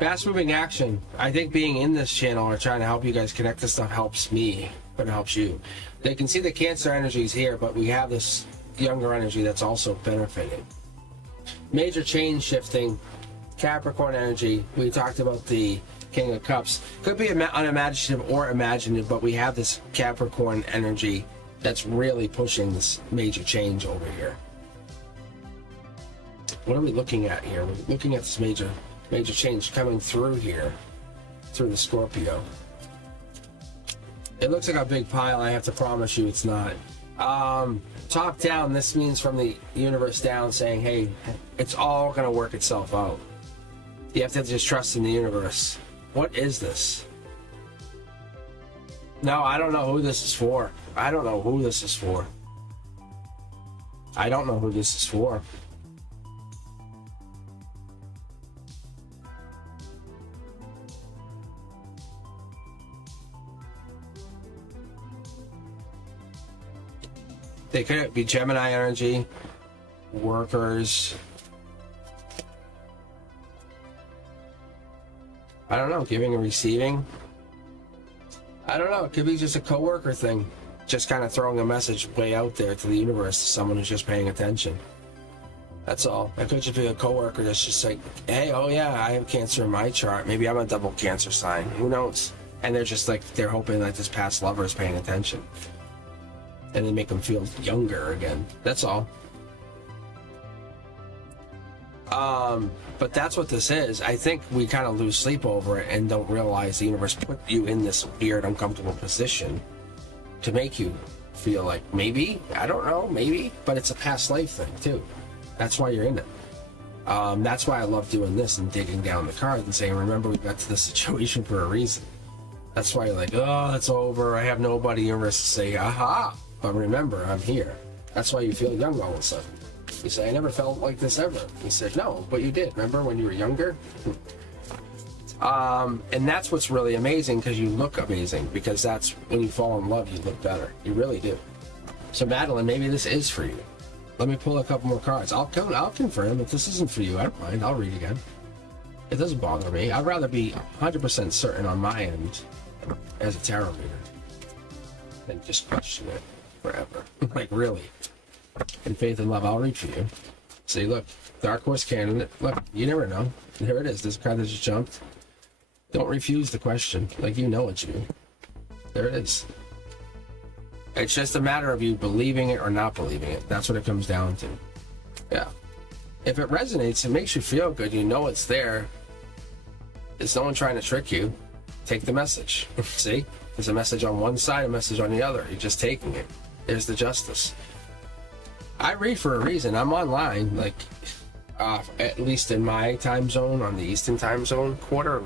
Fast moving action. I think being in this channel or trying to help you guys connect this stuff helps me, but it helps you. They can see the Cancer energies here, but we have this younger energy that's also benefiting. Major change shifting. Capricorn energy. We talked about the King of Cups. Could be unimaginative or imaginative, but we have this Capricorn energy that's really pushing this major change over here. What are we looking at here? We're looking at this major change coming through here, through the Scorpio. It looks like a big pile. I have to promise you it's not. Top down, this means from the universe down, saying, hey, it's all going to work itself out. You have to just trust in the universe. What is this? No, I don't know who this is for. I don't know who this is for. I don't know who this is for. They could be Gemini energy, workers. I don't know, giving and receiving. I don't know, it could be just a coworker thing. Just kind of throwing a message way out there to the universe to someone who's just paying attention. That's all. It could just be a coworker that's just like, hey, oh yeah, I have Cancer in my chart. Maybe I'm a double Cancer sign. Who knows? And they're just like, they're hoping that this past lover is paying attention. And they make them feel younger again. That's all. But that's what this is. I think we kind of lose sleep over it and don't realize the universe put you in this weird, uncomfortable position to make you feel like maybe, I don't know, maybe, but it's a past life thing too. That's why you're in it. That's why I love doing this and digging down the cards and saying, remember, we got to this situation for a reason. That's why you're like, oh, it's over. I have nobody. Universe to say, aha. But remember, I'm here. That's why you feel young all of a sudden. You say, I never felt like this ever. You said, no, but you did. Remember when you were younger? And that's what's really amazing, because you look amazing, because that's when you fall in love, you look better. You really do. So Madeline, maybe this is for you. Let me pull a couple more cards. I'll confirm. If this isn't for you, I don't mind. I'll read again. It doesn't bother me. I'd rather be 100% certain on my end as a tarot reader than just question it forever. Like, really. In faith and love, I'll read for you. See, look, Dark Horse Candidate. Look, you never know. There it is. This card that just jumped. Don't refuse the question. Like, you know it's you. There it is. It's just a matter of you believing it or not believing it. That's what it comes down to. Yeah. If it resonates, it makes you feel good. You know it's there. There's no one trying to trick you. Take the message. See? There's a message on one side, a message on the other. You're just taking it. There's the justice. I read for a reason. I'm online, like, at least in my time zone, on the Eastern time zone, quarter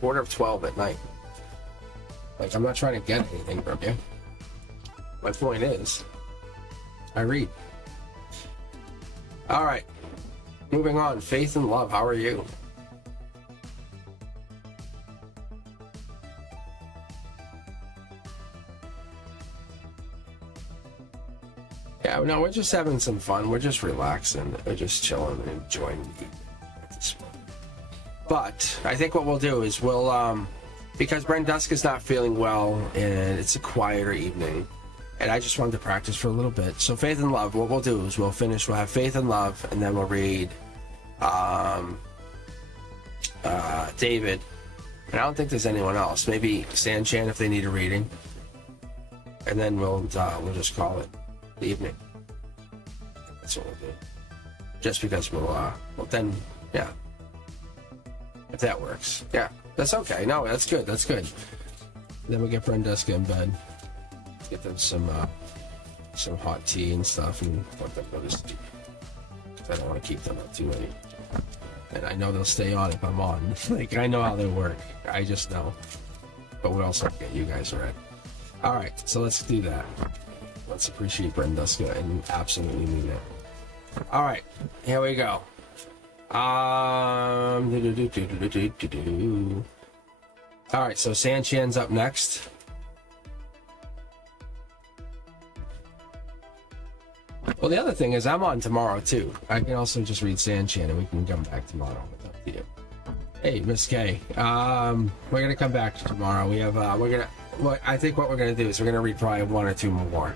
of 12 at night. Like, I'm not trying to get anything from you. My point is, I read. All right, moving on. Faith and love. How are you? Yeah, no, we're just having some fun. We're just relaxing. We're just chilling and enjoying the evening at this point. But I think what we'll do is we'll, because Brenduska's not feeling well and it's a quieter evening, and I just wanted to practice for a little bit. So faith and love, what we'll do is we'll have faith and love, and then we'll read David. And I don't think there's anyone else. Maybe Sanchan if they need a reading. And then we'll just call it the evening. That's what we'll do. Just because we'll then, yeah. If that works. Yeah, that's okay. No, that's good. That's good. Then we get Brenduska in bed. Get them some hot tea and stuff, and let them go to sleep. I don't want to keep them up too late. And I know they'll stay on if I'm on. Like, I know how they work. I just know. But we also get you guys ready. All right, so let's do that. Let's appreciate Brenduska and absolutely mean it. All right, here we go. All right, so Sanchan's up next. Well, the other thing is I'm on tomorrow too. I can also just read Sanchan and we can come back tomorrow. It's up to you. Hey, Miss K. We're gonna come back tomorrow. We have I think what we're gonna do is we're gonna read probably one or two more.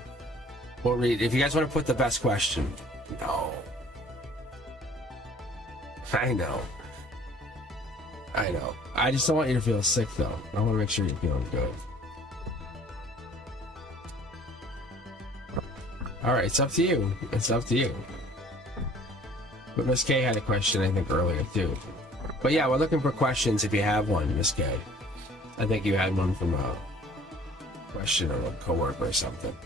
We'll read, if you guys want to put the best question. No. I know. I just don't want you to feel sick though. I want to make sure you're feeling good. All right, it's up to you. It's up to you. But Miss K had a question, I think, earlier too. But yeah, we're looking for questions if you have one, Miss K. I think you had one from a question or a coworker or something.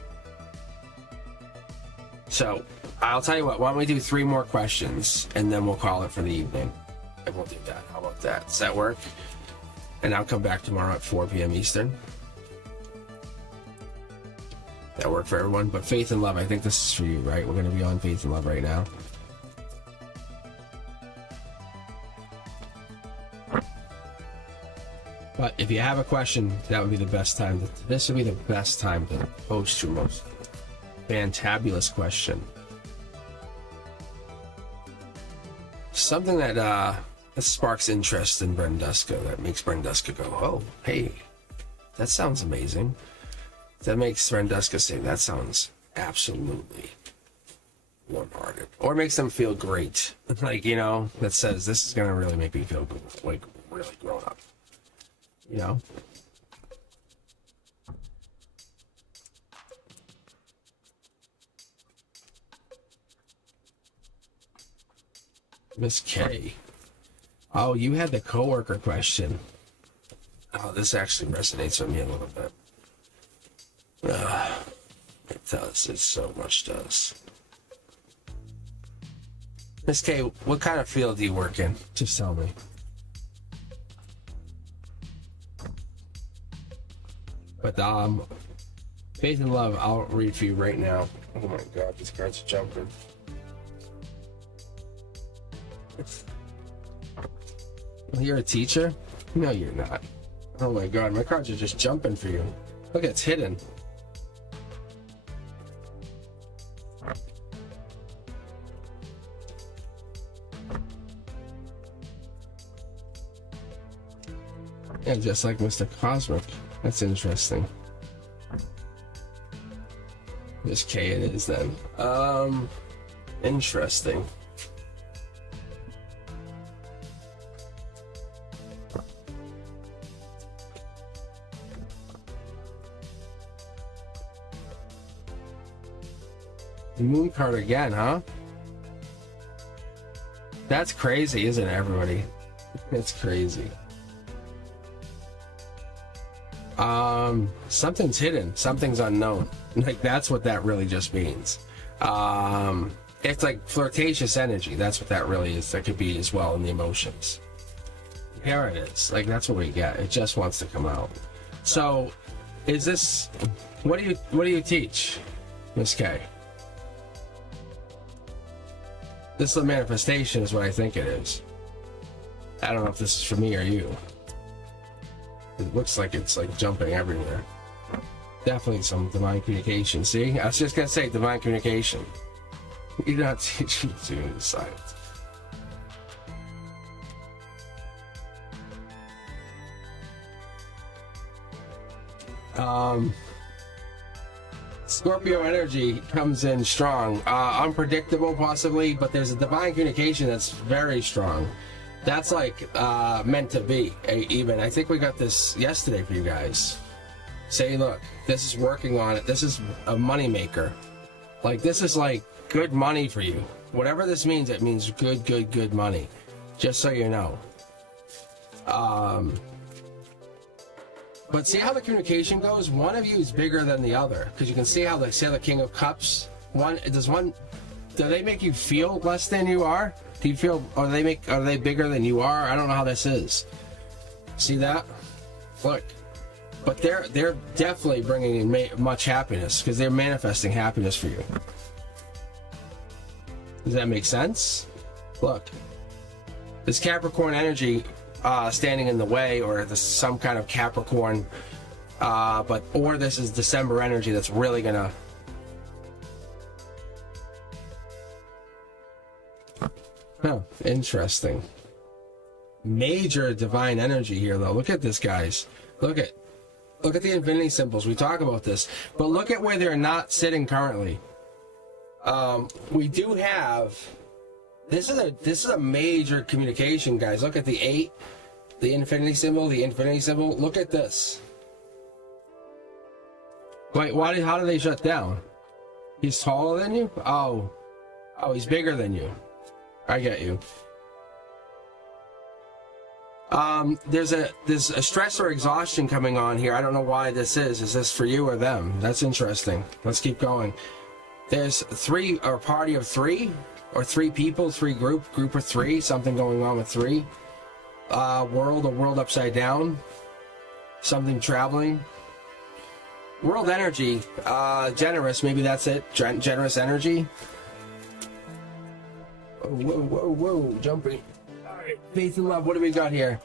So I'll tell you what. Why don't we do 3 more questions and then we'll call it for the evening, and we'll do that. How about that? Does that work? And I'll come back tomorrow at 4 p.m. Eastern. That work for everyone? But Faith and Love, I think this is for you, right? We're going to be on Faith and Love right now. But if you have a question, that would be the best time. This would be the best time to post your most fantabulous question. Something that sparks interest in Brenduska, that makes Brenduska go, oh, hey, that sounds amazing. That makes Brenduska say, that sounds absolutely warm-hearted. Or makes them feel great. Like, you know, that says, this is going to really make me feel good, like really grown up. You know? Miss K. Oh, you had the coworker question. Oh, this actually resonates with me a little bit. It does. It so much does. Miss K, what kind of field do you work in? Just tell me. But Faith and Love, I'll read for you right now. Oh my God, these cards are jumping. You're a teacher? No, you're not. Oh my God, my cards are just jumping for you. Look, it's hidden. Yeah, just like Mr. Cosmic. That's interesting. This K it is then. Interesting. The moon card again, huh? That's crazy, isn't it, everybody? It's crazy. Something's hidden, something's unknown. Like, that's what that really just means. It's like flirtatious energy. That's what that really is. That could be as well in the emotions. Here it is. Like, that's what we get. It just wants to come out. So, is this? What do you teach, Miss K? This is a manifestation, is what I think it is. I don't know if this is for me or you. It looks like it's like jumping everywhere. Definitely some divine communication. See, I was just gonna say divine communication. You're not teaching to science. Scorpio energy comes in strong, unpredictable possibly, but there's a divine communication that's very strong. That's like meant to be. Even I think we got this yesterday for you guys. Say, look, this is working on it. This is a money maker. Like, this is like good money for you. Whatever this means, it means good money. Just so you know. But see how the communication goes? One of you is bigger than the other, because you can see how they say the King of Cups. Do they make you feel less than you are? Do you feel, are they bigger than you are? I don't know how this is. See that? Look. But they're definitely bringing in much happiness, because they're manifesting happiness for you. Does that make sense? Look. This Capricorn energy standing in the way, or this some kind of Capricorn, or this is December energy that's really gonna. Huh, interesting. Major divine energy here, though. Look at this, guys. Look at the infinity symbols. We talk about this, but look at where they're not sitting currently. We do have. This is a major communication, guys. Look at the 8, the infinity symbol, Look at this. Wait, how did they shut down? He's taller than you? Oh, he's bigger than you. I get you. There's a stress or exhaustion coming on here. I don't know why this is. Is this for you or them? That's interesting. Let's keep going. There's three, or party of three, or three people, group of three, something going on with three. World upside down. Something traveling. World energy, generous, maybe that's it. Generous energy. Whoa, jumping. All right, faith and love, what do we got here?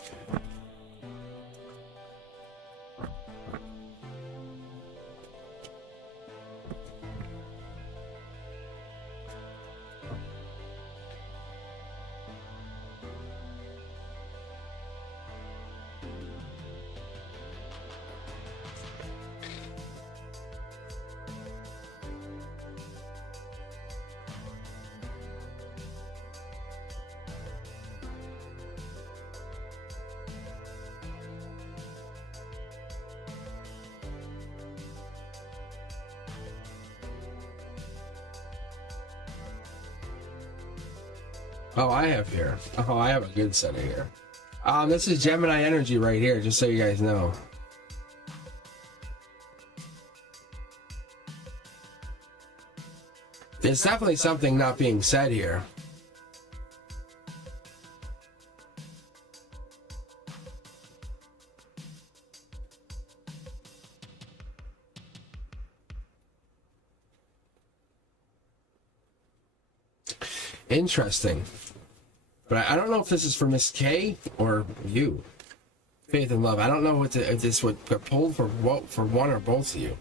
Oh, I have here. Oh, I have a good set of here. This is Gemini energy right here, just so you guys know. There's definitely something not being said here. Interesting. But I don't know if this is for Miss K or you. Faith and love. I don't know if this would get pulled for one or both of you.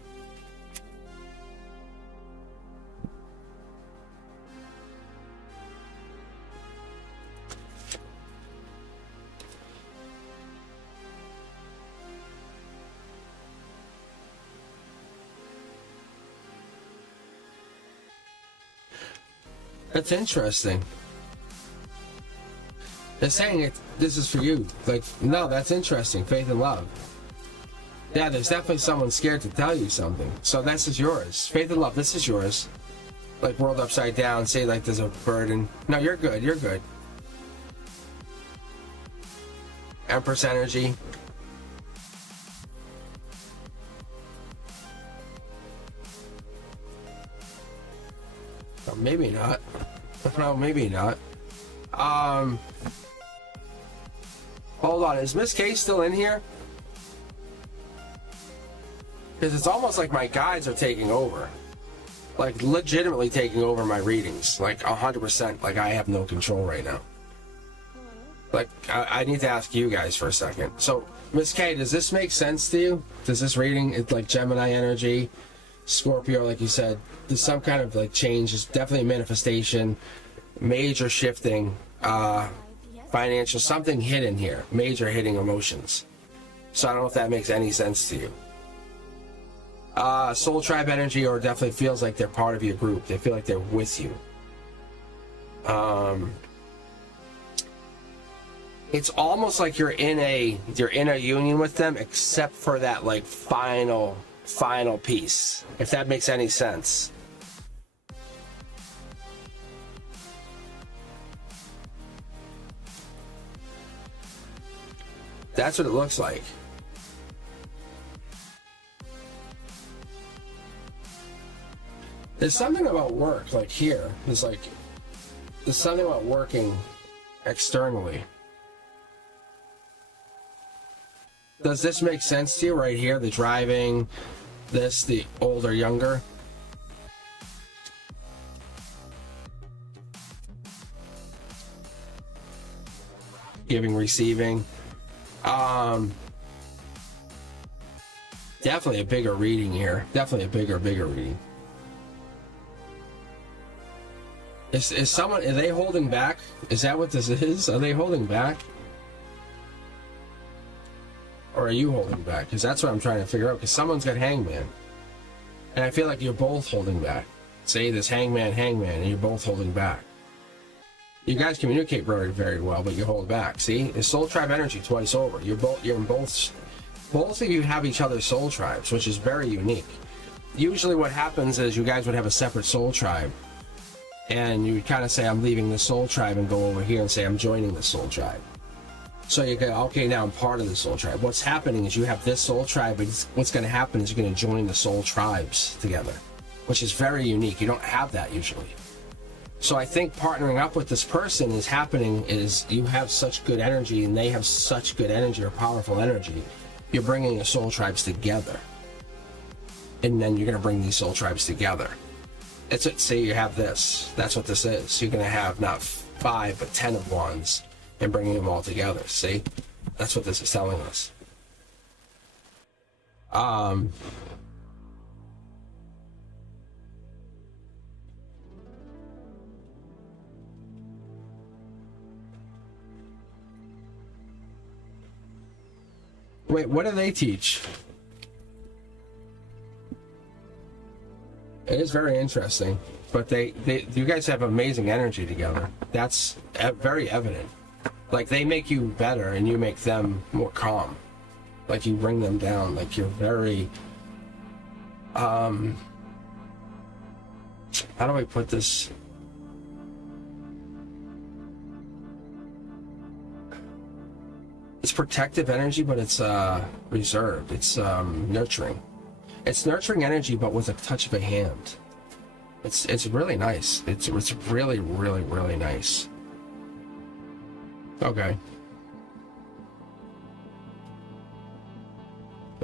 That's interesting. They're saying this is for you. Like, no, that's interesting. Faith and love. Yeah, there's definitely someone scared to tell you something. So this is yours. Faith and love, this is yours. Like world upside down, say like there's a burden. No, you're good, you're good. Empress energy. Or maybe not. No, maybe not. Hold on, is Miss K still in here? Because it's almost like my guides are taking over. Like, legitimately taking over my readings. Like, 100%. Like, I have no control right now. Like, I need to ask you guys for a second. So, Miss K, does this make sense to you? Does this reading, it's like Gemini energy, Scorpio, like you said, there's some kind of, like, change. It's definitely a manifestation, major shifting, financial, something hidden here, major hitting emotions. So I don't know if that makes any sense to you. Soul tribe energy, or definitely feels like they're part of your group. They feel like they're with you. It's almost like you're in a union with them, except for that like final piece. If that makes any sense. That's what it looks like. There's something about work, like here. There's something about working externally. Does this make sense to you right here? The driving, the older, younger? Giving, receiving. Definitely a bigger reading here. Definitely a bigger reading. Is someone, are they holding back? Is that what this is? Are they holding back? Or are you holding back? Because that's what I'm trying to figure out. Because someone's got hangman. And I feel like you're both holding back. Say this hangman, and you're both holding back. You guys communicate very, very well, but you hold back. See? It's soul tribe energy twice over. You're in both of you have each other's soul tribes, which is very unique. usually what happens is you guys would have a separate soul tribe. And you would kind of say, I'm leaving the soul tribe, and go over here and say, I'm joining the soul tribe. So you go, okay, now I'm part of the soul tribe. What's happening is you have this soul tribe, but what's going to happen is you're going to join the soul tribes together, which is very unique. You don't have that usually. So I think partnering up with this person is happening is you have such good energy and they have such good energy or powerful energy. You're bringing the soul tribes together. And then you're going to bring these soul tribes together. It's it. Say you have this. That's what this is. You're going to have not 5, but 10 of wands and bringing them all together. See? That's what this is telling us. Wait, what do they teach? It is very interesting, but you guys have amazing energy together. That's very evident. Like, they make you better and you make them more calm. Like, you bring them down. Like, you're very, how do I put this? It's protective energy, but it's reserved. It's nurturing. It's nurturing energy, but with a touch of a hand. It's really nice. It's really, really, really nice. Okay.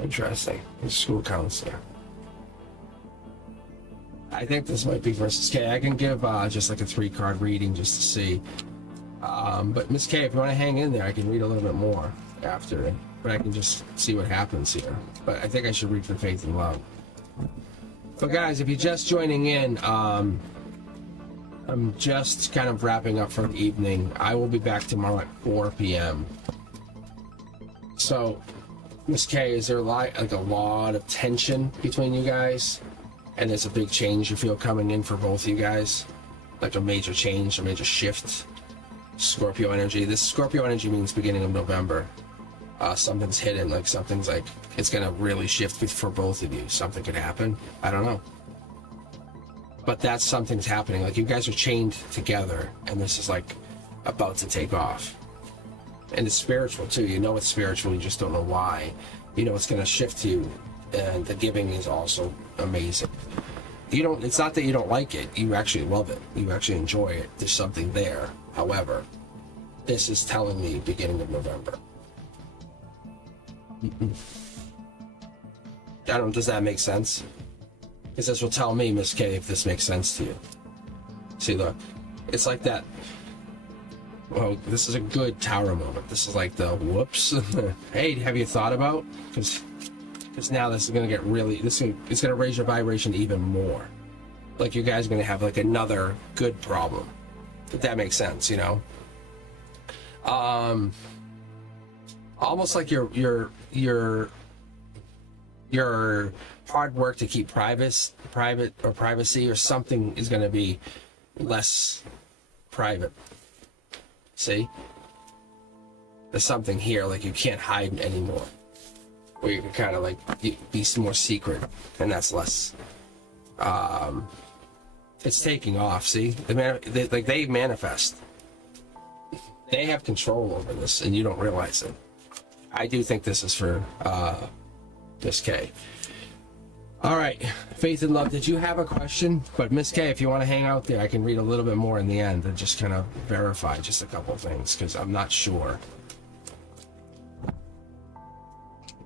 Interesting. School counselor. I think this might be versus K. I can give just like a 3-card reading just to see. But Miss K, if you want to hang in there, I can read a little bit more after it. But I can just see what happens here. But I think I should read for Faith and Love. So guys, if you're just joining in, I'm just kind of wrapping up for the evening. I will be back tomorrow at 4 p.m. So, Miss K, is there like a lot of tension between you guys? And there's a big change you feel coming in for both of you guys? Like a major change, a major shift? Scorpio energy. This Scorpio energy means beginning of November. Something's hidden, like something's like, it's gonna really shift for both of you. Something could happen. I don't know. But that's something's happening. Like, you guys are chained together, and this is like about to take off. And it's spiritual too. You know it's spiritual, you just don't know why. You know it's gonna shift you, and the giving is also amazing. It's not that you don't like it, you actually love it. You actually enjoy it. There's something there. However, this is telling me beginning of November. I don't know, does that make sense? Because this will tell me, Miss K, if this makes sense to you. See, look, it's like that. Well, this is a good tower moment. This is like the whoops. Hey, have you thought about? Because now this is going to get really, it's going to raise your vibration even more. Like, you guys are going to have like another good problem. If that makes sense, you know? Almost like your hard work to keep privacy or something is going to be less private. See? There's something here, like you can't hide anymore. Where you can kind of like be more secret, and that's less. It's taking off. See, they manifest. They have control over this, and you don't realize it. I do think this is for Miss K. All right, Faith and Love, did you have a question? But Miss K, if you want to hang out there, I can read a little bit more in the end and just kind of verify just a couple of things, because I'm not sure.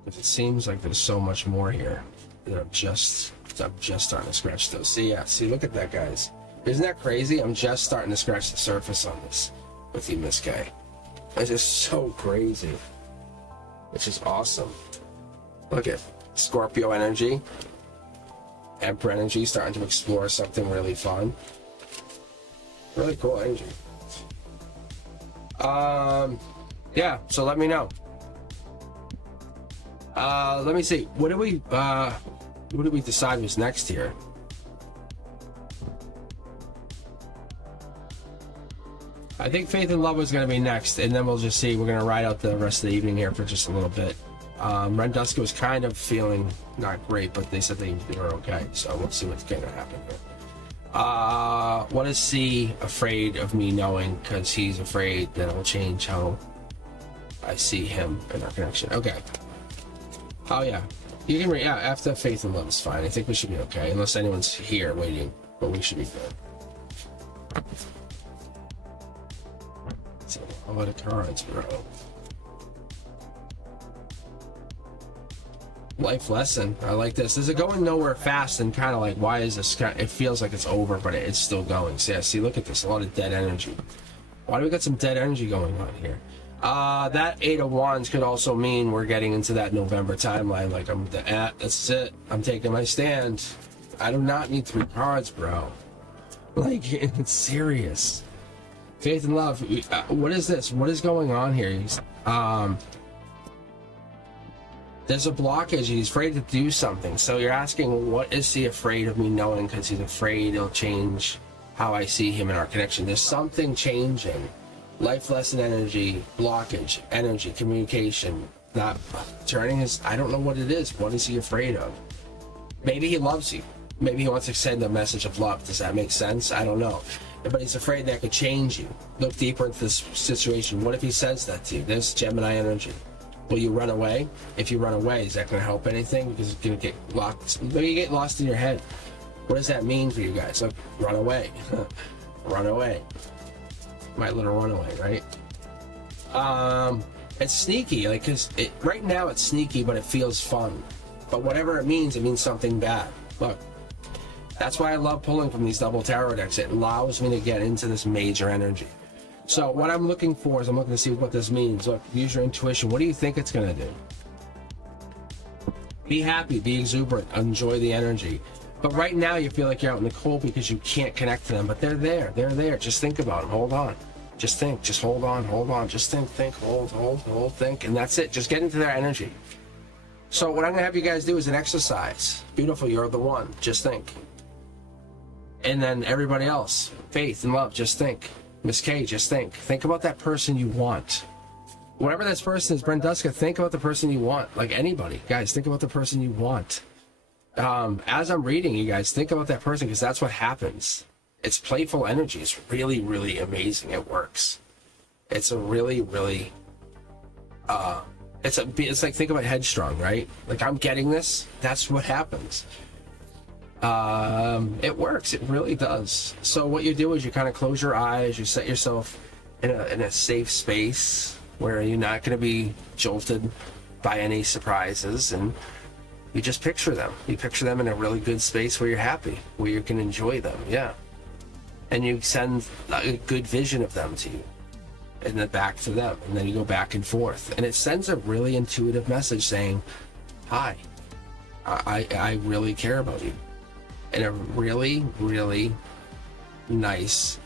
Because it seems like there's so much more here that I'm just starting to scratch those. See, yeah, see, look at that, guys. Isn't that crazy? I'm just starting to scratch the surface on this with you, Miss K. It's just so crazy. Which is awesome. Look at Scorpio energy, Emperor energy, starting to explore something really fun. Really cool energy. Yeah, so let me know. Let me see. What do we decide was next here? I think Faith and Love was going to be next, and then we'll just see. We're going to ride out the rest of the evening here for just a little bit. Renduska was kind of feeling not great, but they said they were okay. So we'll see what's going to happen here. What is C afraid of me knowing? Because he's afraid that it'll change how I see him in our connection. Okay. Oh yeah. You can read. Yeah, after faith and love is fine. I think we should be okay, unless anyone's here waiting. But we should be good. So, a lot of cards, bro. Life lesson. I like this. Is it going nowhere fast and kind of like, why is this? It feels like it's over, but it's still going. So yeah, see, look at this. A lot of dead energy. Why do we got some dead energy going on here? That 8 of Wands could also mean we're getting into that November timeline. Like, that's it. I'm taking my stand. I do not need 3 cards, bro. Like, it's serious. Faith and love. What is this? What is going on here? There's a blockage. He's afraid to do something. So you're asking, what is he afraid of me knowing? Because he's afraid it'll change how I see him in our connection. There's something changing. Life lesson energy, blockage, energy, communication, not turning his, I don't know what it is. What is he afraid of? Maybe he loves you. Maybe he wants to send a message of love. Does that make sense? I don't know. But he's afraid that could change you. Look deeper into this situation. What if he says that to you? There's Gemini energy. Will you run away? If you run away, is that going to help anything? Because it's going to get locked. Maybe you get lost in your head. What does that mean for you guys? Look, run away. Run away. My little runaway, right? It's sneaky, like, because right now it's sneaky, but it feels fun. But whatever it means something bad. Look, that's why I love pulling from these double tarot decks. It allows me to get into this major energy. So what I'm looking for is I'm looking to see what this means. Look, use your intuition. What do you think it's going to do? Be happy, be exuberant, enjoy the energy. But right now you feel like you're out in the cold because you can't connect to them. But they're there. They're there. Just think about them. Hold on. Just think. Just hold on. Hold on. Just think. Hold, think. And that's it. Just get into their energy. So what I'm going to have you guys do is an exercise. Beautiful. You're the one. Just think. And then everybody else. Faith and love. Just think. Miss K, just think. Think about that person you want. Whatever this person is, Brenduska, think about the person you want. Like anybody. Guys, think about the person you want. As I'm reading, you guys, think about that person because that's what happens. It's playful energy. It's really, really amazing. It works. It's a really, really... It's like, think about Headstrong, right? Like, I'm getting this. That's what happens. It works. It really does. So what you do is you kind of close your eyes. You set yourself in a safe space where you're not going to be jolted by any surprises, and you just picture them. You picture them in a really good space where you're happy, where you can enjoy them. Yeah. And you send a good vision of them to you, and then back to them, and then you go back and forth, and it sends a really intuitive message saying, "Hi, I really care about you." In a really, really nice,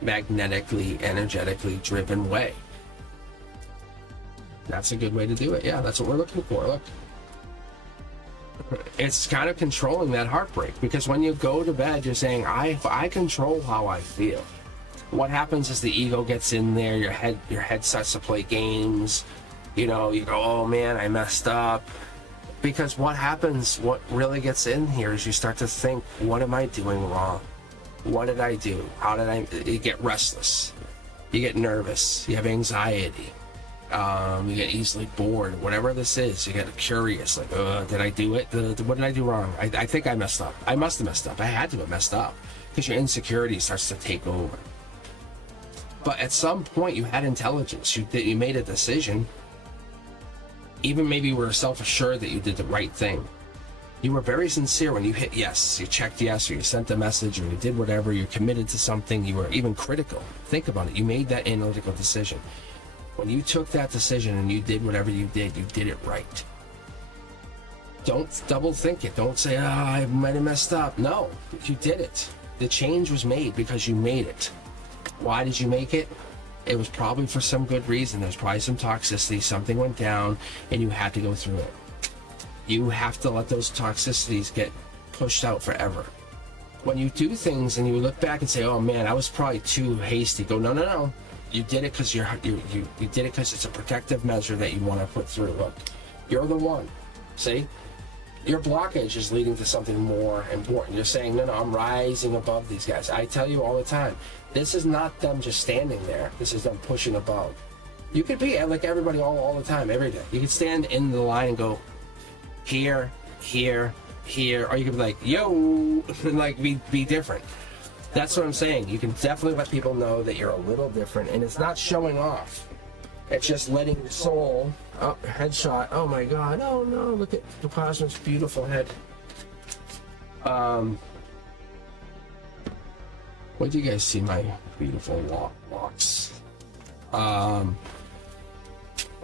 magnetically, energetically driven way. That's a good way to do it. Yeah, that's what we're looking for. Look. It's kind of controlling that heartbreak, because when you go to bed, you're saying, I control how I feel. What happens is the ego gets in there, your head starts to play games. You know, you go, oh man, I messed up. Because what happens, what really gets in here is you start to think, what am I doing wrong? What did I do? How did you get restless? You get nervous. You have anxiety. You get easily bored. Whatever this is, you get curious. Like, did I do it? What did I do wrong? I think I messed up. I must have messed up. I had to have messed up. Because your insecurity starts to take over. But at some point, you had intelligence. You made a decision. Even maybe you were self-assured that you did the right thing. You were very sincere when you hit yes, you checked yes, or you sent a message, or you did whatever, you're committed to something, you were even critical. Think about it. You made that analytical decision. When you took that decision and you did whatever you did it right. Don't double think it. Don't say, I might have messed up. No, you did it. The change was made because you made it. Why did you make it? It was probably for some good reason. There's probably some toxicity, something went down, and you had to go through it. You have to let those toxicities get pushed out forever. When you do things and you look back and say, oh man, I was probably too hasty, go, no. You did it because you did it because it's a protective measure that you want to put through. Look, You're the one. See? Your blockage is leading to something more important. You're saying, no, I'm rising above these guys. I tell you all the time, this is not them just standing there. This is them pushing above. You could be like everybody all the time, every day. You could stand in the line and go here, here, here, or you could be like, yo, and like be different. That's what I'm saying. You can definitely let people know that you're a little different, and it's not showing off. It's just letting your soul, oh, headshot, oh my God, oh no, look at the Cosmic's beautiful head. Wait till you guys see my beautiful walks. But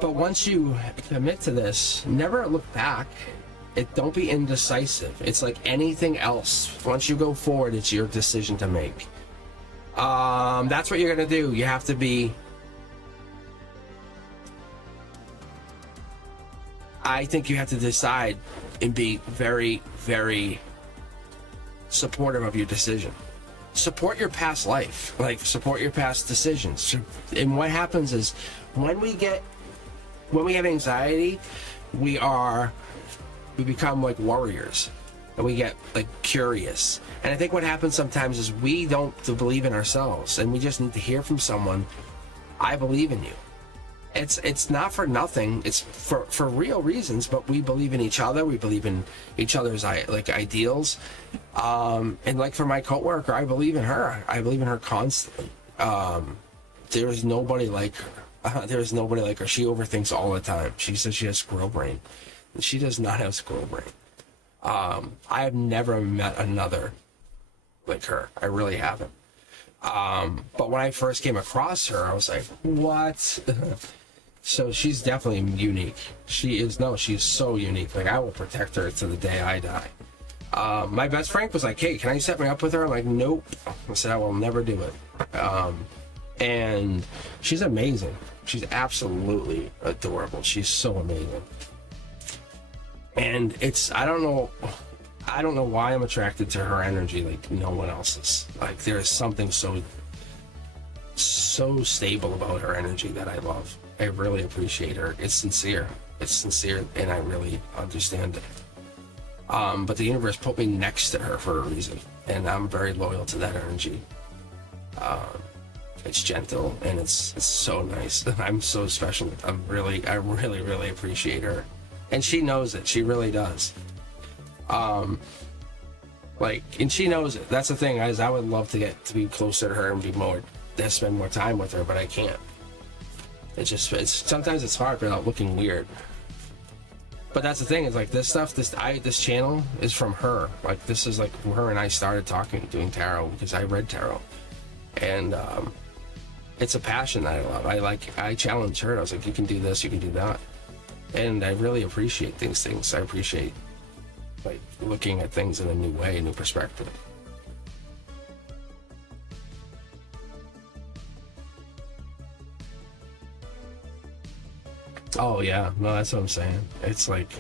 once you commit to this, never look back. Don't be indecisive. It's like anything else. Once you go forward, it's your decision to make. That's what you're gonna do. You have to be, I think you have to decide and be very, very supportive of your decision. Support your past life, like support your past decisions. And what happens is when we have anxiety, we become like warriors, and we get like curious. And I think what happens sometimes is we don't believe in ourselves, and we just need to hear from someone, I believe in you. It's not for nothing. It's for real reasons, but we believe in each other. We believe in each other's like ideals. And like for my coworker, I believe in her. I believe in her constantly. There is nobody like her. There is nobody like her. She overthinks all the time. She says she has squirrel brain. She does not have squirrel brain. I have never met another like her. I really haven't. But when I first came across her, I was like, what? So she's definitely unique. She's so unique. Like, I will protect her to the day I die. My best friend was like, hey, can I set me up with her? I'm like, nope. I said, I will never do it. And she's amazing. She's absolutely adorable. She's so amazing. And I don't know why I'm attracted to her energy like no one else's. Like, there is something so stable about her energy that I love. I really appreciate her. It's sincere, and I really understand it. But the universe put me next to her for a reason, and I'm very loyal to that energy. It's gentle, and it's so nice. I'm so special. I really appreciate her, and she knows it. She really does. And she knows it. That's the thing, guys. I would love to be closer to her and spend more time with her, but I can't. Sometimes it's hard without looking weird. But that's the thing, is like this channel is from her. Like, this is like her and I started doing tarot because I read tarot. And it's a passion that I love. I challenge her. I was like, you can do this, you can do that. And I really appreciate these things. I appreciate like looking at things in a new way, a new perspective. Oh yeah, no, that's what I'm saying. It's like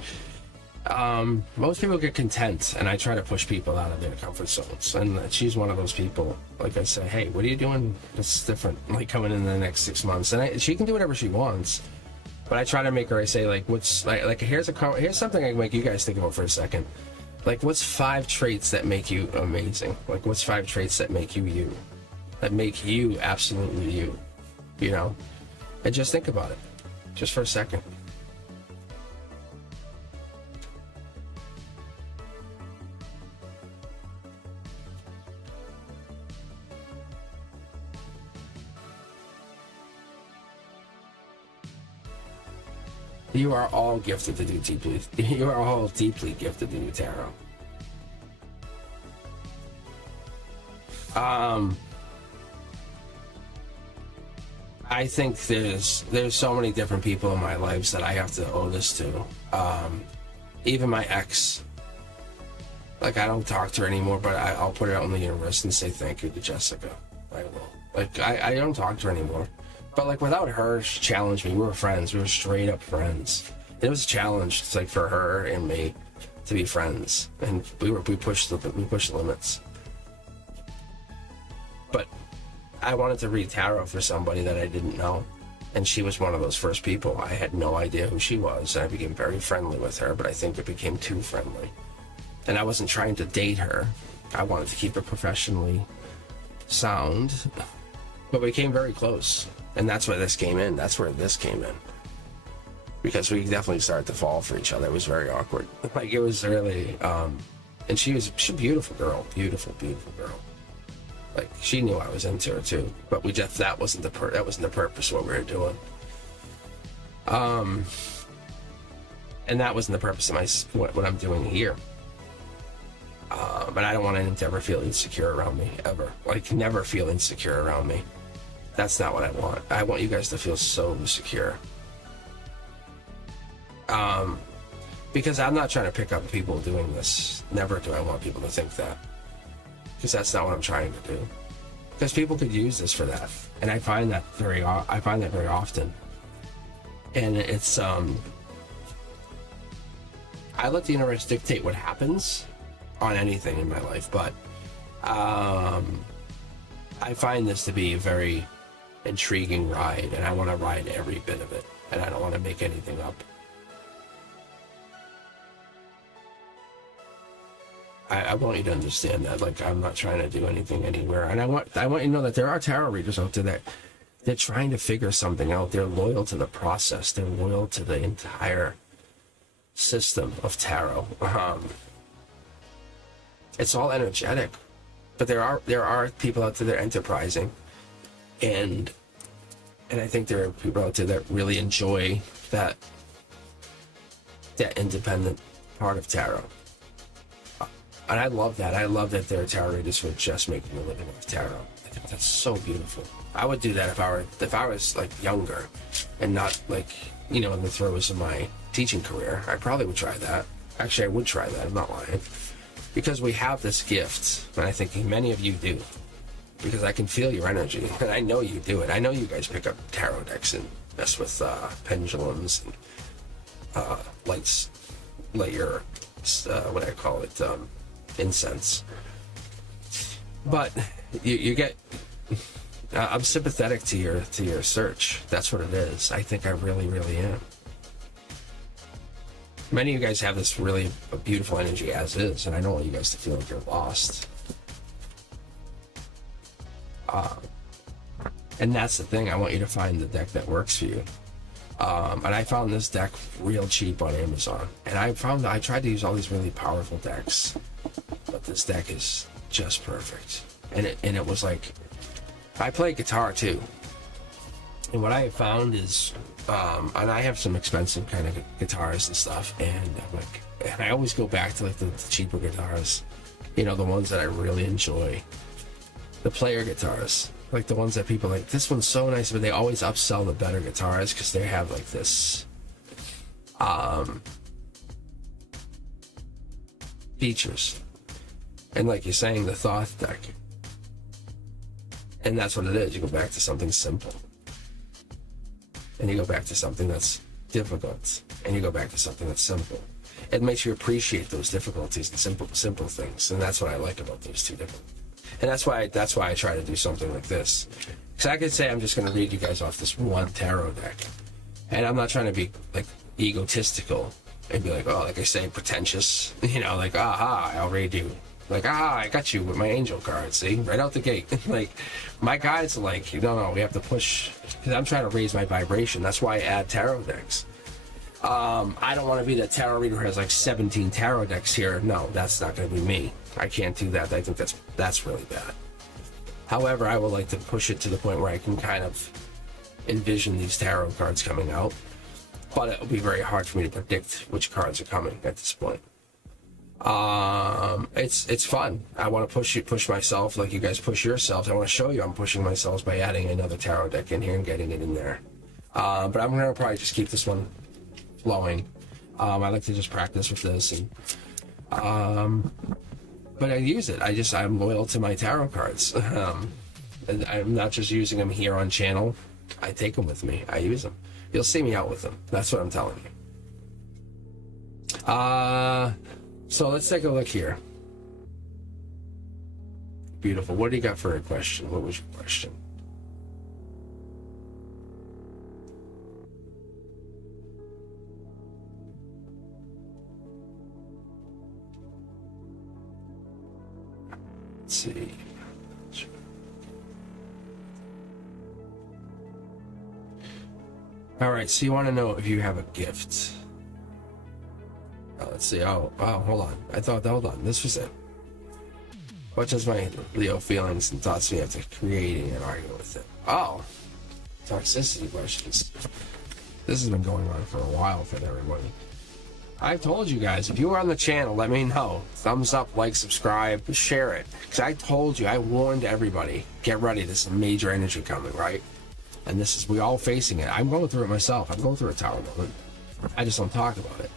most people get content, and I try to push people out of their comfort zones, and she's one of those people. Like, I say, hey, what are you doing that's different, like coming in the next 6 months? And she can do whatever she wants, but I try to make her, I say, like, what's like here's something I can make you guys think about for a second. Like, what's 5 traits that make you amazing? Like, what's 5 traits that make you you, that make you absolutely you, you know? And just think about it just for a second. You are all gifted to do deeply. You are all deeply gifted to do tarot. I think there's so many different people in my lives that I have to owe this to. Even my ex. Like, I don't talk to her anymore, but I'll put it out in the universe and say thank you to Jessica. I will. Like, I don't talk to her anymore. But like, without her, she challenged me. We were friends. We were straight up friends. It was a challenge. It's like for her and me to be friends, and we pushed the limits. But I wanted to read tarot for somebody that I didn't know, And she was one of those first people. I had no idea who she was. I became very friendly with her, but I think it became too friendly. And I wasn't trying to date her. I wanted to keep it professionally sound, but we came very close. And that's where this came in. That's where this came in. Because we definitely started to fall for each other. It was very awkward. Like, it was really, and she's a beautiful girl. Beautiful, beautiful girl. Like, she knew I was into her too, but we just, that wasn't the purpose of what we were doing. And that wasn't the purpose of what I'm doing here. But I don't want anyone to ever feel insecure around me, ever. Like, never feel insecure around me. That's not what I want. I want you guys to feel so secure. Because I'm not trying to pick up people doing this. Never do I want people to think that. Because that's not what I'm trying to do. Because people could use this for that. And I find that very often. And it's, I let the universe dictate what happens on anything in my life, but I find this to be a very intriguing ride, and I want to ride every bit of it, and I don't want to make anything up. I want you to understand that. Like, I'm not trying to do anything anywhere, and I want you to know that there are tarot readers out there that they're trying to figure something out. They're loyal to the process. They're loyal to the entire system of tarot. It's all energetic, but there are people out there that are enterprising, and I think there are people out there that really enjoy that independent part of tarot. And I love that. I love that there are tarot readers who are just making a living off tarot. I think that's so beautiful. I would do that if I was like younger and not like, in the throes of my teaching career. I probably would try that. Actually, I would try that. I'm not lying. Because we have this gift, and I think many of you do. Because I can feel your energy, and I know you do it. I know you guys pick up tarot decks and mess with pendulums and light your, what I call it, incense. But you get, I'm sympathetic to your search. That's what it is. I think I really, really am. Many of you guys have this really beautiful energy as is, and I don't want you guys to feel like you're lost. And that's the thing. I want you to find the deck that works for you. And I found this deck real cheap on Amazon. And I tried to use all these really powerful decks, but this deck is just perfect. And it was like, I play guitar too. And what I have found is, and I have some expensive kind of guitars and stuff, and I always go back to like the cheaper guitars, the ones that I really enjoy, the player guitars, like the ones that people like, this one's so nice, but they always upsell the better guitars because they have like this features, and like you're saying, the Thoth deck, and that's what it is. You go back to something simple, and you go back to something that's difficult, and you go back to something that's simple. It makes you appreciate those difficulties and simple things, and that's what I like about those two different. And that's why I try to do something like this, because I could say I'm just going to read you guys off this one tarot deck, and I'm not trying to be like egotistical and be like, oh, like I say, pretentious, like, aha, I'll read you. Like, I got you with my angel card, see? Right out the gate. Like, my guides are like, no, we have to push, because I'm trying to raise my vibration. That's why I add tarot decks. I don't want to be the tarot reader who has like 17 tarot decks here. No, that's not going to be me. I can't do that. I think that's really bad. However, I would like to push it to the point where I can kind of envision these tarot cards coming out. But it will be very hard for me to predict which cards are coming at this point. It's fun. I want to push myself like you guys push yourselves. I want to show you I'm pushing myself by adding another tarot deck in here and getting it in there. But I'm going to probably just keep this one flowing. I like to just practice with this, and but I use it. I'm loyal to my tarot cards. And I'm not just using them here on channel. I take them with me. I use them. You'll see me out with them. That's what I'm telling you. So let's take a look here. Beautiful. What do you got for a question? What was your question? Let's see. All right, so you want to know if you have a gift. Let's see. Oh, hold on. Hold on. This was it. What does my Leo feelings and thoughts me after creating and arguing with it? Oh, toxicity questions. This has been going on for a while for everybody. I told you guys, if you were on the channel, let me know. Thumbs up, like, subscribe, share it. Because I told you, I warned everybody, get ready, there's some major energy coming, right? And this is, we all facing it. I'm going through it myself. I'm going through a tower moment. I just don't talk about it.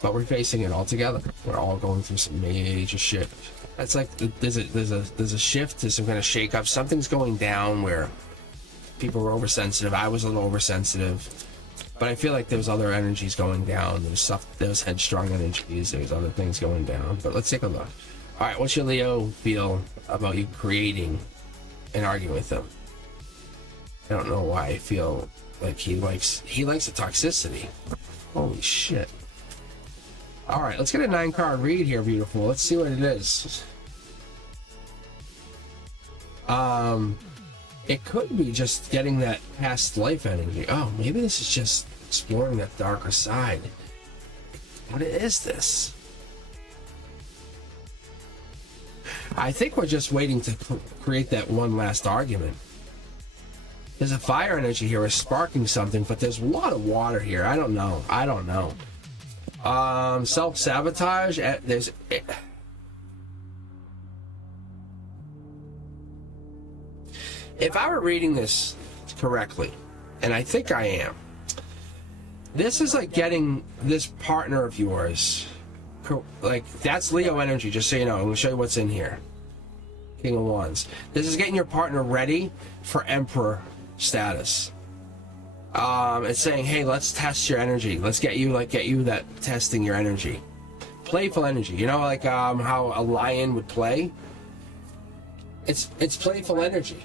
But we're facing it all together. We're all going through some major shit. It's like there's a shift, there's some kind of shake up. Something's going down where people were oversensitive. I was a little oversensitive. But I feel like there was other energies going down. There was headstrong energies. There was other things going down. But let's take a look. All right, what's your Leo feel about you creating and arguing with them? I don't know why I feel like he likes the toxicity. Holy shit. All right, let's get a 9-card read here, beautiful. Let's see what it is. It could be just getting that past life energy. Oh, maybe this is just exploring that darker side. What is this? I think we're just waiting to create that one last argument. There's a fire energy here, is sparking something, but there's a lot of water here. I don't know. Self-sabotage. There's... If I were reading this correctly, and I think I am, this is like getting this partner of yours, like that's Leo energy, just so you know. I'm going to show you what's in here. King of Wands. This is getting your partner ready for Emperor status. It's saying, hey, let's test your energy. Let's get you that testing your energy. Playful energy. You know, like how a lion would play? It's playful energy.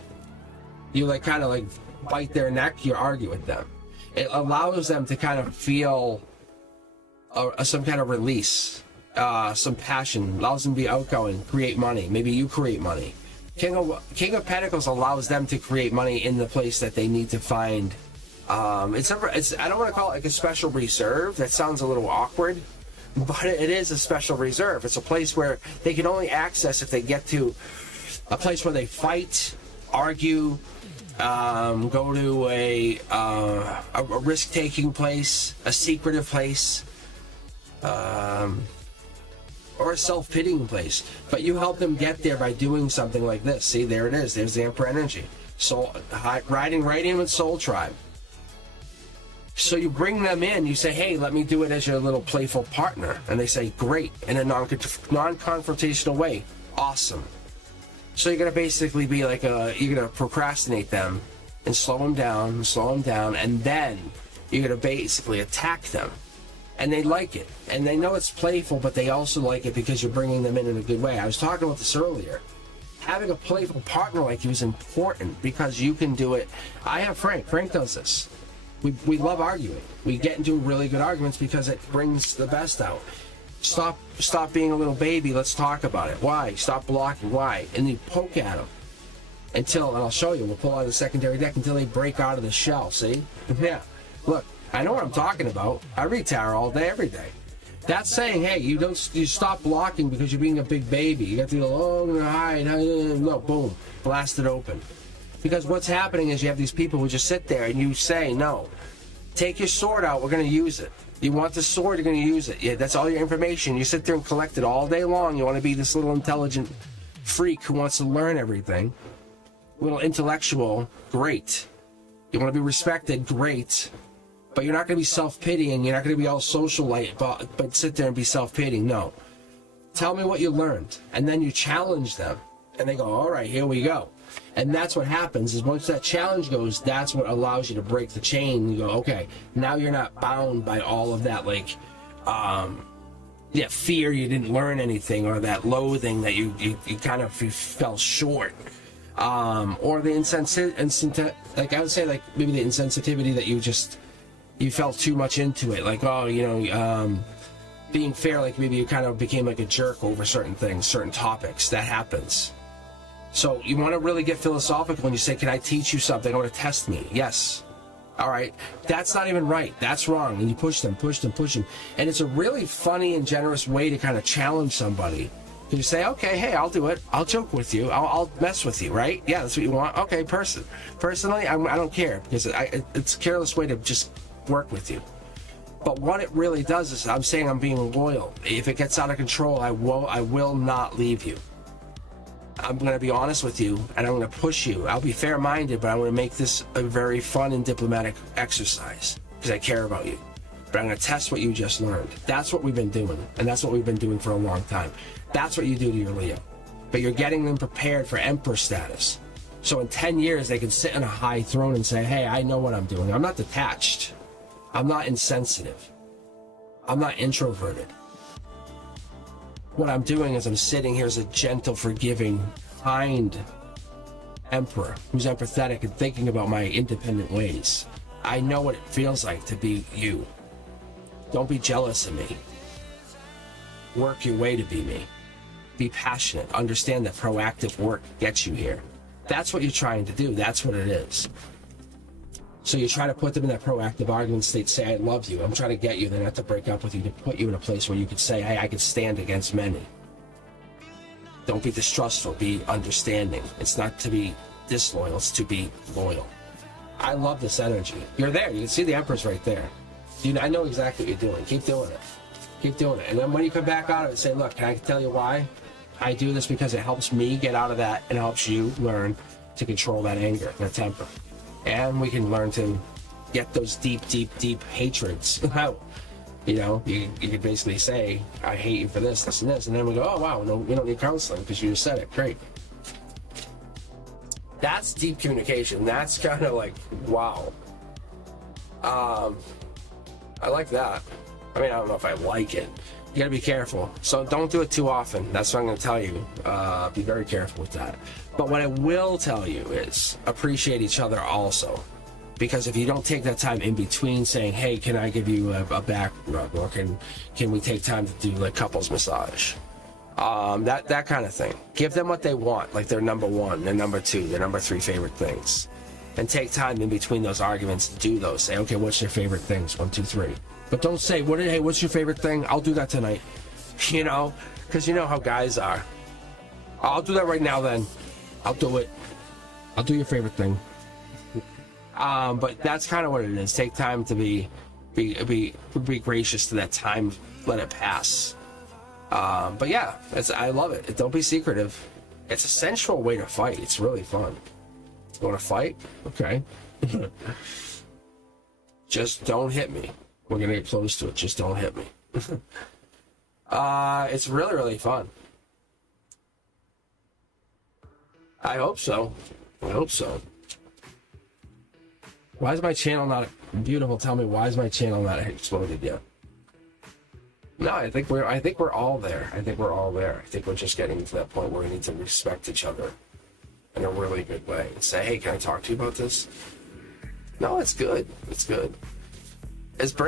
You kind of bite their neck, you argue with them. It allows them to kind of feel some kind of release, some passion, allows them to be outgoing, create money. Maybe you create money. King of Pentacles allows them to create money in the place that they need to find. I don't want to call it like a special reserve. That sounds a little awkward, but it is a special reserve. It's a place where they can only access if they get to a place where they fight, argue, go to a risk-taking place, a secretive place, or a self-pitying place. But you help them get there by doing something like this. See, there it is. There's the Emperor energy. So riding right in with Soul Tribe. So you bring them in, you say, hey, let me do it as your little playful partner. And they say, great, in a non-confrontational way. Awesome. So you're going to basically be you're going to procrastinate them and slow them down, and then you're going to basically attack them. And they like it. And they know it's playful, but they also like it because you're bringing them in a good way. I was talking about this earlier. Having a playful partner like you is important because you can do it. I have Frank. Frank does this. We love arguing. We get into really good arguments because it brings the best out. Stop being a little baby. Let's talk about it. Why? Stop blocking. Why? And you poke at them until, and I'll show you, we'll pull out the secondary deck until they break out of the shell. See? Yeah. Look, I know what I'm talking about. I read tarot all day, every day. That's saying, hey, you stop blocking because you're being a big baby. You got to go, oh, hide, no, boom, blast it open. Because what's happening is you have these people who just sit there and you say, no, take your sword out, we're going to use it. You want the sword, you're going to use it. Yeah, that's all your information. You sit there and collect it all day long. You want to be this little intelligent freak who wants to learn everything. Little intellectual, great. You want to be respected, great. But you're not going to be self-pitying. You're not going to be all socialite, but sit there and be self-pitying. No. Tell me what you learned. And then you challenge them. And they go, all right, here we go. And that's what happens is once that challenge goes, that's what allows you to break the chain. You go, okay, now you're not bound by all of that, fear you didn't learn anything, or that loathing that you kind of fell short. Or the I would say, maybe the insensitivity that you felt too much into it. being fair, like maybe you kind of became like a jerk over certain things, certain topics. That happens. So you want to really get philosophical when you say, can I teach you something? I want to test me. Yes. All right. That's not even right. That's wrong. And you push them. And it's a really funny and generous way to kind of challenge somebody. You say, okay, hey, I'll do it. I'll joke with you. I'll mess with you, right? Yeah, that's what you want. Okay, personally, I don't care, because it's a careless way to just work with you. But what it really does is I'm saying I'm being loyal. If it gets out of control, I will not leave you. I'm going to be honest with you, and I'm going to push you. I'll be fair-minded, but I'm going to make this a very fun and diplomatic exercise because I care about you. But I'm going to test what you just learned. That's what we've been doing, and that's what we've been doing for a long time. That's what you do to your Leo. But you're getting them prepared for Emperor status. So in 10 years, they can sit on a high throne and say, hey, I know what I'm doing. I'm not detached. I'm not insensitive. I'm not introverted. What I'm doing is I'm sitting here as a gentle, forgiving, kind emperor who's empathetic and thinking about my independent ways. I know what it feels like to be you. Don't be jealous of me. Work your way to be me. Be passionate. Understand that proactive work gets you here. That's what you're trying to do. That's what it is. So you try to put them in that proactive argument state, say, I love you. I'm trying to get you, then not to break up with you, to put you in a place where you could say, hey, I could stand against many. Don't be distrustful, be understanding. It's not to be disloyal, it's to be loyal. I love this energy. You're there. You can see the Empress right there. I know exactly what you're doing. Keep doing it. Keep doing it. And then when you come back out of it, say, look, can I tell you why? I do this because it helps me get out of that and helps you learn to control that anger, that temper. And we can learn to get those deep hatreds out. You know, you could basically say, I hate you for this, and this. And then we go, oh, wow, no, we don't need counseling because you just said it. Great. That's deep communication. That's kind of like, wow. I like that. I mean, I don't know if I like it. You gotta be careful. So don't do it too often. That's what I'm gonna tell you. Be very careful with that. But what I will tell you is appreciate each other also. Because if you don't take that time in between saying, hey, can I give you a back rub? Or can we take time to do like couples massage? That kind of thing. Give them what they want, like their number one, their number two, their number three favorite things. And take time in between those arguments to do those. Say, okay, what's your favorite things? 1, 2, 3. But don't say, hey, what's your favorite thing? I'll do that tonight. You know, because you know how guys are. I'll do that right now then. I'll do it. I'll do your favorite thing. But that's kind of what it is. Take time to be gracious to that time. Let it pass. But yeah, I love it. Don't be secretive. It's a sensual way to fight. It's really fun. You want to fight? Okay. Just don't hit me. We're gonna get close to it. Just don't hit me. It's really fun. I hope so. Why is my channel not beautiful? Tell me, why is my channel not exploded yet? No, I think we're all there. I think we're just getting to that point where we need to respect each other in a really good way and say, hey, can I talk to you about this? No, it's good.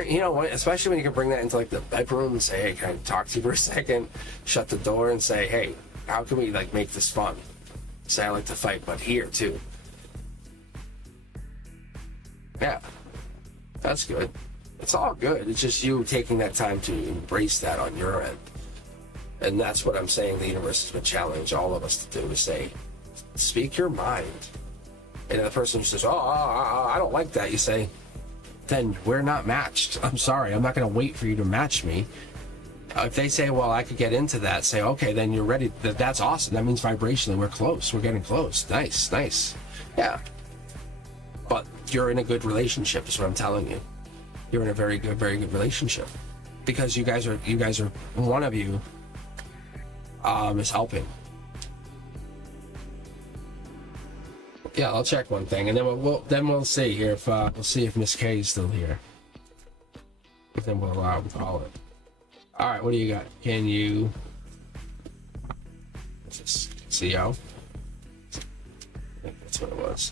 You know what? Especially when you can bring that into like the bedroom and say, hey, can I talk to you for a second? Shut the door and say, hey, how can we like make this fun? Say I like to fight, but here too. Yeah, that's good. It's all good. It's just you taking that time to embrace that on your end. And that's what I'm saying the universe has been challenging all of us to do, is say, speak your mind. And the person who says, I don't like that, you say, then we're not matched. I'm sorry, I'm not going to wait for you to match me. If they say, well, I could get into that, say, okay, then you're ready. That's awesome. That means vibrationally we're close. We're getting close. Nice. Yeah. But you're in a good relationship, is what I'm telling you. You're in a very good relationship. Because you guys are one of you is helping. Yeah, I'll check one thing, and then we'll see here if we'll see if Miss K is still here. And then we'll call it. All right, what do you got? Can you? What's this? CO? I think that's what it was.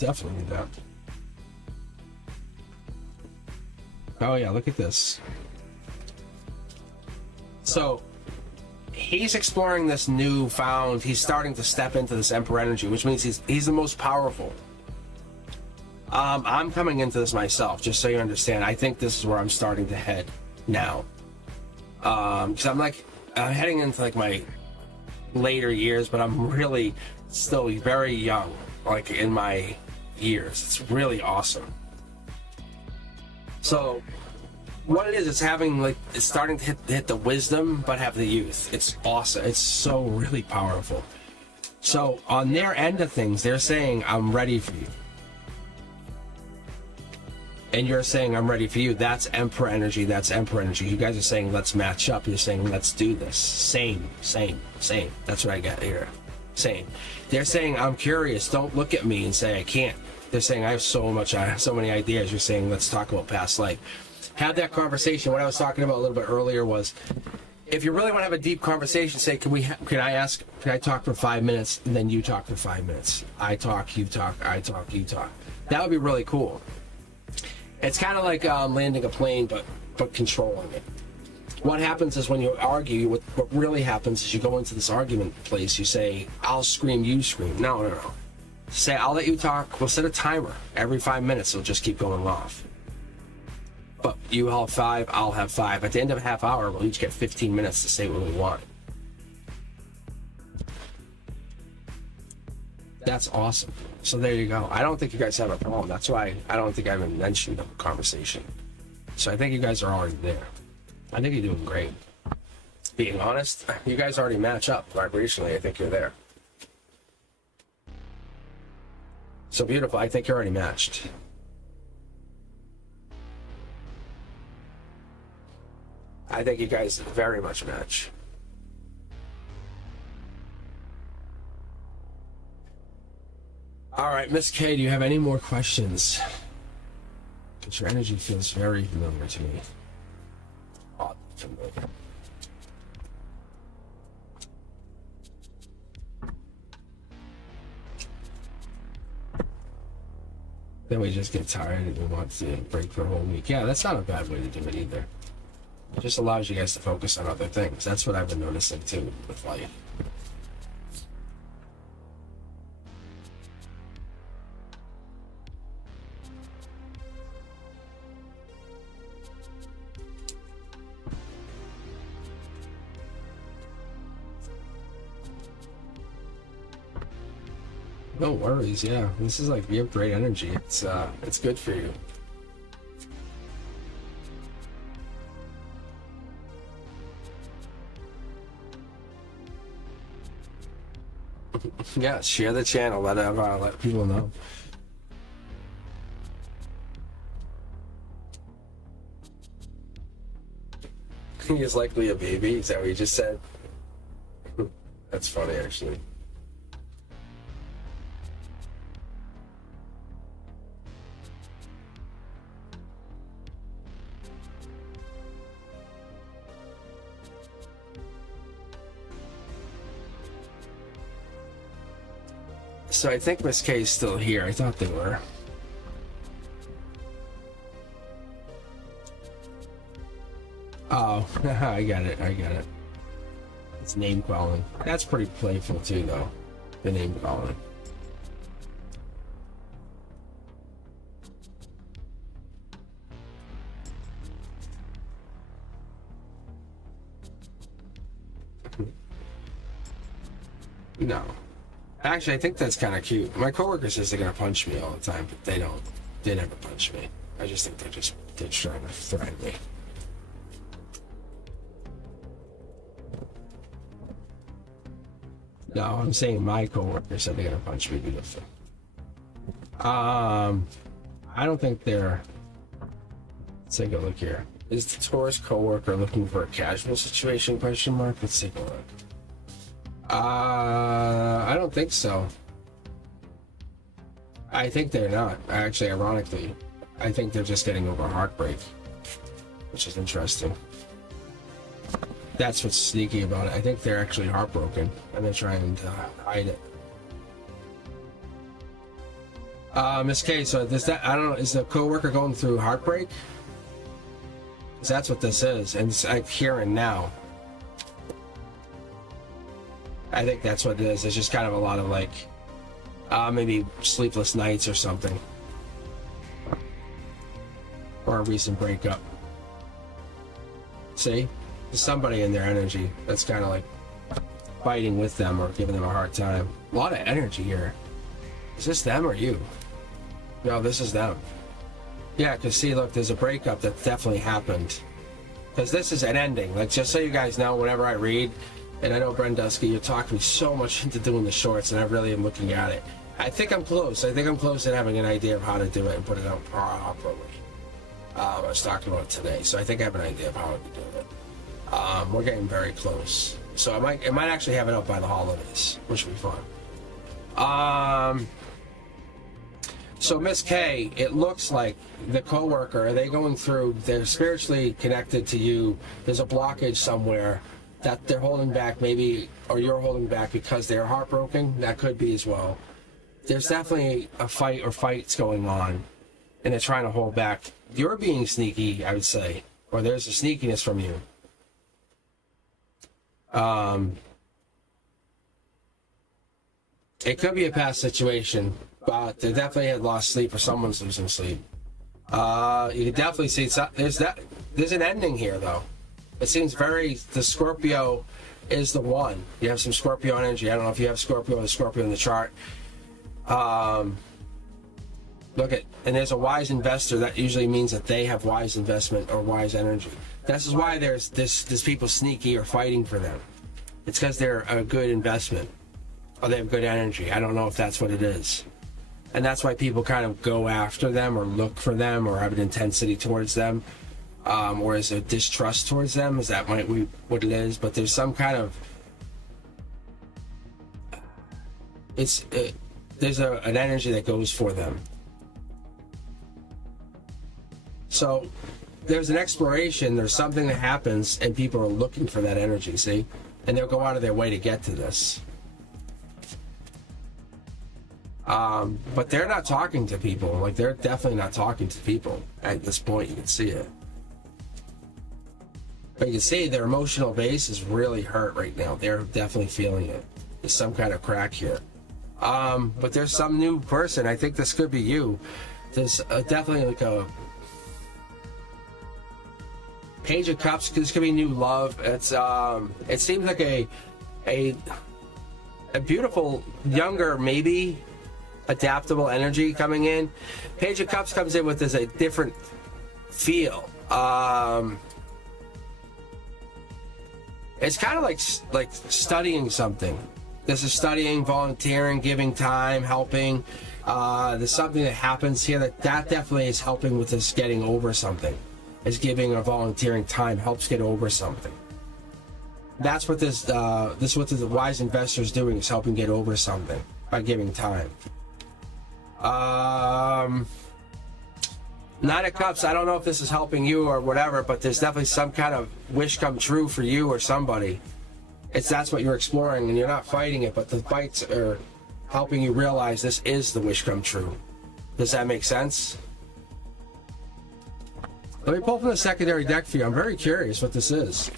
definitely do that. Oh yeah, look at this. So he's exploring this newfound, he's starting to step into this Emperor energy, which means he's the most powerful. I'm coming into this myself, just so you understand. I think this is where I'm starting to head now. Because I'm heading into like my later years, but I'm really still very young, like in my years. It's really awesome. So what it is, it's having like, it's starting to hit the wisdom, but have the youth. It's awesome. It's so really powerful. So on their end of things, they're saying, I'm ready for you. And you're saying, I'm ready for you. That's Emperor energy. That's Emperor energy. You guys are saying, let's match up. You're saying, let's do this. Same. That's what I got here. Same. They're saying, I'm curious. Don't look at me and say I can't. They're saying, I have so many ideas. You're saying, let's talk about past life. Have that conversation. What I was talking about a little bit earlier was, if you really want to have a deep conversation, say, can I talk for 5 minutes, and then you talk for 5 minutes. I talk, you talk, I talk, you talk. That would be really cool. It's kind of like landing a plane, but controlling it. What happens is when you argue, what really happens is you go into this argument place, you say, I'll scream, you scream. No. Say, I'll let you talk. We'll set a timer. Every 5 minutes, it'll just keep going off. But you have 5, I'll have 5. At the end of a half hour, we'll each get 15 minutes to say what we want. That's awesome. So there you go. I don't think you guys have a problem. That's why I don't think I even mentioned the conversation. So I think you guys are already there. I think you're doing great. Being honest, you guys already match up vibrationally. I think you're there. So beautiful. I think you're already matched. I think you guys very much match. All right, Miss K, do you have any more questions? Because your energy feels very familiar to me. Oddly familiar. Then we just get tired and we want to break for a whole week. Yeah, that's not a bad way to do it either. It just allows you guys to focus on other things. That's what I've been noticing too with life. No worries, yeah. This is like, you have great energy. It's good for you. Yeah, share the channel. Let people know. He is likely a baby. Is that what you just said? That's funny, actually. So I think Miss K is still here. I thought they were. Oh, I got it. It's name calling. That's pretty playful too, though. The name calling. No. Actually, I think that's kind of cute. My coworker says they're gonna punch me all the time, but they don't. They never punch me. I just think they're trying to threaten me. No, I'm saying my coworker said they're gonna punch me beautifully. I don't think they're. Let's take a look here. Is the Taurus coworker looking for a casual situation? Question mark. Let's take a look. I don't think so. I think they're not. Actually, ironically, I think they're just getting over heartbreak, which is interesting. That's what's sneaky about it. I think they're actually heartbroken and they're trying to hide it. Miss K, so does that, I don't know, is the coworker going through heartbreak? Because that's what this is, and it's like here and now. I think that's what it is. It's just kind of a lot of like, maybe sleepless nights or something. Or a recent breakup. See? There's somebody in their energy that's kind of like fighting with them or giving them a hard time. A lot of energy here. Is this them or you? No, this is them. Yeah, because see, look, there's a breakup that definitely happened. Because this is an ending. Like, just so you guys know, whenever I read, and I know, Brendusky, you're talking me so much into doing the shorts, and I really am looking at it. I think I'm close. I think I'm close to having an idea of how to do it and put it out properly. I was talking about it today, so I think I have an idea of how to do it. We're getting very close. So it might actually have it up by the holidays, which would be fun. So Miss K, it looks like the coworker, are they going through, they're spiritually connected to you, there's a blockage somewhere that they're holding back maybe, or you're holding back because they're heartbroken, that could be as well. There's definitely a fight or fights going on, and they're trying to hold back. You're being sneaky, I would say, or there's a sneakiness from you. It could be a past situation, but they definitely had lost sleep or someone's losing sleep. You can definitely see there's an ending here though. It seems the Scorpio is the one. You have some Scorpio energy. I don't know if you have Scorpio in the chart. Look at, and there's a wise investor. That usually means that they have wise investment or wise energy. This is why there's people sneaky or fighting for them. It's because they're a good investment or they have good energy. I don't know if that's what it is. And that's why people kind of go after them or look for them or have an intensity towards them. Or is there distrust towards them? Is that might be what it is? But there's some kind of... there's an energy that goes for them. So there's an exploration, there's something that happens, and people are looking for that energy, see? And they'll go out of their way to get to this. But they're not talking to people. Like, they're definitely not talking to people at this point. You can see it. But you can see their emotional base is really hurt right now. They're definitely feeling it. There's some kind of crack here. But there's some new person. I think this could be you. There's definitely like a Page of Cups. This could be new love. It's it seems like a beautiful, younger, maybe adaptable energy coming in. Page of Cups comes in with a different feel. It's kind of like studying something. This is studying, volunteering, giving time, helping. There's something that happens here that definitely is helping with this getting over something. Is giving or volunteering time helps get over something. That's what this what the wise investor is doing, is helping get over something by giving time. Nine of Cups, I don't know if this is helping you or whatever, but there's definitely some kind of wish come true for you or somebody. That's what you're exploring, and you're not fighting it, but the fights are helping you realize this is the wish come true. Does that make sense? Let me pull from the secondary deck for you. I'm very curious what this is.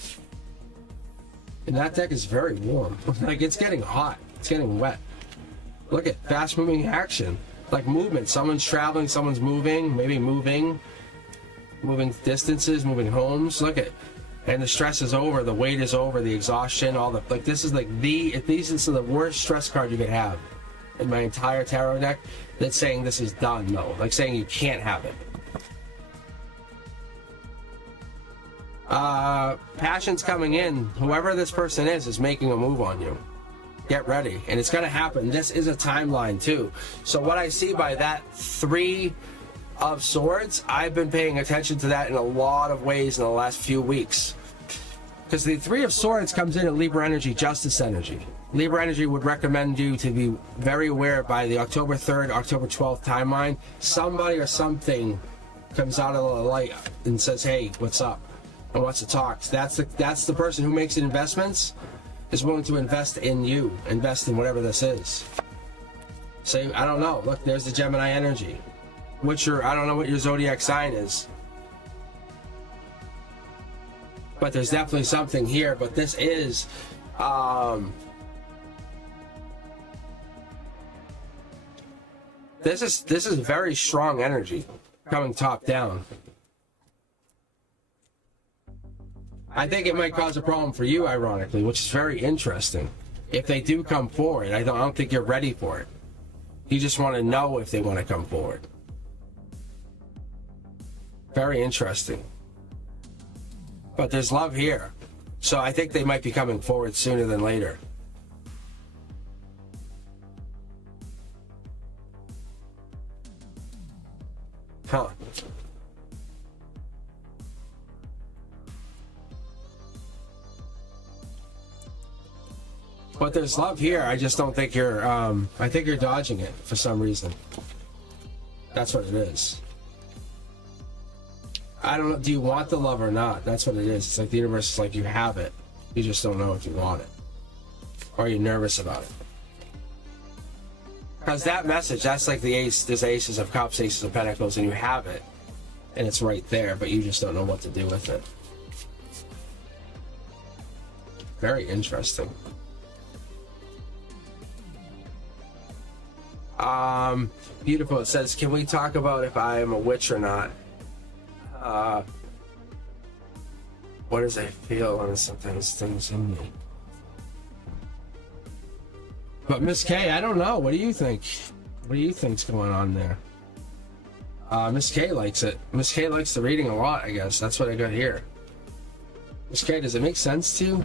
And that deck is very warm. Like, it's getting hot. It's getting wet. Look at fast moving action. Like movement. Someone's traveling, someone's moving, maybe moving distances, moving homes. Look at, and the stress is over, the weight is over, the exhaustion, all the, like, this is like this is the worst stress card you could have in my entire tarot deck. That's saying this is done, though. Like saying you can't have it. Passion's coming in. Whoever this person is making a move on you. Get ready, and it's going to happen. This is a timeline too. So what I see by that Three of Swords, I've been paying attention to that in a lot of ways in the last few weeks. Because the Three of Swords comes in at Libra energy, justice energy. Libra energy would recommend you to be very aware by the October 3rd, October 12th timeline. Somebody or something comes out of the light and says, hey, what's up? And wants to talk. That's the person who makes investments, is willing to invest in you, invest in whatever this is. So I don't know. Look, there's the Gemini energy. I don't know what your zodiac sign is. But there's definitely something here. But this is this is very strong energy coming top down. I think it might cause a problem for you, ironically, which is very interesting. If they do come forward, I don't think you're ready for it. You just want to know if they want to come forward. Very interesting. But there's love here. So I think they might be coming forward sooner than later. Huh. But there's love here. I just don't think you're, I think you're dodging it for some reason. That's what it is. I don't know. Do you want the love or not? That's what it is. It's like the universe is like, you have it. You just don't know if you want it. Or you're nervous about it. Because that message, that's like the ace, there's aces of cups, aces of pentacles, and you have it. And it's right there, but you just don't know what to do with it. Very interesting. Beautiful. It says, can we talk about if I am a witch or not? What does I feel when sometimes things in me? But Miss K, I don't know. What do you think? What do you think's going on there? Miss K likes it. Miss K likes the reading a lot, I guess. That's what I got here. Miss K, does it make sense to you?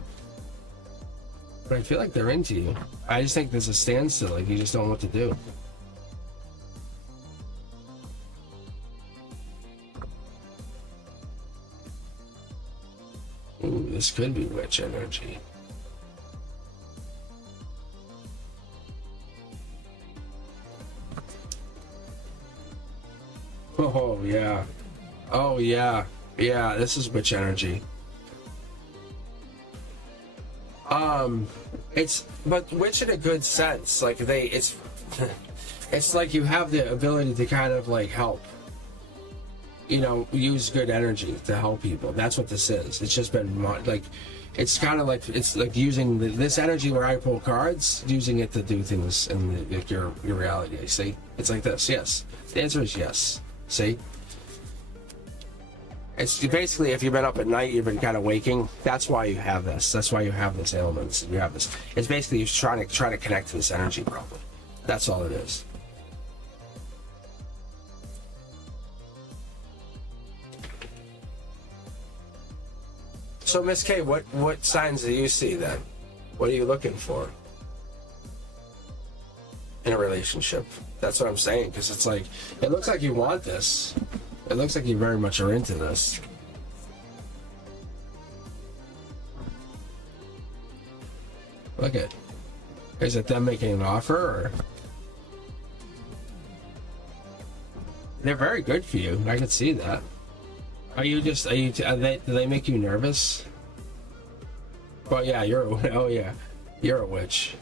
But I feel like they're into you. I just think there's a standstill. Like, you just don't know what to do. Ooh, this could be witch energy. Oh, yeah. Oh, yeah. Yeah, this is witch energy. But witch in a good sense. Like, it's like you have the ability to kind of, like, help. You know, use good energy to help people. That's what this is. It's just been, like, it's kind of like, it's like using this energy where I pull cards, using it to do things in your reality. See? It's like this, yes. The answer is yes. See? It's basically, if you've been up at night, you've been kind of waking, that's why you have this. That's why you have this ailments. You have this. It's basically you're trying to connect to this energy problem. That's all it is. So, Miss K, what signs do you see then? What are you looking for in a relationship? That's what I'm saying, because it's like, it looks like you want this. It looks like you very much are into this. Look at, is it them making an offer, or? They're very good for you. I can see that. Do they make you nervous? Well, yeah, oh yeah, you're a witch.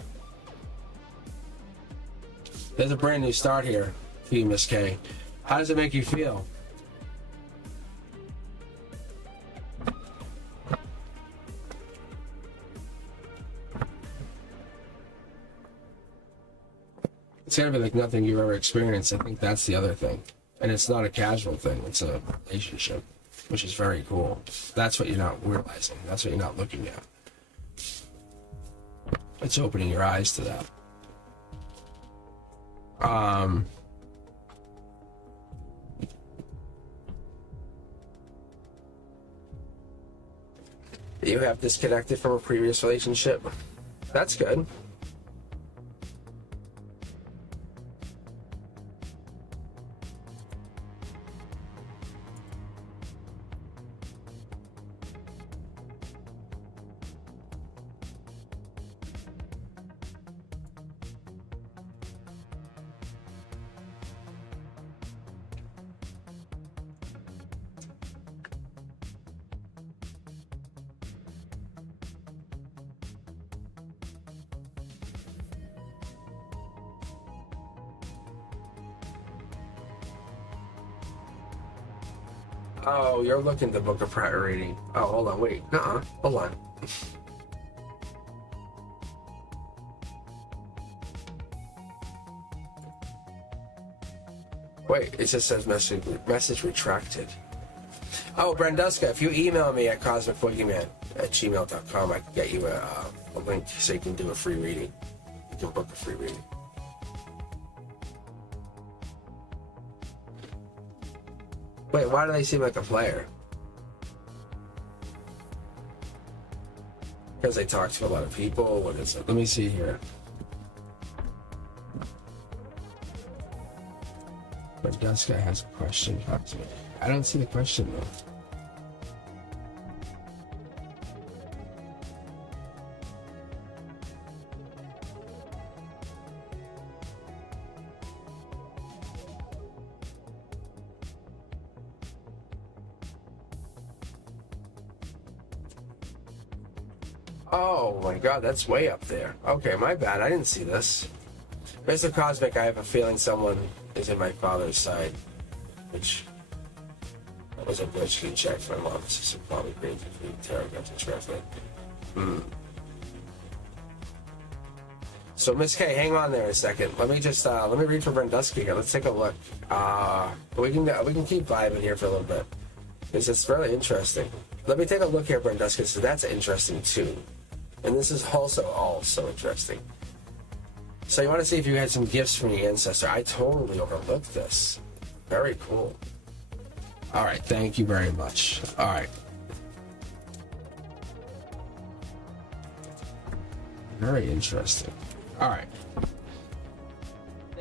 There's a brand new start here for you, Miss K. How does it make you feel? It's gotta be like nothing you've ever experienced. I think that's the other thing. And it's not a casual thing, it's a relationship, which is very cool. That's what you're not realizing. That's what you're not looking at. It's opening your eyes to that. You have disconnected from a previous relationship. That's good. Oh, you're looking at the Book of Prayer reading. Oh, hold on, wait. Hold on. Wait, it just says message retracted. Oh, Branduska, if you email me at cosmicboogeyman@gmail.com, I can get you a link so you can do a free reading. You can book a free reading. Wait, why do they seem like a player? Because they talk to a lot of people. What is it? Let me see here. Branduska has a question. I don't see the question though. Oh my god, that's way up there. Okay, my bad. I didn't see this. Mr. Cosmic, I have a feeling someone is in my father's side, which was a glitch. Can check my mom. This is probably crazy for you. Tarot got to translate. So Miss K, hang on there a second. Let me just let me read for Branduska here. Let's take a look. We can keep vibing here for a little bit because it's fairly interesting. Let me take a look here, Branduska. So that's interesting too, and this is also interesting. So you want to see if you had some gifts from your ancestor. I totally overlooked this. Very cool. All right, thank you very much. All right. Very interesting. All right.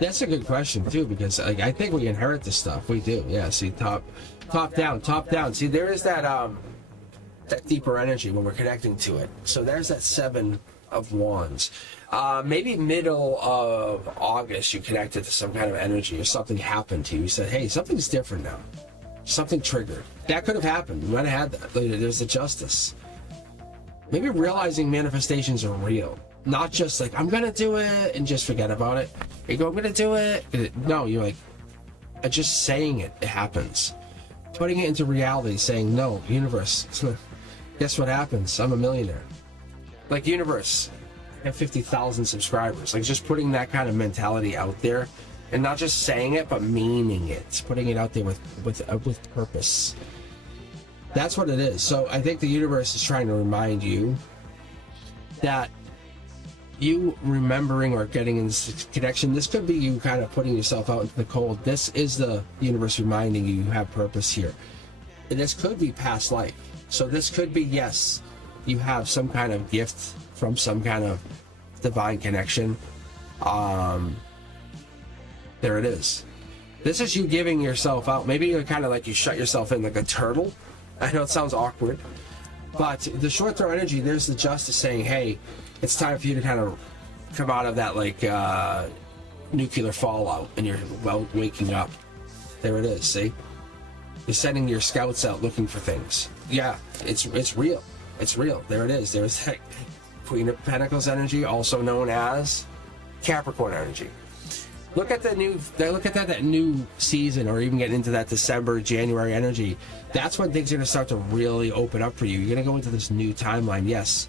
That's a good question too, because I think we inherit this stuff. We do. Yeah, see, top down. See, there is that deeper energy when we're connecting to it. So there's that 7 of Wands. Maybe middle of August you connected to some kind of energy or something happened to you. You said, hey, something's different now. Something triggered. That could have happened. You might have had that. There's the justice. Maybe realizing manifestations are real. Not just like, I'm going to do it and just forget about it. You go, I'm going to do it. No, you're like, just saying it happens. Putting it into reality, saying, no, universe, guess what happens? I'm a millionaire. Like, universe, I have 50,000 subscribers. Like, just putting that kind of mentality out there and not just saying it, but meaning it. Putting it out there with purpose. That's what it is. So I think the universe is trying to remind you that you remembering or getting in this connection, this could be you kind of putting yourself out into the cold. This is the universe reminding you have purpose here. And this could be past life. So this could be, yes, you have some kind of gift from some kind of divine connection. There it is. This is you giving yourself out. Maybe you're kind of like you shut yourself in like a turtle. I know it sounds awkward, but the short throw energy, there's the justice saying, hey, it's time for you to kind of come out of that like nuclear fallout and you're waking up. There it is, see? You're sending your scouts out looking for things. Yeah, it's real. It's real. There it is. There's that Queen of Pentacles energy, also known as Capricorn energy. Look at that new season, or even getting into that December, January energy. That's when things are going to start to really open up for you. You're going to go into this new timeline. Yes.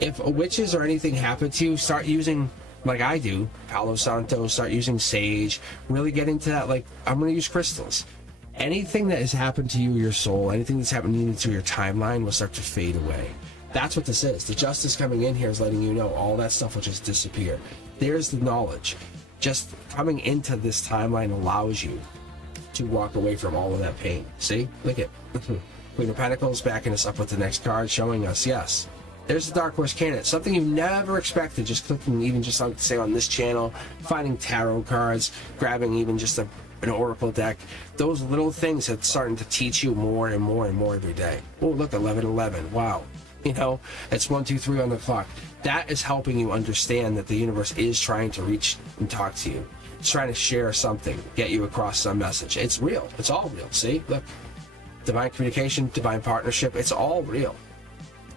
If witches or anything happen to you, start using, like I do, Palo Santo, start using sage, really get into that, like, I'm going to use crystals. Anything that has happened to you, your soul, anything that's happened to your timeline will start to fade away. That's what this is. The justice coming in here is letting you know all that stuff will just disappear. There's the knowledge. Just coming into this timeline allows you to walk away from all of that pain. See? Look at Queen of Pentacles backing us up with the next card, showing us, yes, there's the Dark Horse candidate. Something you never expected, just clicking even just on, say, on this channel, finding tarot cards, grabbing even just an oracle deck. Those little things are starting to teach you more and more and more every day. Oh, look, 11:11. Wow. You know, it's 1, 2, 3 on the clock. That is helping you understand that the universe is trying to reach and talk to you. It's trying to share something, get you across some message. It's real. It's all real. See? Look. Divine communication, divine partnership. It's all real.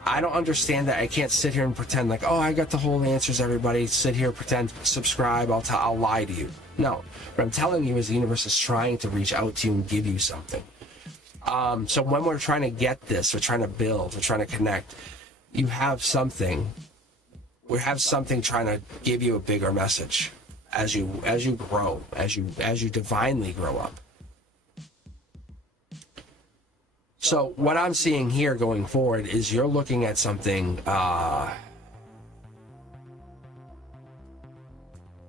I don't understand that. I can't sit here and pretend like, oh, I got the whole answers, everybody. Sit here, pretend, subscribe, I'll lie to you. No. What I'm telling you is the universe is trying to reach out to you and give you something. So when we're trying to get this, we're trying to build, we're trying to connect, you have something. We have something trying to give you a bigger message as you grow, as you divinely grow up. So what I'm seeing here going forward is you're looking at something.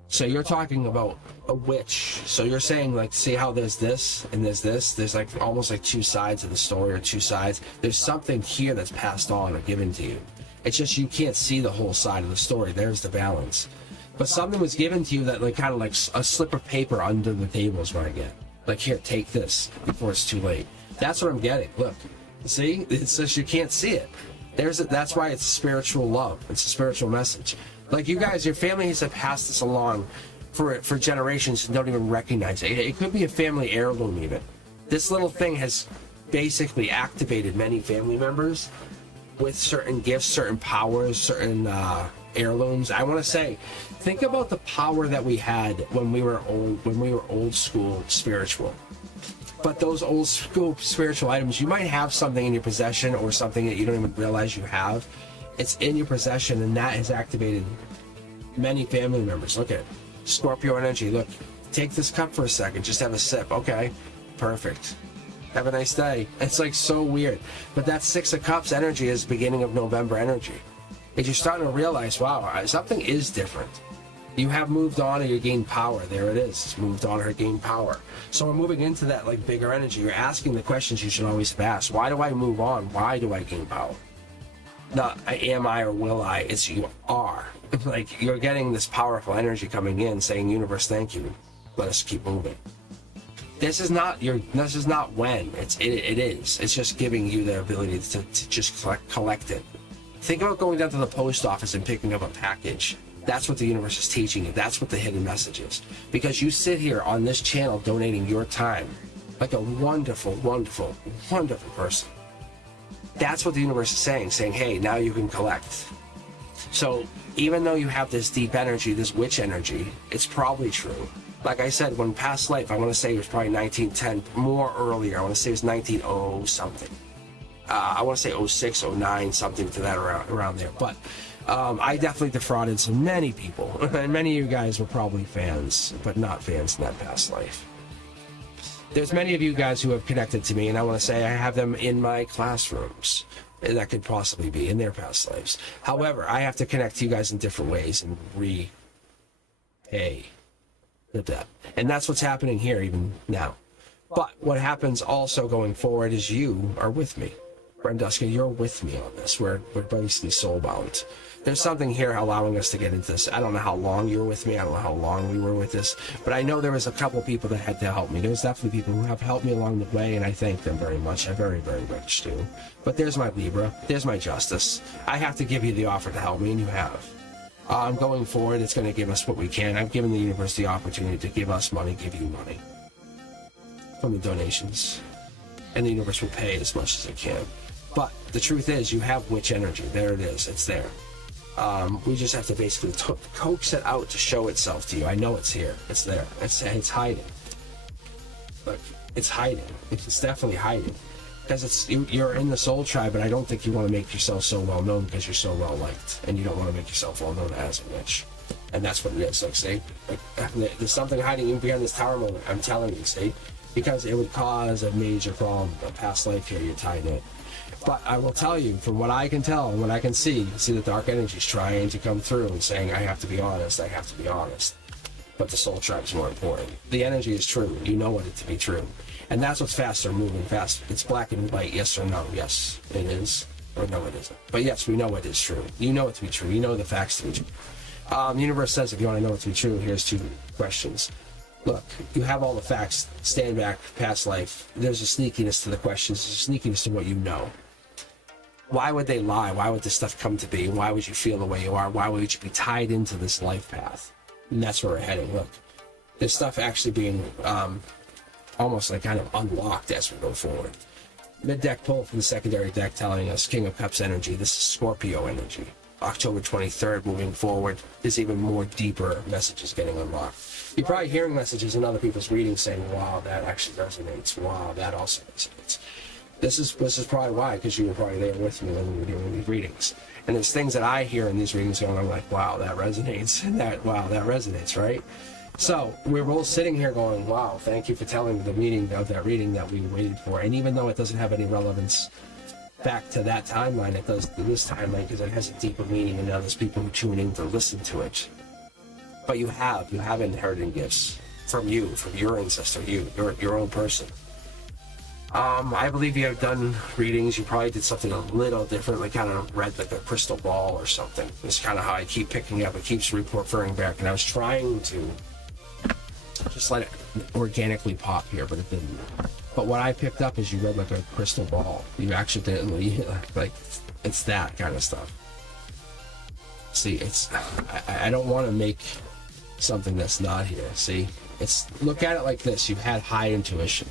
So you're talking about a witch. So you're saying, like, see how there's this and there's this. There's like almost like two sides of the story, or two sides. There's something here that's passed on or given to you. It's just you can't see the whole side of the story. There's the balance. But something was given to you that, like, kind of like a slip of paper under the table is what I get. Like, here, take this before it's too late. That's what I'm getting. Look, see? It's just you can't see it. That's why it's spiritual love. It's a spiritual message. Like, you guys, your family has passed this along for generations and don't even recognize it. It could be a family heirloom even. This little thing has basically activated many family members with certain gifts, certain powers, certain heirlooms. I want to say, think about the power that we had when we were old school spiritual. But those old school spiritual items, you might have something in your possession or something that you don't even realize you have. It's in your possession, and that has activated many family members. Look at Scorpio energy. Look, take this cup for a second. Just have a sip. Okay, perfect. Have a nice day. It's like so weird. But that Six of Cups energy is beginning of November energy. And you're starting to realize, wow, something is different. You have moved on or you gained power. There it is. It's moved on or gained power. So we're moving into that, like, bigger energy. You're asking the questions you should always have asked. Why do I move on? Why do I gain power? Not am I or will I, it's you are. Like, you're getting this powerful energy coming in saying, universe, thank you. Let us keep moving. This is not when. It is. It's just giving you the ability to just collect it. Think about going down to the post office and picking up a package. That's what the universe is teaching you. That's what the hidden message is. Because you sit here on this channel donating your time like a wonderful, wonderful, wonderful person. That's what the universe is saying, hey, now you can collect. So even though you have this deep energy, this witch energy, it's probably true. Like I said, when past life, I want to say it was probably 1910, more earlier. I want to say it was 1900 something. I want to say 06, 09, something to that around there. But I definitely defrauded so many people. And many of you guys were probably fans, but not fans in that past life. There's many of you guys who have connected to me, and I want to say I have them in my classrooms. That could possibly be in their past lives. However, I have to connect to you guys in different ways and repay the debt. And that's what's happening here even now. But what happens also going forward is you are with me. Brenduska, you're with me on this. We're basically soulbound. There's something here allowing us to get into this. I don't know how long you were with me. I don't know how long we were with this. But I know there was a couple people that had to help me. There was definitely people who have helped me along the way, and I thank them very much. I very, very much do. But there's my Libra. There's my Justice. I have to give you the offer to help me, and you have. Going forward, it's going to give us what we can. I've given the universe the opportunity to give us money, give you money from the donations. And the universe will pay as much as it can. But the truth is, you have witch energy. There it is. It's there. We just have to basically coax it out to show itself to you. I know it's here. It's there. It's hiding. Look, it's hiding. It's definitely hiding. Because you're in the soul tribe, but I don't think you want to make yourself so well known because you're so well liked, and you don't want to make yourself well known as a witch. And that's what it is. Like, see, there's something hiding in behind this tower moment. I'm telling you, see, because it would cause a major problem. A past life here, you're tied in. But I will tell you, from what I can tell and what I can see the dark energy is trying to come through and saying, I have to be honest, I have to be honest. But the soul tribe is more important. The energy is true. You know it to be true. And that's what's faster, moving fast. It's black and white, yes or no. Yes, it is. Or no, it isn't. But yes, we know it is true. You know it to be true. You know the facts to be true. The universe says if you want to know it to be true, here's 2 questions. Look, you have all the facts. Stand back, past life. There's a sneakiness to the questions. There's a sneakiness to what you know. Why would they lie? Why would this stuff come to be? Why would you feel the way you are? Why would you be tied into this life path? And that's where we're heading. Look, there's stuff actually being almost like kind of unlocked as we go forward. Mid-deck pull from the secondary deck telling us King of Cups energy. This is Scorpio energy. October 23rd moving forward, there's even more deeper messages getting unlocked. You're probably hearing messages in other people's readings saying, wow, that actually resonates. Wow, that also resonates. This is probably why, because you were probably there with me when we were doing these readings. And there's things that I hear in these readings going, I'm like, wow, that resonates. And that resonates, right? So we're both sitting here going, wow, thank you for telling the meaning of that reading that we waited for. And even though it doesn't have any relevance back to that timeline, it does to this timeline because it has a deeper meaning, and now there's people who tune in to listen to it. But you have inherited gifts from you, from your ancestor, your own person. I believe you have done readings. You probably did something a little different, like kind of read like a crystal ball or something. It's kind of how I keep picking up. It keeps referring back, and I was trying to just let it organically pop here, but it didn't. But what I picked up is you read like a crystal ball. You accidentally, like, it's that kind of stuff. See, I don't want to make something that's not here. See, look at it like this. You've had high intuition,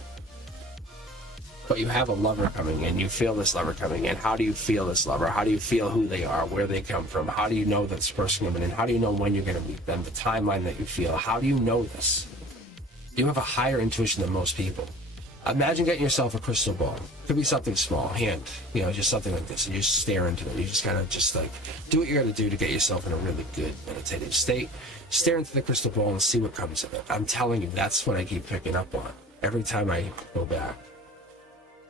but you have a lover coming in. You feel this lover coming in. How do you feel this lover? How do you feel who they are, where they come from? How do you know this person coming in? How do you know when you're going to meet them? The timeline that you feel. How do you know this? You have a higher intuition than most people. Imagine getting yourself a crystal ball. Could be something small, hand, just something like this, and you just stare into it. You just kind of like do what you're going to do to get yourself in a really good meditative state. Stare into the crystal ball and see what comes of it. I'm telling you, that's what I keep picking up on every time I go back.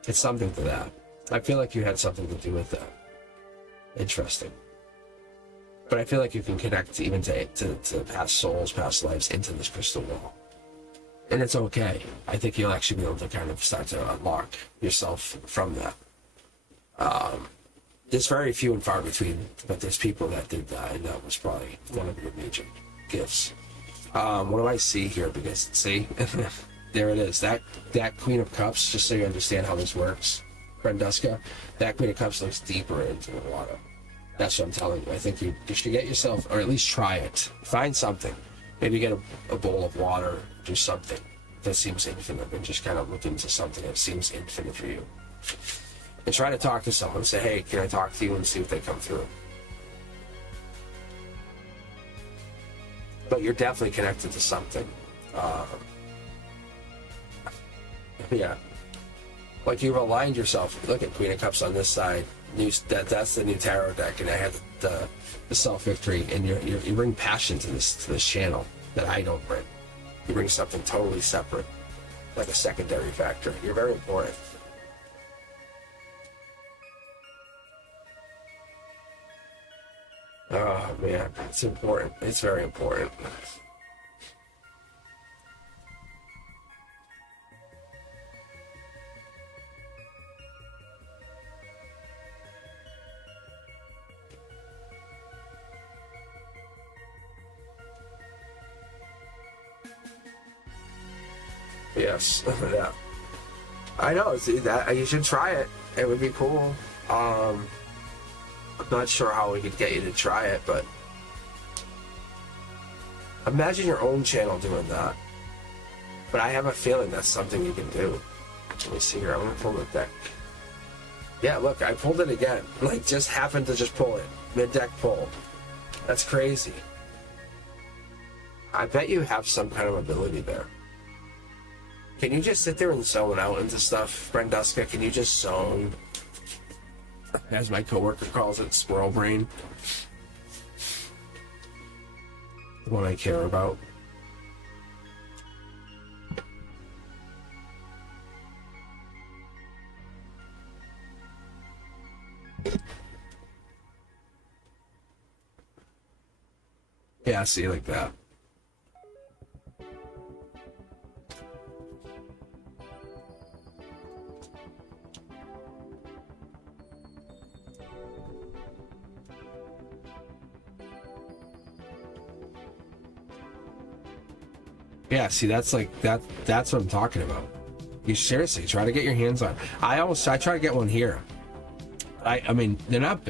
It's something to that. I feel like you had something to do with that. Interesting. But I feel like you can connect even to past souls, past lives into this crystal ball. And it's okay. I think you'll actually be able to kind of start to unlock yourself from that. There's very few and far between, but there's people that did that, and that was probably one of your major gifts. What do I see here? Because, see, there it is. That Queen of Cups, just so you understand how this works, Brenduska, that Queen of Cups looks deeper into the water. That's what I'm telling you. I think you should get yourself, or at least try it. Find something. Maybe get a bowl of water, do something that seems infinite, and just kind of look into something that seems infinite for you. And try to talk to someone. Say, hey, can I talk to you, and see if they come through. But you're definitely connected to something. Yeah. Like you've aligned yourself. Look at Queen of Cups on this side. That's the new tarot deck, and I had the self-victory, and you bring passion to this channel that I don't bring. You bring something totally separate, like a secondary factor. You're very important. Oh man, it's important. It's very important. Yes, yeah. I know. See that you should try it. It would be cool. I'm not sure how we could get you to try it, but imagine your own channel doing that. But I have a feeling that's something you can do. Let me see here. I'm gonna pull the deck. Yeah, look, I pulled it again. Like, just happened to just pull it mid-deck pull. That's crazy. I bet you have some kind of ability there. Can you just sit there and zone out into stuff, Brenduska? Can you just zone? As my coworker calls it, squirrel brain. The one I care about. Yeah, see, like that. Yeah, see, that's like that's what I'm talking about. You seriously try to get your hands on. I try to get one here. I mean, they're not,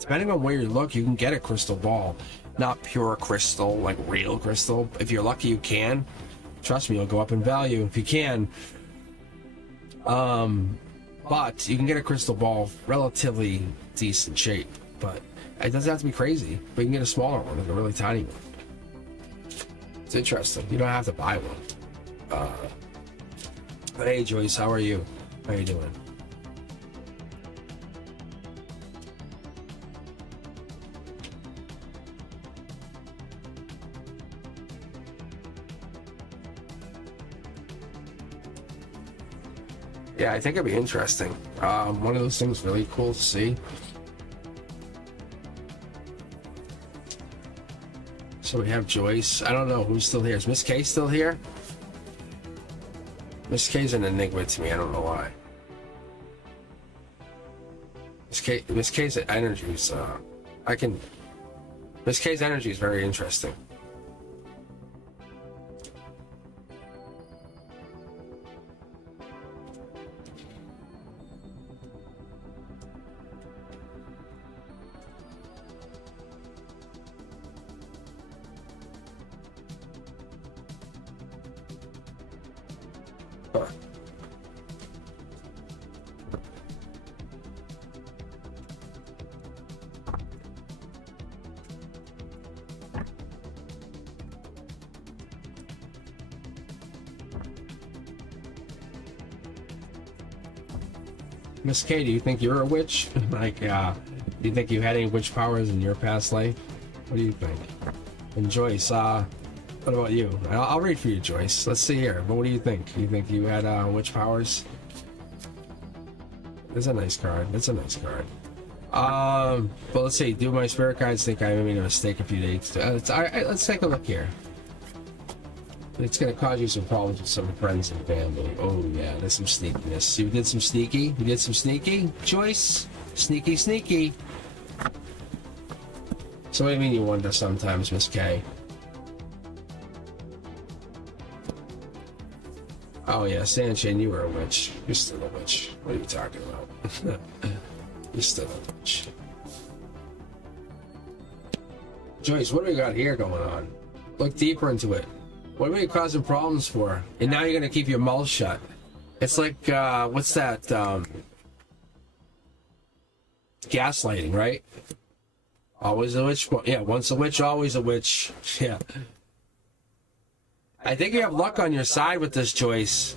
depending on where you look, you can get a crystal ball. Not pure crystal, like real crystal. If you're lucky, you can. Trust me, it'll go up in value if you can. But you can get a crystal ball relatively decent shape. But it doesn't have to be crazy. But you can get a smaller one, like a really tiny one. It's interesting. You don't have to buy one. Hey Joyce, how are you? How are you doing? Yeah, I think it'd be interesting. One of those things really cool to see. So we have Joyce. I don't know who's still here. Is Miss K still here? Miss K's an enigma to me. I don't know why. Miss K's energy is, Miss K's energy is very interesting. Huh. Miss K, do you think you're a witch? Like, do you think you had any witch powers in your past life? What do you think? And Joyce, what about you? I'll read for you, Joyce. Let's see here. But what do you think? Do you think you had witch powers? It's a nice card. It's a nice card. But let's see. Do my spirit guides think I made a mistake a few days? Let's take a look here. It's going to cause you some problems with some friends and family. Oh, yeah, there's some sneakiness. You did some sneaky? You did some sneaky, Joyce? Sneaky, sneaky. So what do you mean you wonder sometimes, Miss K? Oh, yeah, Sanshane, you were a witch. You're still a witch. What are you talking about? You're still a witch. Joyce, what do we got here going on? Look deeper into it. What are you causing problems for? And now you're gonna keep your mouth shut. It's like, what's that? Gaslighting, right? Always a witch. Yeah, once a witch, always a witch. Yeah. I think you have luck on your side with this, Joyce.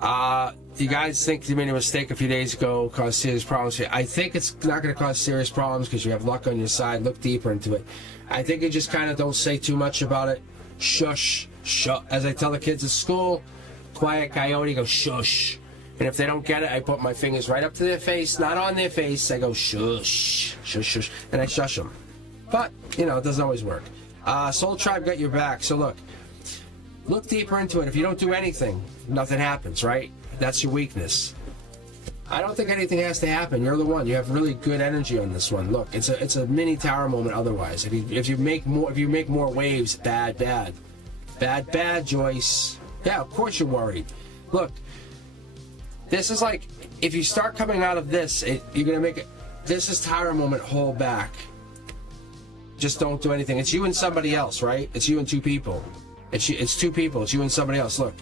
You guys think you made a mistake a few days ago, caused serious problems here. I think it's not going to cause serious problems because you have luck on your side. Look deeper into it. I think you just kind of don't say too much about it. Shush. Shush. As I tell the kids at school, quiet coyote, go shush. And if they don't get it, I put my fingers right up to their face, not on their face. I go shush, shush, shush, and I shush them. But, you know, it doesn't always work. Soul Tribe got your back. So look deeper into it. If you don't do anything, nothing happens, right? That's your weakness. I don't think anything has to happen. You're the one. You have really good energy on this one. Look, it's a mini tower moment. Otherwise, if you make more waves, bad, Joyce. Yeah, of course you're worried. Look, this is like if you start coming out of this, you're gonna make it. This is tower moment. Hold back. Just don't do anything. It's you and somebody else, right? It's you and two people. It's two people. It's you and somebody else. Look,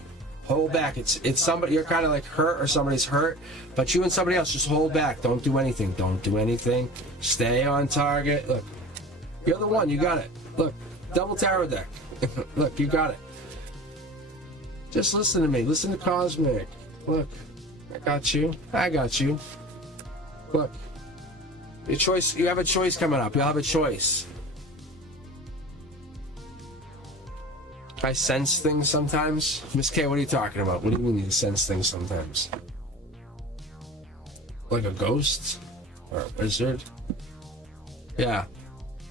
hold back. It's somebody. You're kind of like hurt or somebody's hurt, but you and somebody else just hold back. Don't do anything. Don't do anything. Stay on target. Look, you're the one. You got it. Look, double tarot deck. Look, you got it. Just listen to me. Listen to Cosmic. Look, I got you. I got you. Look, your choice. You have a choice coming up. You'll have a choice. I sense things sometimes. Miss K, what are you talking about? What do you mean you sense things sometimes? Like a ghost? Or a wizard? Yeah.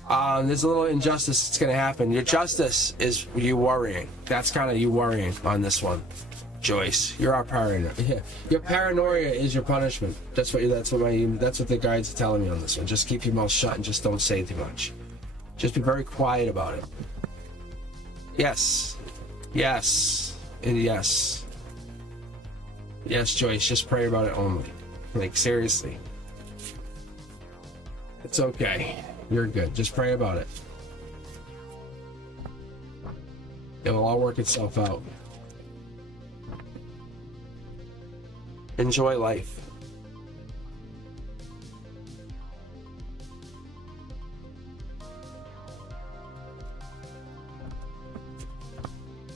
There's a little injustice that's going to happen. Your justice is you worrying. That's kind of you worrying on this one. Joyce, you're our paranoia. Yeah. Your paranoia is your punishment. That's what the guides are telling me on this one. Just keep your mouth shut and just don't say too much. Just be very quiet about it. Yes, and yes, Joyce. Just pray about it only. Like seriously, it's okay. You're good. Just pray about it. It will all work itself out. Enjoy life.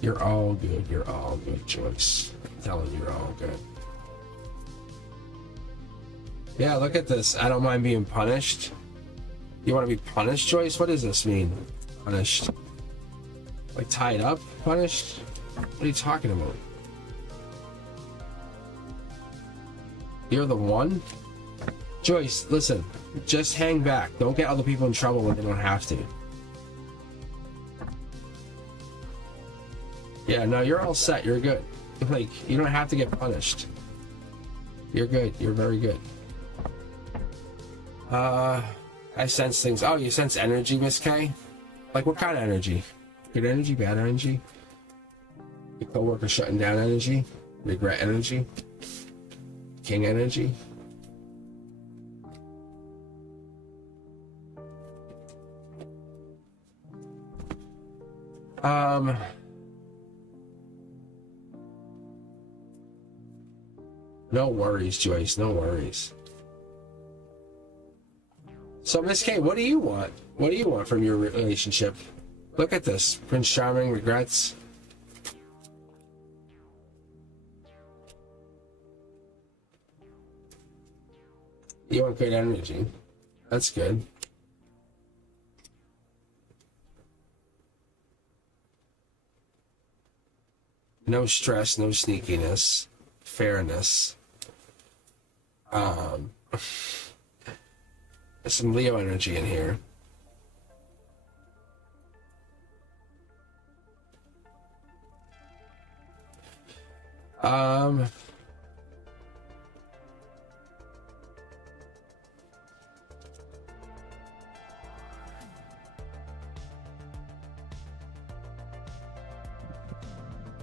You're all good. You're all good, Joyce. I'm telling you, you're all good. Yeah, look at this. I don't mind being punished. You want to be punished, Joyce? What does this mean? Punished? Like tied up? Punished? What are you talking about? You're the one? Joyce, listen. Just hang back. Don't get other people in trouble when they don't have to. Yeah, no, you're all set. You're good. Like, you don't have to get punished. You're good. You're very good. I sense things. Oh, you sense energy, Miss K? Like, what kind of energy? Good energy? Bad energy? Your coworker shutting down energy? Regret energy? King energy? No worries, Joyce. No worries. So, Miss K, what do you want? What do you want from your relationship? Look at this. Prince Charming, regrets. You want good energy. That's good. No stress, no sneakiness. Fairness. There's some Leo energy in here.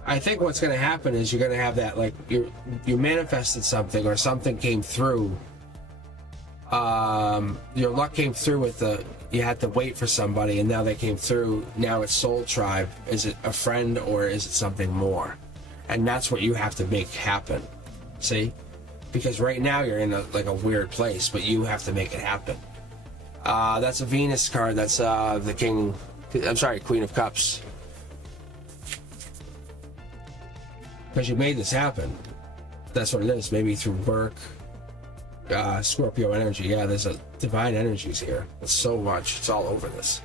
I think what's going to happen is you're going to have that, like, you manifested something or something came through. Your luck came through with you had to wait for somebody and now they came through. Now it's soul tribe. Is it a friend or is it something more? And that's what you have to make happen. See? Because right now you're in a weird place, but you have to make it happen. That's a Venus card. That's the King. I'm sorry, Queen of Cups. Because you made this happen. That's what it is. Maybe through work. Scorpio energy. Yeah, there's a divine energies here. It's so much. It's all over this.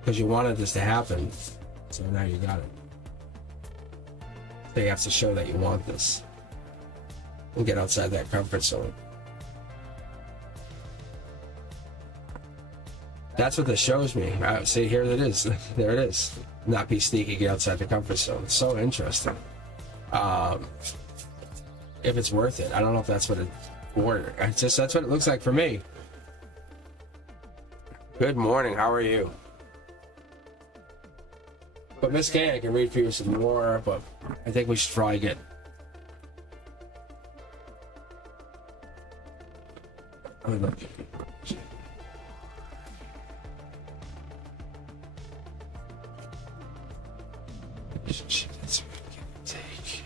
Because you wanted this to happen. So now you got it. So you have to show that you want this. And get outside that comfort zone. That's what this shows me. See, here it is. There it is. Not be sneaky, get outside the comfort zone. It's so interesting. If it's worth it. I don't know if that's what that's what it looks like for me. Good morning. How are you? But Miss K, I can read for you some more, but I think we should probably get... Oh, look. That's what we can take.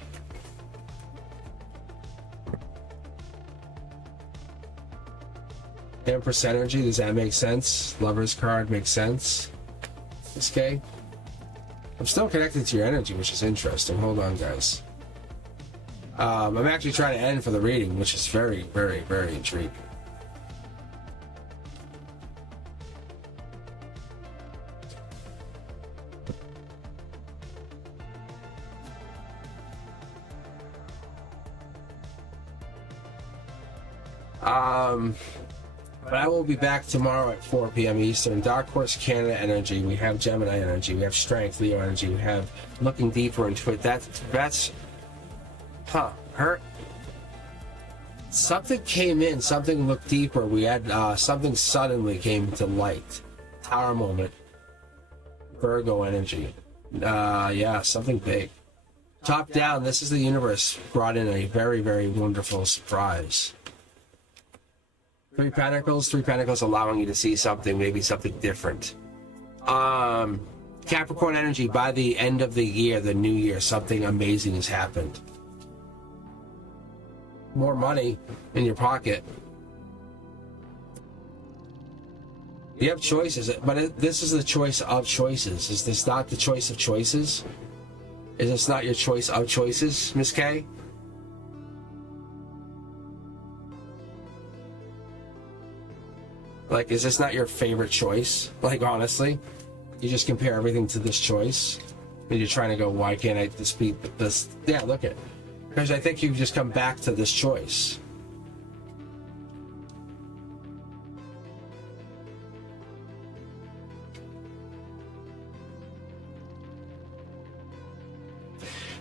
Empress energy, does that make sense? Lover's card makes sense. Miss K? I'm still connected to your energy, which is interesting. Hold on, guys. I'm actually trying to end for the reading, which is very, very, very intriguing. But I will be back tomorrow at 4 p.m. Eastern. Dark Horse Canada energy. We have Gemini energy. We have Strength Leo energy. We have looking deeper into it. That's her. Something came in. Something looked deeper. We had something suddenly came to light. Tower moment. Virgo energy. Yeah, something big. Top down. This is the universe brought in a very, very wonderful surprise. Three Pentacles allowing you to see something, maybe something different. Capricorn energy, by the end of the year, the new year, something amazing has happened. More money in your pocket. You have choices, but this is the choice of choices. Is this not the choice of choices? Is this not your choice of choices, Miss K? Like, is this not your favorite choice? Like, honestly, you just compare everything to this choice. And you're trying to go, why can't I dispute this? Yeah, look at, because I think you've just come back to this choice.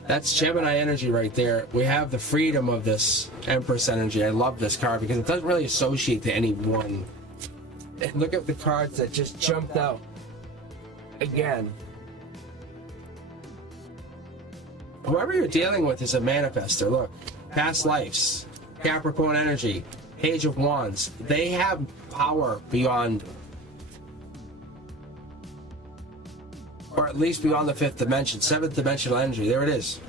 That's Gemini energy right there. We have the freedom of this Empress energy. I love this card because it doesn't really associate to any one. And look at the cards that just jumped out. Again. Whoever you're dealing with is a manifester. Look, past lives, Capricorn energy, Page of Wands. They have power beyond, or at least beyond the fifth dimension, seventh dimensional energy. There it is.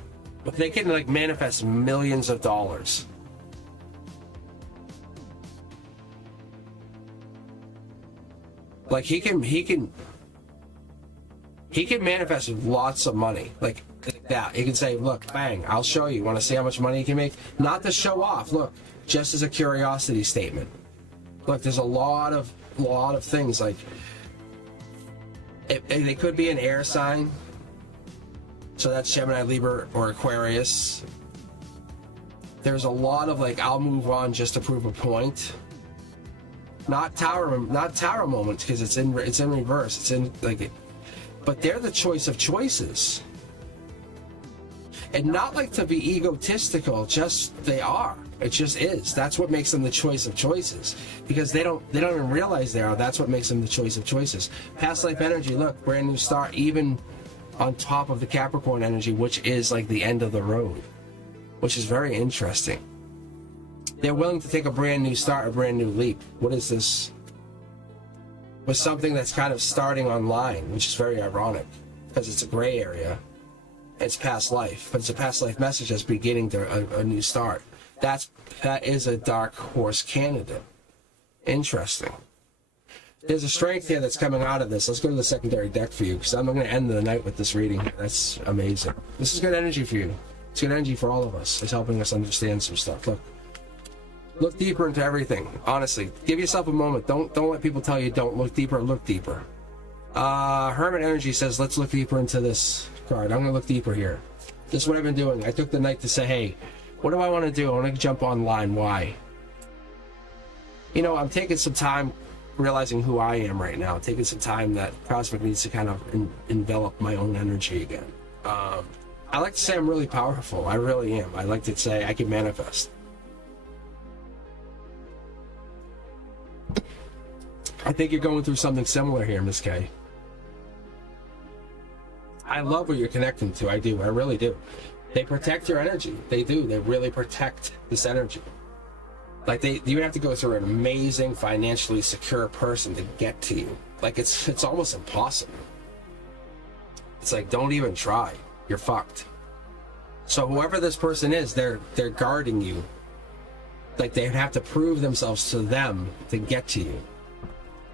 But they can like manifest millions of dollars. Like he can manifest lots of money. Like that. He can say, look, bang, I'll show you. Want to see how much money he can make? Not to show off. Look, just as a curiosity statement. Look, there's a lot of things like they could be an air sign. So that's Gemini, Libra, or Aquarius. There's a lot of like, I'll move on just to prove a point. Not tower moments because it's in reverse. It's in like, but they're the choice of choices. And not like to be egotistical, just they are. It just is. That's what makes them the choice of choices. Because they don't even realize they are. That's what makes them the choice of choices. Past life energy, look, brand new start, even on top of the Capricorn energy, which is like the end of the road. Which is very interesting. They're willing to take a brand new start, a brand new leap. What is this? With something that's kind of starting online, which is very ironic. Because it's a gray area. It's past life, but it's a past life message that's beginning to a new start. That is a dark horse candidate. Interesting. There's a strength here that's coming out of this. Let's go to the secondary deck for you, because I'm going to end the night with this reading. That's amazing. This is good energy for you. It's good energy for all of us. It's helping us understand some stuff. Look deeper into everything. Honestly, give yourself a moment. Don't let people tell you don't look deeper. Look deeper. Hermit energy says let's look deeper into this card. I'm going to look deeper here. This is what I've been doing. I took the night to say, hey, what do I want to do? I want to jump online. Why? You know, I'm taking some time realizing who I am right now. Taking some time that Cosmic needs to kind of envelop my own energy again. I like to say I'm really powerful. I really am. I like to say I can manifest. I think you're going through something similar here, Miss K. I love what you're connecting to. I do. I really do. They protect your energy. They do. They really protect this energy. Like you have to go through an amazing, financially secure person to get to you. Like it's almost impossible. It's like, don't even try. You're fucked. So whoever this person is, they're guarding you. Like they have to prove themselves to them to get to you.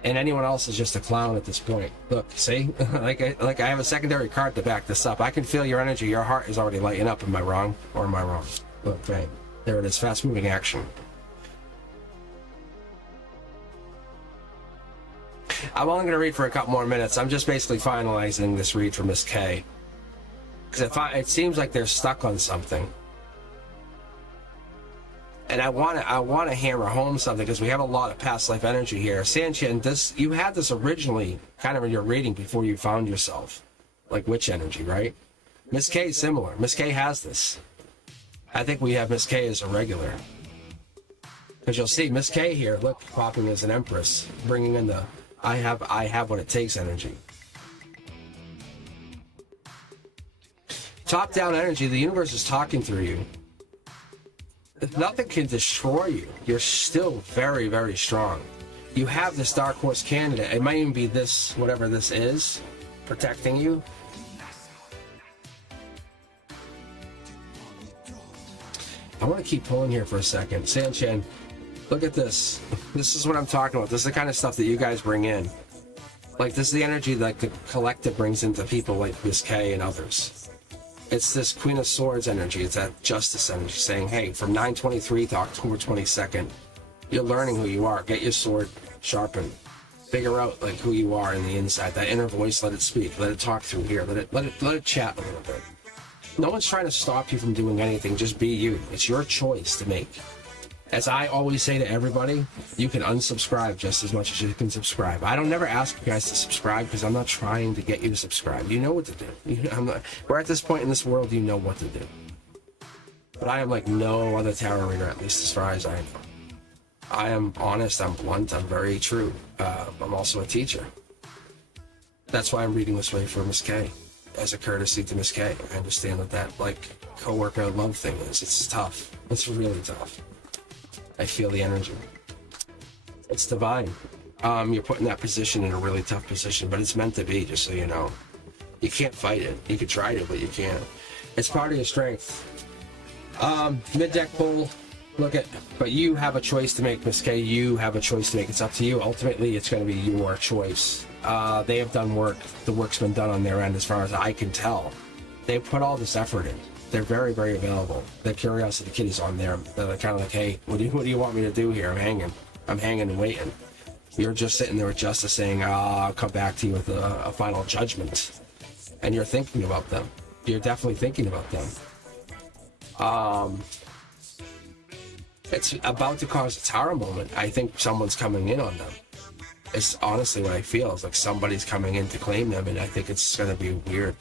And anyone else is just a clown at this point. Look, see? like I have a secondary card to back this up. I can feel your energy. Your heart is already lighting up. Am I wrong? Or am I wrong? Look, bang. There it is. Fast-moving action. I'm only going to read for a couple more minutes. I'm just basically finalizing this read for Miss K. Because it seems like they're stuck on something. And I want to hammer home something because we have a lot of past life energy here. Sanchin, you had this originally kind of in your reading before you found yourself. Like witch energy, right? Miss K is similar. Miss K has this. I think we have Miss K as a regular. Because you'll see Miss K here, look, popping as an empress, bringing in the I have what it takes energy. Top down energy, the universe is talking through you. Nothing can destroy you. You're still very, very strong. You have this dark horse candidate. It might even be this, whatever this is, protecting you. I want to keep pulling here for a second. Sanchin, look at this. This is what I'm talking about. This is the kind of stuff that you guys bring in. Like, this is the energy that the collective brings into people like Miss K and others. It's this Queen of Swords energy. It's that justice energy saying, hey, from 9/23 to October 22nd, you're learning who you are. Get your sword sharpened. Figure out like who you are in the inside. That inner voice, let it speak. Let it talk through here. Let it chat a little bit. No one's trying to stop you from doing anything. Just be you. It's your choice to make. As I always say to everybody, you can unsubscribe just as much as you can subscribe. I don't never ask you guys to subscribe because I'm not trying to get you to subscribe. You know what to do. We're at this point in this world, you know what to do. But I am like no other tarot reader, at least as far as I know. I am honest, I'm blunt, I'm very true. I'm also a teacher. That's why I'm reading this way for Miss K. As a courtesy to Miss K. I understand that like co-worker love thing is. It's tough. It's really tough. I feel the energy. It's divine. You're put in that position in a really tough position, but it's meant to be, just so you know. You can't fight it. You could try to, but you can't. It's part of your strength. Mid-deck pull. Look at, but you have a choice to make, Miss K. You have a choice to make. It's up to you. Ultimately, it's going to be your choice. They have done work. The work's been done on their end, as far as I can tell. They've put all this effort in. They're very, very available. The curiosity kid is on there. They're kind of like, hey, what do you want me to do here? I'm hanging and waiting. You're just sitting there with justice saying, I'll come back to you with a final judgment. And you're thinking about them. You're definitely thinking about them. It's about to cause a Tara moment. I think someone's coming in on them. It's honestly what I feel. It's like somebody's coming in to claim them, and I think it's going to be weird.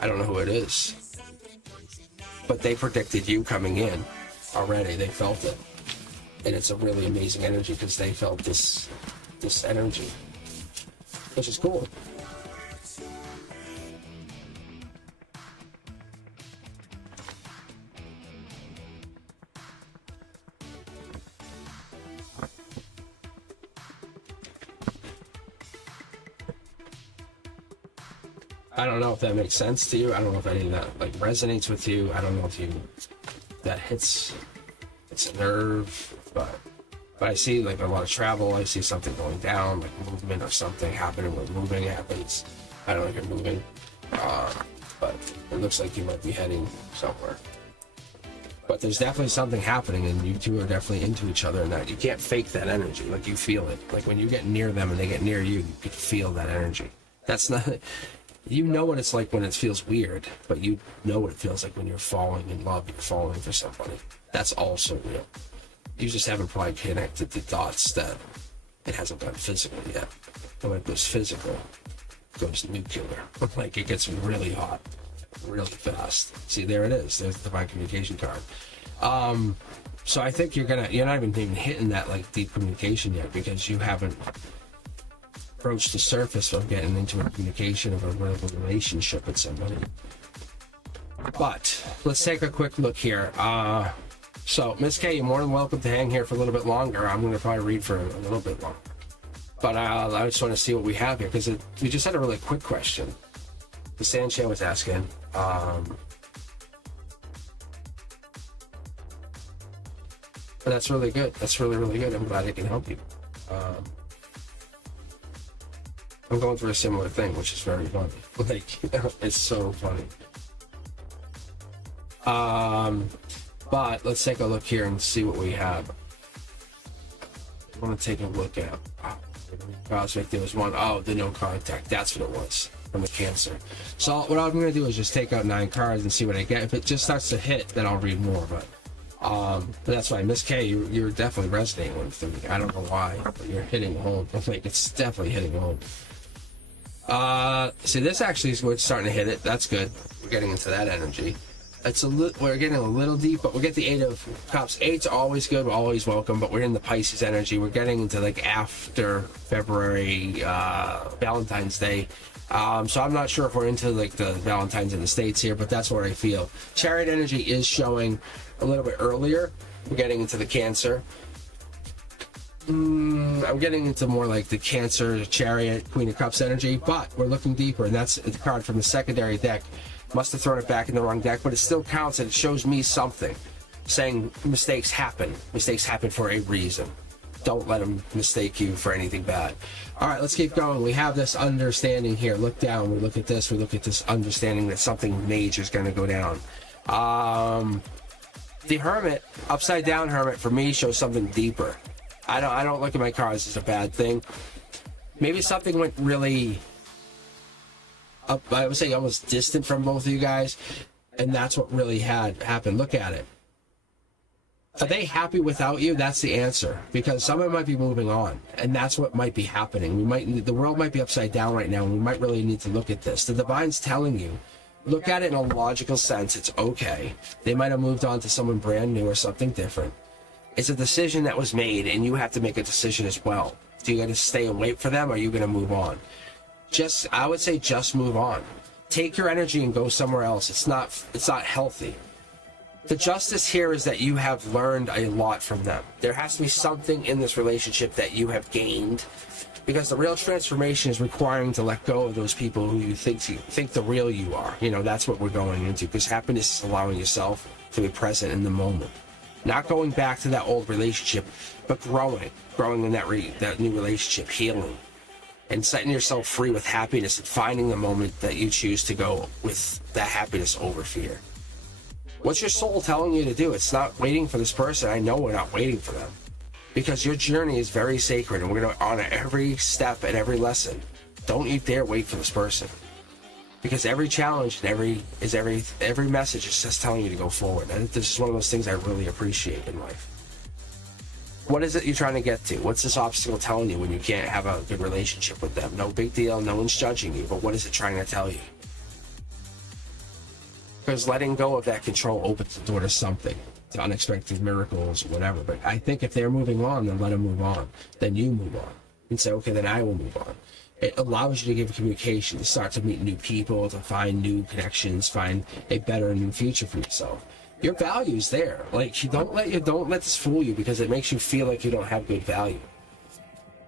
I don't know who it is. But they predicted you coming in already. They felt it. And it's a really amazing energy because they felt this energy, which is cool. I don't know if that makes sense to you. I don't know if any of that like resonates with you. I don't know if that hits, it's a nerve, but I see like a lot of travel. I see something going down, like movement or something happening where moving happens. I don't know if you're moving, but it looks like you might be heading somewhere. But there's definitely something happening, and you two are definitely into each other, and that you can't fake that energy. Like you feel it. Like when you get near them and they get near you, you can feel that energy. That's not. You know what it's like when it feels weird, but you know what it feels like when you're falling in love, you're falling for somebody. That's also real. You just haven't probably connected the dots that it hasn't gone physical yet. And when it goes physical, it goes nuclear. Like it gets really hot, really fast. See, there it is. There's the divine communication card. So I think you're not even hitting that like deep communication yet because you haven't approach the surface of getting into a communication of a relationship with somebody. But let's take a quick look here. So Miss K, you're more than welcome to hang here for a little bit longer. I'm going to probably read for a little bit longer, but I just want to see what we have here because we just had a really quick question. The Sanchez was asking. But that's really good. That's really, really good. I'm glad I can help you. I'm going through a similar thing, which is very funny. Like, it's so funny. But let's take a look here and see what we have. I want to take a look at Cosmic. There was one. Oh, the no contact. That's what it was from the Cancer. So what I'm going to do is just take out 9 cards and see what I get. If it just starts to hit, then I'll read more. But that's why, Miss K, you're definitely resonating with me. I don't know why, but you're hitting home. Like, it's definitely hitting home. See, this actually is what's starting to hit it. That's good. We're getting into that energy. We're getting a little deep, but we get the 8 of Cups. 8's always good, always welcome, but we're in the Pisces energy. We're getting into like after February, Valentine's Day. So I'm not sure if we're into like the Valentine's in the States here, but that's what I feel. Chariot energy is showing a little bit earlier. We're getting into the Cancer. I'm getting into more like the Cancer, Chariot, Queen of Cups energy, but we're looking deeper, and that's the card from the secondary deck. Must have thrown it back in the wrong deck, but it still counts, and it shows me something, saying mistakes happen. Mistakes happen for a reason. Don't let them mistake you for anything bad. All right, let's keep going. We have this understanding here. Look down. We look at this. We look at this understanding that something major is going to go down. The Hermit, upside down Hermit, for me, shows something deeper. I don't look at my cards as a bad thing. Maybe something went really up, I would say almost distant from both of you guys, and that's what really had happened. Look at it. Are they happy without you? That's the answer. Because someone might be moving on, and that's what might be happening. The world might be upside down right now, and we might really need to look at this. The divine's telling you, look at it in a logical sense. It's okay. They might have moved on to someone brand new or something different. It's a decision that was made, and you have to make a decision as well. Do you got to stay and wait for them, or are you going to move on? I would say just move on. Take your energy and go somewhere else. It's not healthy. The justice here is that you have learned a lot from them. There has to be something in this relationship that you have gained, because the real transformation is requiring to let go of those people who you think the real you are. You know, that's what we're going into, because happiness is allowing yourself to be present in the moment. Not going back to that old relationship, but growing in that new relationship, healing, and setting yourself free with happiness and finding the moment that you choose to go with that happiness over fear. What's your soul telling you to do? It's not waiting for this person. I know we're not waiting for them, because your journey is very sacred, and we're going to honor every step and every lesson. Don't you dare wait for this person, because every challenge and every message is just telling you to go forward. And this is one of those things I really appreciate in life. What is it you're trying to get to? What's this obstacle telling you when you can't have a good relationship with them? No big deal. No one's judging you, but what is it trying to tell you? Because letting go of that control opens the door to something, to unexpected miracles, whatever. But I think if they're moving on, then let them move on. Then you move on and say, okay, then I will move on. It allows you to give communication, to start to meet new people, to find new connections, find a better and new future for yourself. Your value's there. Like, don't let this fool you, because it makes you feel like you don't have good value.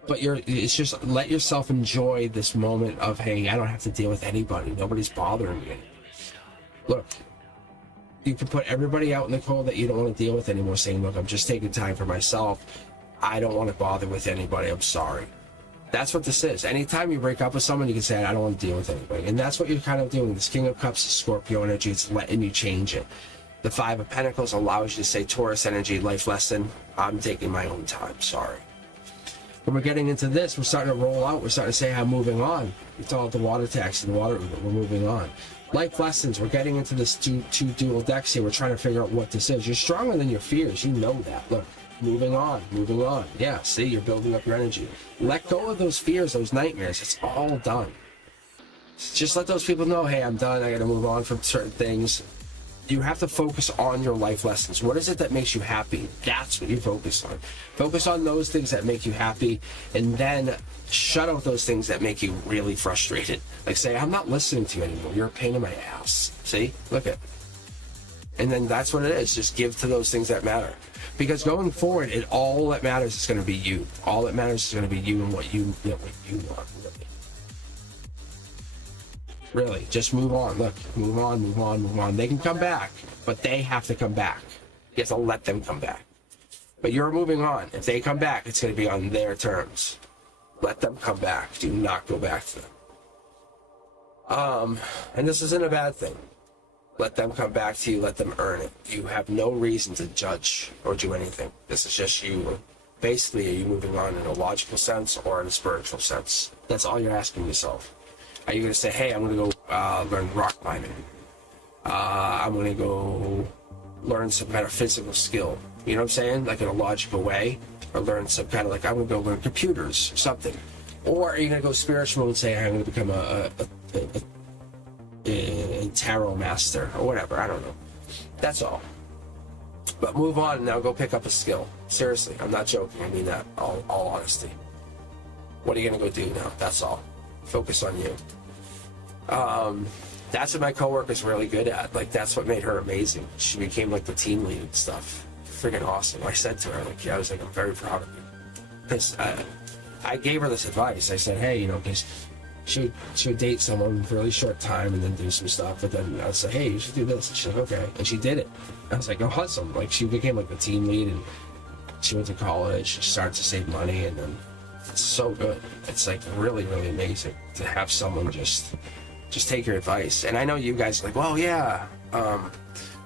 But it's just let yourself enjoy this moment of, hey, I don't have to deal with anybody. Nobody's bothering me. Look, you can put everybody out in the cold that you don't want to deal with anymore, saying, look, I'm just taking time for myself. I don't want to bother with anybody. I'm sorry. That's what this is. Anytime you break up with someone, you can say, I don't want to deal with anybody. And that's what you're kind of doing. This King of Cups is Scorpio energy. It's letting you change it. The Five of Pentacles allows you to say, Taurus energy, life lesson. I'm taking my own time. Sorry. When we're getting into this, we're starting to roll out. We're starting to say, I'm moving on. It's all the water tax and the water. We're moving on. Life lessons. We're getting into this two dual decks here. We're trying to figure out what this is. You're stronger than your fears. You know that. Look, moving on. Yeah, see, you're building up your energy. Let go of those fears, those nightmares. It's all done. Just let those people know, hey, I'm done. I got to move on from certain things. You have to focus on your life lessons. What is it that makes you happy? That's what you focus on. Focus on those things that make you happy, and then shut out those things that make you really frustrated. Like, say, I'm not listening to you anymore. You're a pain in my ass. See? Look at it. And then that's what it is. Just give to those things that matter. Because going forward, all that matters is going to be you. All that matters is going to be you and what you want. Really, just move on. Look, move on. They can come back, but they have to come back. You have to let them come back. But you're moving on. If they come back, it's going to be on their terms. Let them come back. Do not go back to them. And this isn't a bad thing. Let them come back to you. Let them earn it. You have no reason to judge or do anything. This is just you. Basically, are you moving on in a logical sense or in a spiritual sense? That's all you're asking yourself. Are you going to say, hey, I'm going to go learn rock climbing? I'm going to go learn some kind of physical skill. You know what I'm saying? Like in a logical way. Or learn some kind of, like, I'm going to go learn computers or something. Or are you going to go spiritual and say, hey, I'm going to become a tarot master or whatever? I don't know. That's all. But move on and now go pick up a skill. Seriously, I'm not joking. I mean that, all honesty. What are you going to go do now? That's all. Focus on you. That's what my coworker's really good at. Like, that's what made her amazing. She became like the team lead and stuff. Freaking awesome. I said to her, like, yeah, I was like, I'm very proud of you. Because I gave her this advice. I said, hey, you know, because she would date someone for a really short time and then do some stuff. But then I'd say, hey, you should do this. And she's like, okay. And she did it. I was like, oh, awesome. Like, she became like the team lead, and she went to college. She started to save money, and then it's so good. It's like really, really amazing to have someone just take your advice. And I know you guys are like, well, yeah,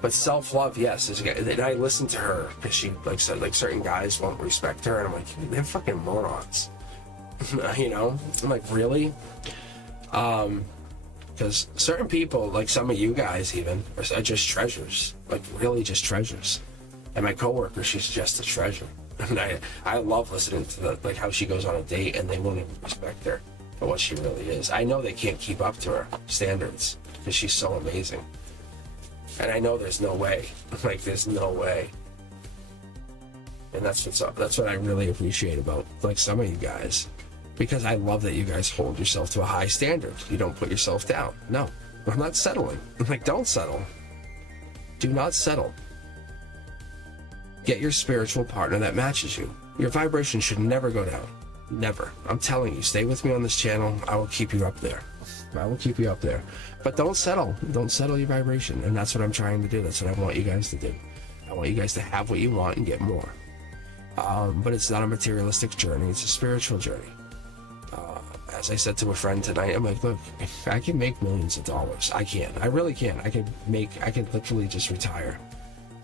But self-love, yes. And I listen to her because she like said like certain guys won't respect her, and I'm like, they're fucking morons. You know? I'm like, really? Because certain people, like some of you guys even, are just treasures. Like really just treasures. And my coworker, she's just a treasure. And I love listening to like how she goes on a date and they won't even respect her for what she really is. I know they can't keep up to her standards because she's so amazing. And I know there's no way. Like there's no way. And that's what I really appreciate about like some of you guys. Because I love that you guys hold yourself to a high standard. You don't put yourself down. No, I'm not settling. Like, don't settle. Do not settle. Get your spiritual partner that matches you. Your vibration should never go down. Never. I'm telling you, stay with me on this channel. I will keep you up there. I will keep you up there. But don't settle. Don't settle your vibration. And that's what I'm trying to do. That's what I want you guys to do. I want you guys to have what you want and get more. But it's not a materialistic journey. It's a spiritual journey. As I said to a friend tonight, I'm like, look, I can make millions of dollars. I can. I really can. I could literally just retire.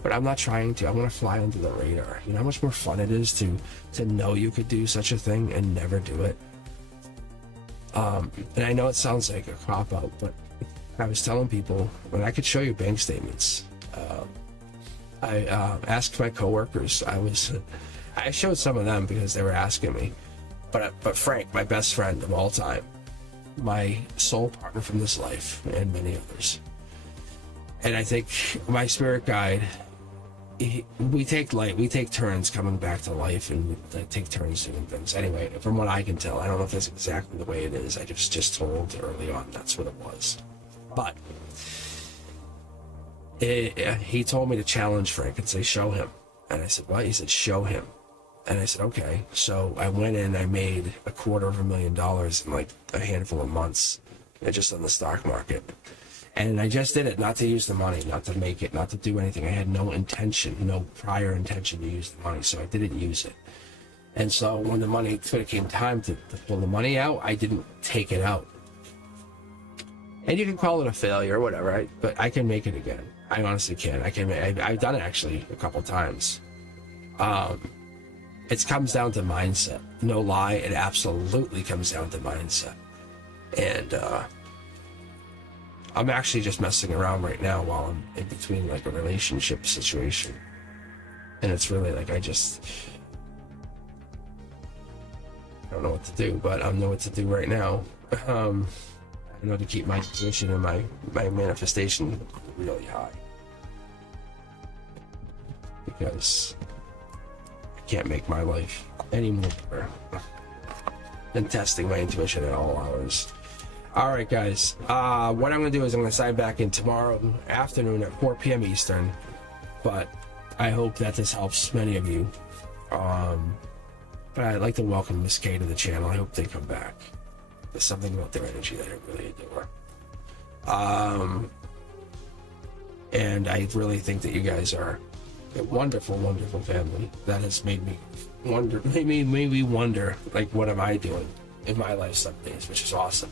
But I'm not trying to. I want to fly under the radar. You know how much more fun it is to know you could do such a thing and never do it? And I know it sounds like a cop-out, but I was telling people, when I could show you bank statements, I asked my coworkers. I showed some of them because they were asking me. But Frank, my best friend of all time, my soul partner from this life, and many others. And I think my spirit guide, we take turns coming back to life, and we take turns doing things. Anyway, from what I can tell, I don't know if that's exactly the way it is. I just told early on that's what it was. But he told me to challenge Frank and say, show him. And I said, what? He said, show him. And I said, okay. So I went in, I made $250,000 in like a handful of months, just on the stock market. And I just did it not to use the money, not to make it, not to do anything. I had no intention, no prior intention to use the money, so I didn't use it. And so when it came time to pull the money out, I didn't take it out. And you can call it a failure or whatever, but I can make it again. I honestly can. I've done it actually a couple times. It comes down to mindset. No lie, it absolutely comes down to mindset. And I'm actually just messing around right now while I'm in between like a relationship situation. And it's really like I don't know what to do, but I know what to do right now. I know to keep my position and my manifestation really high. Because can't make my life any more than testing my intuition at all hours. All right, guys. What I'm going to do is I'm going to sign back in tomorrow afternoon at 4 p.m. Eastern. But I hope that this helps many of you. But I'd like to welcome Miss K to the channel. I hope they come back. There's something about their energy that I really adore. And I really think that you guys are a wonderful, wonderful family that has made me wonder, made me wonder, like, what am I doing in my life some days, which is awesome.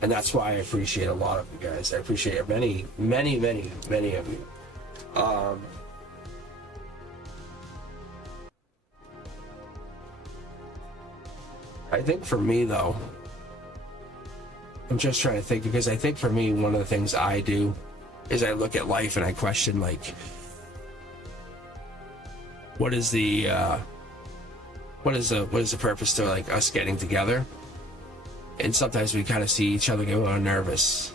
And that's why I appreciate a lot of you guys. I appreciate many, many, many, many of you. I think for me, though, I'm just trying to think, because I think for me, one of the things I do is I look at life and I question, like, what is the purpose to like us getting together? And sometimes we kind of see each other get a little nervous,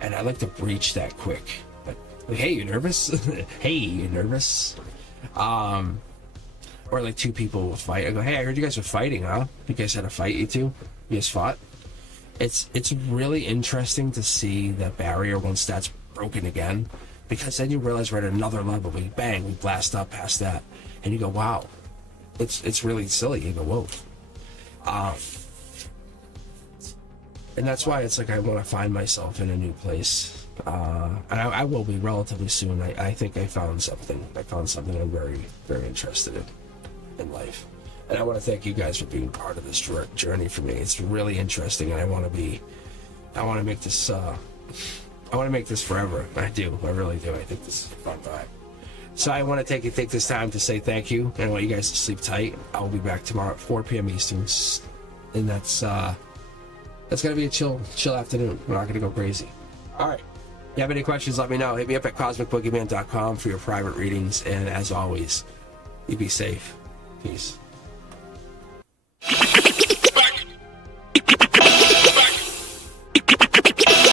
and I like to breach that quick. Like, hey, you nervous? Hey, you nervous? Or like two people will fight. I go, hey, I heard you guys were fighting, huh? You guys had a fight, you two? You guys fought? It's really interesting to see that barrier once that's broken again, because then you realize we're at another level. We blast up past that, and you go, wow, it's really silly. You go, whoa. And that's why it's like I want to find myself in a new place, and I will be relatively soon. I think I found something. I'm very, very interested in life, and I want to thank you guys for being part of this journey for me. It's really interesting, and I want to make this a I want to make this forever. I do. I really do. I think this is a fun time. So I want to take this time to say thank you, and I want you guys to sleep tight. I will be back tomorrow at 4 p.m. Eastern, and that's gonna be a chill afternoon. We're not gonna go crazy. All right. If you have any questions, let me know. Hit me up at cosmicboogeyman.com for your private readings. And as always, you be safe. Peace.